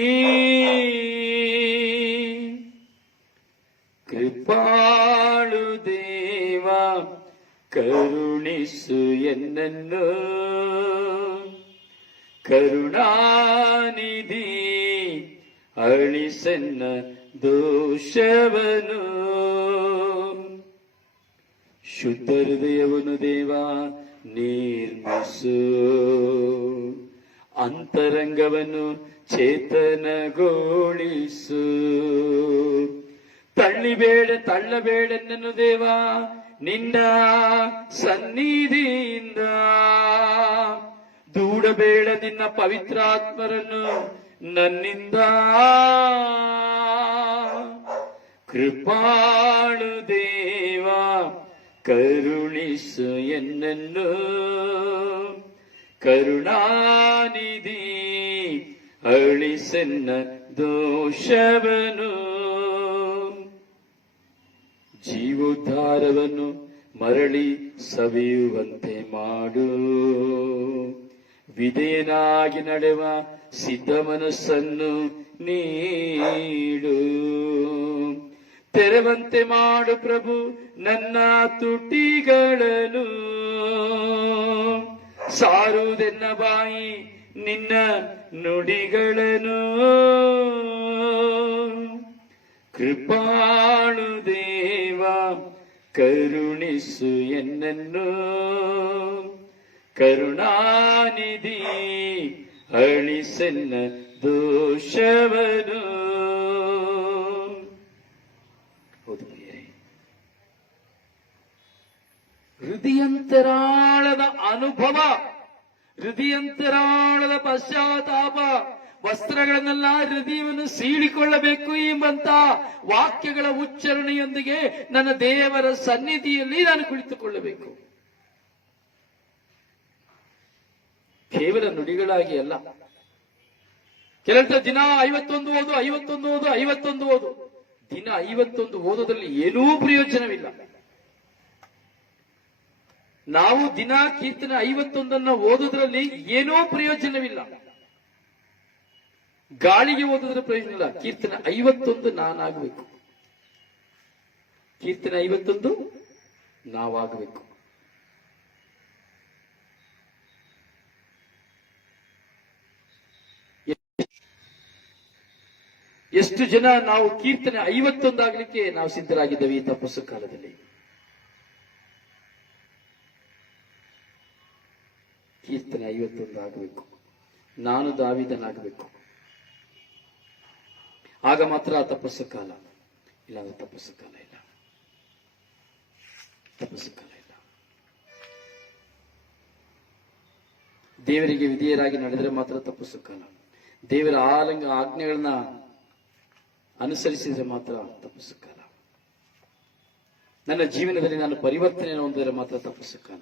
ಕರುಣಿಸು ಎನ್ನನ್ನು ಕರುಣಾನಿಧಿ, ಅಳಿಸನ್ನ ದೋಷವನು. ಶುದ್ಧ ಹೃದಯವನ್ನು ದೇವ ನಿರ್ಮಿಸು, ಅಂತರಂಗವನ್ನು ಚೇತನಗೊಳಿಸು. ತಳ್ಳಬೇಡ ನನ್ನು ದೇವ ನಿನ್ನ ಸನ್ನಿಧಿಯಿಂದ, ದೂಡಬೇಡ ನಿನ್ನ ಪವಿತ್ರಾತ್ಮರನ್ನು ನನ್ನಿಂದ. ಕೃಪಾಳು ದೇವ ಕರುಣಿಸು ಎನ್ನನ್ನು, ಕರುಣಾನಿಧಿ ಅಳಿಸನ್ನ ದೋಷವನು. ಜೀವೋದ್ಧಾರವನ್ನು ಮರಳಿ ಸವಿಯುವಂತೆ ಮಾಡು, ವಿಧೇಯನಾಗಿ ನಡೆವ ಸಿದ್ಧ ಮನಸ್ಸನ್ನು ನೀಡು. ತೆರವಂತೆ ಮಾಡು ಪ್ರಭು ನನ್ನ ತುಟಿಗಳನ್ನು, ಸಾರುವುದೆನ್ನ ಬಾಯಿ ನಿನ್ನ ನುಡಿಗಳನ್ನು. ಕೃಪಾಳು ದೇವ ಕರುಣಿಸು ಎನ್ನನ್ನು, ಕರುಣಾನಿಧಿ ಅಳಿಸನ್ನ ದೋಷವನು. ಹೌದು ಪ್ರಿಯರೇ, ಹೃದಯಂತರಾಳದ ಅನುಭವ, ಹೃದಯಂತರಾಳದ ಪಶ್ಚಾತ್ತಾಪ, ವಸ್ತ್ರಗಳನ್ನೆಲ್ಲ ಹೃದಯವನ್ನು ಸೀಳಿಕೊಳ್ಳಬೇಕು ಎಂಬಂತ ವಾಕ್ಯಗಳ ಉಚ್ಚಾರಣೆಯೊಂದಿಗೆ ನನ್ನ ದೇವರ ಸನ್ನಿಧಿಯಲ್ಲಿ ನಾನು ಕುಳಿತುಕೊಳ್ಳಬೇಕು. ಕೇವಲ ನುಡಿಗಳಾಗಿ ಅಲ್ಲ. ಕೆಲಸ ದಿನ 51 ಓದು, 51 ಓದು, 51 ಓದು. ದಿನ 51 ಓದೋದ್ರಲ್ಲಿ ಏನೂ ಪ್ರಯೋಜನವಿಲ್ಲ. ನಾವು ದಿನ ಕೀರ್ತನೆ 51 ಓದೋದ್ರಲ್ಲಿ ಏನೋ ಪ್ರಯೋಜನವಿಲ್ಲ. ಗಾಳಿಗೆ ಓದಿದ್ರೆ ಪ್ರಯೋಜನ ಇಲ್ಲ. ಕೀರ್ತನೆ 51 ನಾನಾಗಬೇಕು. ಕೀರ್ತನೆ 51 ನಾವಾಗಬೇಕು. ಎಷ್ಟು ಜನ ನಾವು ಕೀರ್ತನೆ 51 ಆಗ್ಲಿಕ್ಕೆ ನಾವು ಸಿದ್ಧರಾಗಿದ್ದೇವೆ ಈ ತಪಸ್ಸು ಕಾಲದಲ್ಲಿ? ಕೀರ್ತನೆ 51 ಆಗಬೇಕು. ನಾನು ದಾವೀದನಾಗಬೇಕು. ಆಗ ಮಾತ್ರ ಆ ತಪಸ್ಸು ಕಾಲ. ಇಲ್ಲಾಂದ್ರೆ ತಪಸ್ಸು ಕಾಲ ಇಲ್ಲ. ತಪಸ್ಸು ಕಾಲ ಇಲ್ಲ. ದೇವರಿಗೆ ವಿಧೇಯರಾಗಿ ನಡೆದರೆ ಮಾತ್ರ ತಪಸ್ಸು ಕಾಲ. ದೇವರ ಆಜ್ಞೆಗಳನ್ನ ಅನುಸರಿಸಿದರೆ ಮಾತ್ರ ತಪಸ್ಸು ಕಾಲ. ನನ್ನ ಜೀವನದಲ್ಲಿ ನಾನು ಪರಿವರ್ತನೆಯನ್ನು ಹೊಂದಿದರೆ ಮಾತ್ರ ತಪಸ್ಸು ಕಾಲ.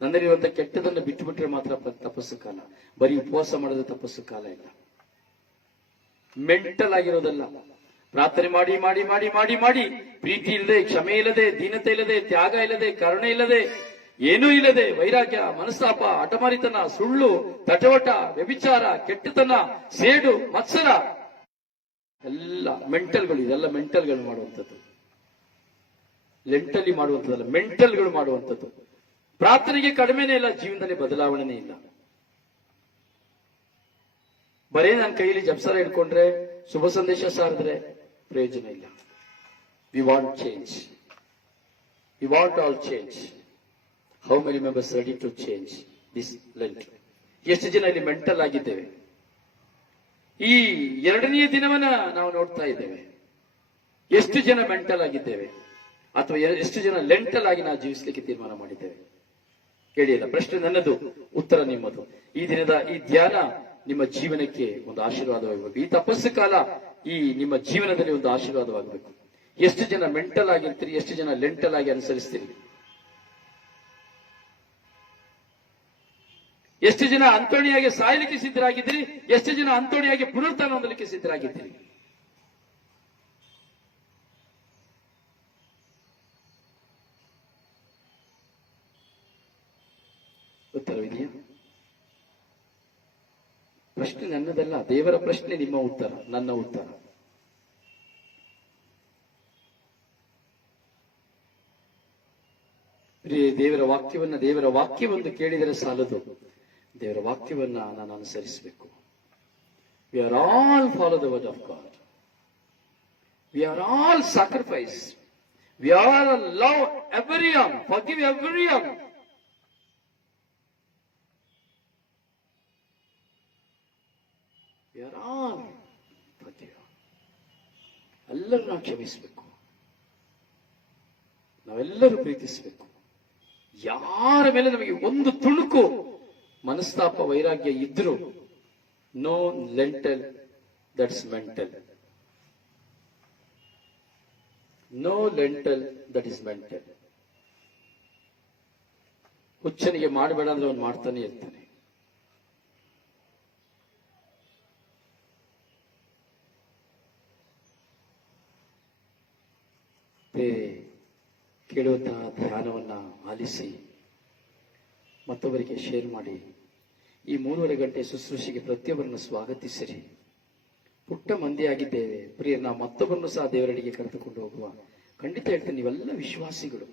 ನನ್ನಲ್ಲಿರುವಂತಹ ಕೆಟ್ಟದನ್ನು ಬಿಟ್ಟು ಬಿಟ್ಟರೆ ಮಾತ್ರ ತಪಸ್ಸು ಕಾಲ. ಬರೀ ಉಪವಾಸ ಮಾಡಿದ್ರೆ ತಪಸ್ಸು ಕಾಲ ಇಲ್ಲ. ಮೆಂಟಲ್ ಆಗಿರೋದಲ್ಲ. ಪ್ರಾರ್ಥನೆ ಮಾಡಿ ಮಾಡಿ ಮಾಡಿ ಮಾಡಿ ಮಾಡಿ ಪ್ರೀತಿ ಇಲ್ಲದೆ, ಕ್ಷಮೆ ಇಲ್ಲದೆ, ದೀನತೆ ಇಲ್ಲದೆ, ತ್ಯಾಗ ಇಲ್ಲದೆ, ಕರುಣೆ ಇಲ್ಲದೆ, ಏನೂ ಇಲ್ಲದೆ, ವೈರಾಗ್ಯ, ಮನಸ್ತಾಪ, ಹಠಮಾರಿತನ, ಸುಳ್ಳು, ತಟವಟ, ವ್ಯಭಿಚಾರ, ಕೆಟ್ಟತನ, ಸೇಡು, ಮತ್ಸರ ಎಲ್ಲ ಮೆಂಟಲ್ಗಳು. ಇದೆಲ್ಲ ಮೆಂಟಲ್ಗಳು ಮಾಡುವಂಥದ್ದು. ಲೆಂಟಲಿ ಮಾಡುವಂಥದ್ದಲ್ಲ, ಮೆಂಟಲ್ಗಳು ಮಾಡುವಂಥದ್ದು. ಪ್ರಾರ್ಥನೆಗೆ ಕಡಿಮೆನೇ ಇಲ್ಲ, ಜೀವನದಲ್ಲಿ ಬದಲಾವಣೆನೇ ಇಲ್ಲ. ಬರೇ ನನ್ನ ಕೈಯಲ್ಲಿ ಜಪ್ಸರ ಇಟ್ಕೊಂಡ್ರೆ, ಶುಭ ಸಂದೇಶ ಸಾರಿದ್ರೆ ಪ್ರಯೋಜನ ಇಲ್ಲ. We want change. We want all change. How many members ready to change this lent? ಎಷ್ಟು ಜನ ಇಲ್ಲಿ ಮೆಂಟಲ್ ಆಗಿದ್ದೇವೆ? ಈ 2ನೇ ದಿನವನ್ನ ನಾವು ನೋಡ್ತಾ ಇದ್ದೇವೆ. ಎಷ್ಟು ಜನ ಮೆಂಟಲ್ ಆಗಿದ್ದೇವೆ? ಅಥವಾ ಎಷ್ಟು ಜನ ಲೆಂಟಲ್ ಆಗಿ ನಾವು ಜೀವಿಸಲಿಕ್ಕೆ ತೀರ್ಮಾನ ಮಾಡಿದ್ದೇವೆ? ಕೇಳಿಲ್ಲ. ಪ್ರಶ್ನೆ ನನ್ನದು, ಉತ್ತರ ನಿಮ್ಮದು. ಈ ದಿನದ ಈ ಧ್ಯಾನ ನಿಮ್ಮ ಜೀವನಕ್ಕೆ ಒಂದು ಆಶೀರ್ವಾದವಾಗಬೇಕು. ಈ ತಪಸ್ಸು ಕಾಲ ಈ ನಿಮ್ಮ ಜೀವನದಲ್ಲಿ ಒಂದು ಆಶೀರ್ವಾದವಾಗಬೇಕು. ಎಷ್ಟು ಜನ ಮೆಂಟಲ್ ಆಗಿರ್ತೀರಿ? ಎಷ್ಟು ಜನ ಲೆಂಟಲ್ ಆಗಿ ಅನುಸರಿಸ್ತೀರಿ? ಎಷ್ಟು ಜನ ಅಂತೋಣಿಯಾಗಿ ಸಾಯಲಿಕ್ಕೆ ಸಿದ್ಧರಾಗಿದ್ದೀರಿ? ಎಷ್ಟು ಜನ ಅಂತೋಣಿಯಾಗಿ ಪುನರುತ್ಥಾನ ಹೊಂದಲಿಕ್ಕೆ ಸಿದ್ಧರಾಗಿದ್ದೀರಿ? ಉತ್ತರವಿದೆಯಾ? ಪ್ರಶ್ನೆ ನನ್ನದಲ್ಲ, ದೇವರ ಪ್ರಶ್ನೆ. ನಿಮ್ಮ ಉತ್ತರ ನನ್ನ ಉತ್ತರ. ಪ್ರಿಯ ದೇವರ ವಾಕ್ಯವೊಂದು ಕೇಳಿದರೆ ಸಾಲದು, ದೇವರ ವಾಕ್ಯವನ್ನ ನಾನು ಅನುಸರಿಸಬೇಕು. We are all follow the word of God. We are all sacrifice. We are love everyone, forgive everyone. We are all forgive. ಎಲ್ಲರೂ ನಾವು ಕ್ಷಮಿಸಬೇಕು, ನಾವೆಲ್ಲರೂ ಪ್ರೀತಿಸಬೇಕು. ಯಾರ ಮೇಲೆ ನಮಗೆ ಒಂದು ತುಣುಕು ಮನಸ್ತಾಪ ವೈರಾಗ್ಯ ಇದ್ರೂ, no lentil that's mental. No lentil that is mental. ಹುಚ್ಚನಿಗೆ ಮಾಡಬೇಡ ಅಂದ್ರೆ ಅವನು ಮಾಡ್ತಾನೆ ಇರ್ತಾನೆ. ಕೇಳುವಂತಹ ಧ್ಯಾನವನ್ನ ಆಲಿಸಿ ಮತ್ತೊಬ್ಬರಿಗೆ ಶೇರ್ ಮಾಡಿ. ಈ 3:30 ಗಂಟೆ ಶುಶ್ರೂಷೆಗೆ ಪ್ರತಿಯೊಬ್ಬರನ್ನು ಸ್ವಾಗತಿಸಿರಿ. ಪುಟ್ಟ ಮಂದಿಯಾಗಿದ್ದೇವೆ ಪ್ರಿಯರು, ನಾವು ಮತ್ತೊಬ್ಬರನ್ನು ಸಹ ದೇವರಡಿಗೆ ಕರೆದುಕೊಂಡು ಹೋಗುವ. ಖಂಡಿತ ಹೇಳ್ತೇನೆ, ನೀವೆಲ್ಲ ವಿಶ್ವಾಸಿಗಳು,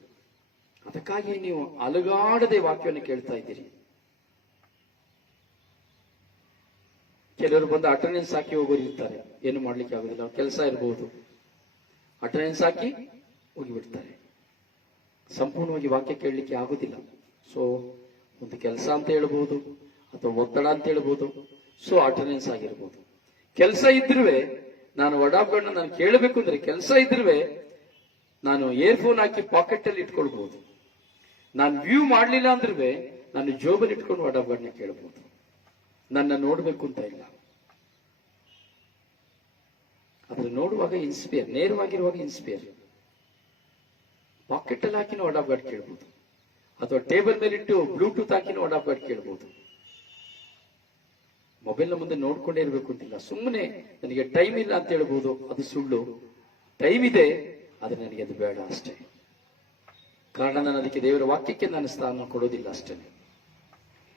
ಅದಕ್ಕಾಗಿ ನೀವು ಅಲುಗಾಡದೆ ವಾಕ್ಯವನ್ನು ಕೇಳ್ತಾ ಇದ್ದೀರಿ. ಕೆಲವರು ಬಂದು ಅಟೆಂಡೆನ್ಸ್ ಹಾಕಿ ಹೋಗೋರು ಇರ್ತಾರೆ, ಏನು ಮಾಡ್ಲಿಕ್ಕೆ ಆಗೋದಿಲ್ಲ, ಕೆಲಸ ಇರಬಹುದು, ಅಟೆಂಡೆನ್ಸ್ ಹಾಕಿ ಹೋಗಿಬಿಡ್ತಾರೆ. ಸಂಪೂರ್ಣವಾಗಿ ವಾಕ್ಯ ಕೇಳಲಿಕ್ಕೆ ಆಗುದಿಲ್ಲ. ಸೊ ಒಂದು ಕೆಲಸ ಅಂತ ಹೇಳ್ಬೋದು, ಅಥವಾ ಒತ್ತಡ ಅಂತ ಹೇಳ್ಬೋದು, ಸೊ ಅಟೆಂಡೆನ್ಸ್ ಆಗಿರ್ಬೋದು. ಕೆಲಸ ಇದ್ರುವೆ ನಾನು ವಡಾಪ್ಗಳನ್ನ ನಾನು ಕೇಳಬೇಕು ಅಂದ್ರೆ, ಕೆಲಸ ಇದ್ರುವೆ ನಾನು ಇಯರ್ಫೋನ್ ಹಾಕಿ ಪಾಕೆಟ್ ಅಲ್ಲಿ ಇಟ್ಕೊಳ್ಬಹುದು. ನಾನು ವ್ಯೂ ಮಾಡ್ಲಿಲ್ಲ ಅಂದ್ರೂ ನಾನು ಜೋಬಲ್ಲಿ ಇಟ್ಕೊಂಡು ವಡಾಪ್ಗಳನ್ನ ಕೇಳಬಹುದು. ನನ್ನ ನೋಡ್ಬೇಕು ಅಂತ ಇಲ್ಲ, ಆದ್ರೆ ನೋಡುವಾಗ ಇನ್ಸ್ಪೈರ್, ನೇರವಾಗಿರುವಾಗ ಇನ್ಸ್ಪೈರ್. ಪಾಕೆಟ್ ಅಲ್ಲಿ ಹಾಕಿನ ವಡಾಪ್ಗಾಡ್ ಕೇಳ್ಬೋದು, ಅಥವಾ ಟೇಬಲ್ ಮೇಲೆ ಇಟ್ಟು ಬ್ಲೂಟೂತ್ ಹಾಕಿನ ವಡಾಪ್ಗಾಡ್ ಕೇಳ್ಬೋದು. ಮೊಬೈಲ್ ನ ಮುಂದೆ ನೋಡ್ಕೊಂಡೇ ಇರಬೇಕು ಅಂತಿಲ್ಲ. ಸುಮ್ಮನೆ ನನಗೆ ಟೈಮ್ ಇಲ್ಲ ಅಂತ ಹೇಳ್ಬೋದು, ಅದು ಸುಳ್ಳು. ಟೈಮ್ ಇದೆ, ಆದ್ರೆ ನನಗೆ ಅದು ಬೇಡ ಅಷ್ಟೇ. ಕಾರಣ ನಾನು ಅದಕ್ಕೆ ದೇವರ ವಾಕ್ಯಕ್ಕೆ ನಾನು ಸ್ಥಾನ ಕೊಡೋದಿಲ್ಲ ಅಷ್ಟೇ.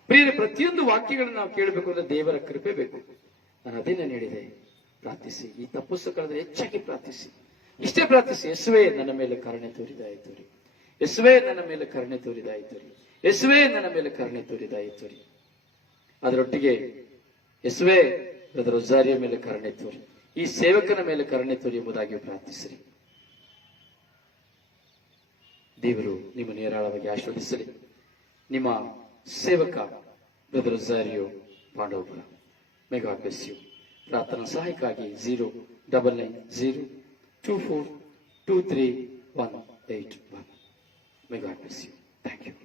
ಪ್ರಿಯರೇ, ಪ್ರತಿಯೊಂದು ವಾಕ್ಯಗಳನ್ನು ನಾವು ಕೇಳಬೇಕು ಅಂದ್ರೆ ದೇವರ ಕೃಪೆ ಬೇಕು. ನಾನು ಅದೇ ನಾನು ಹೇಳಿದೆ, ಪ್ರಾರ್ಥಿಸಿ. ಈ ತಪಸ್ಸು ಹೆಚ್ಚಾಗಿ ಪ್ರಾರ್ಥಿಸಿ, ಇಷ್ಟೇ ಪ್ರಾರ್ಥಿಸಿ. ಯೇಸುವೇ ನನ್ನ ಮೇಲೆ ಕರುಣೆ ತೋರಿದಾಯಿತು ರೀ, ಯೇಸುವೇ ನನ್ನ ಮೇಲೆ ಕರುಣೆ ತೋರಿದಾಯಿತು ರೀ, ಯೇಸುವೇ ನನ್ನ ಮೇಲೆ ಕರುಣೆ ತೋರಿದಾಯಿತು ರೀ. ಅದರೊಟ್ಟಿಗೆ ಯೇಸುವೇ ಬ್ರದರ್ ರೊಜಾರಿಯ ಮೇಲೆ ಕರುಣೆ ತೋರಿ, ಈ ಸೇವಕನ ಮೇಲೆ ಕರುಣೆ ತೋರಿ ಎಂಬುದಾಗಿ ಪ್ರಾರ್ಥಿಸಿರಿ. ದೇವರು ನಿಮ್ಮನ್ನು ಹೇರಾಳವಾಗಿ ಆಶೀರ್ವದಿಸಲಿ. ನಿಮ್ಮ ಸೇವಕ brother Rozario Pandavapura. May God bless you. ಪ್ರಾರ್ಥನಾ ಸಹಾಯಕ್ಕಾಗಿ 09902423181. May God bless you. Thank you.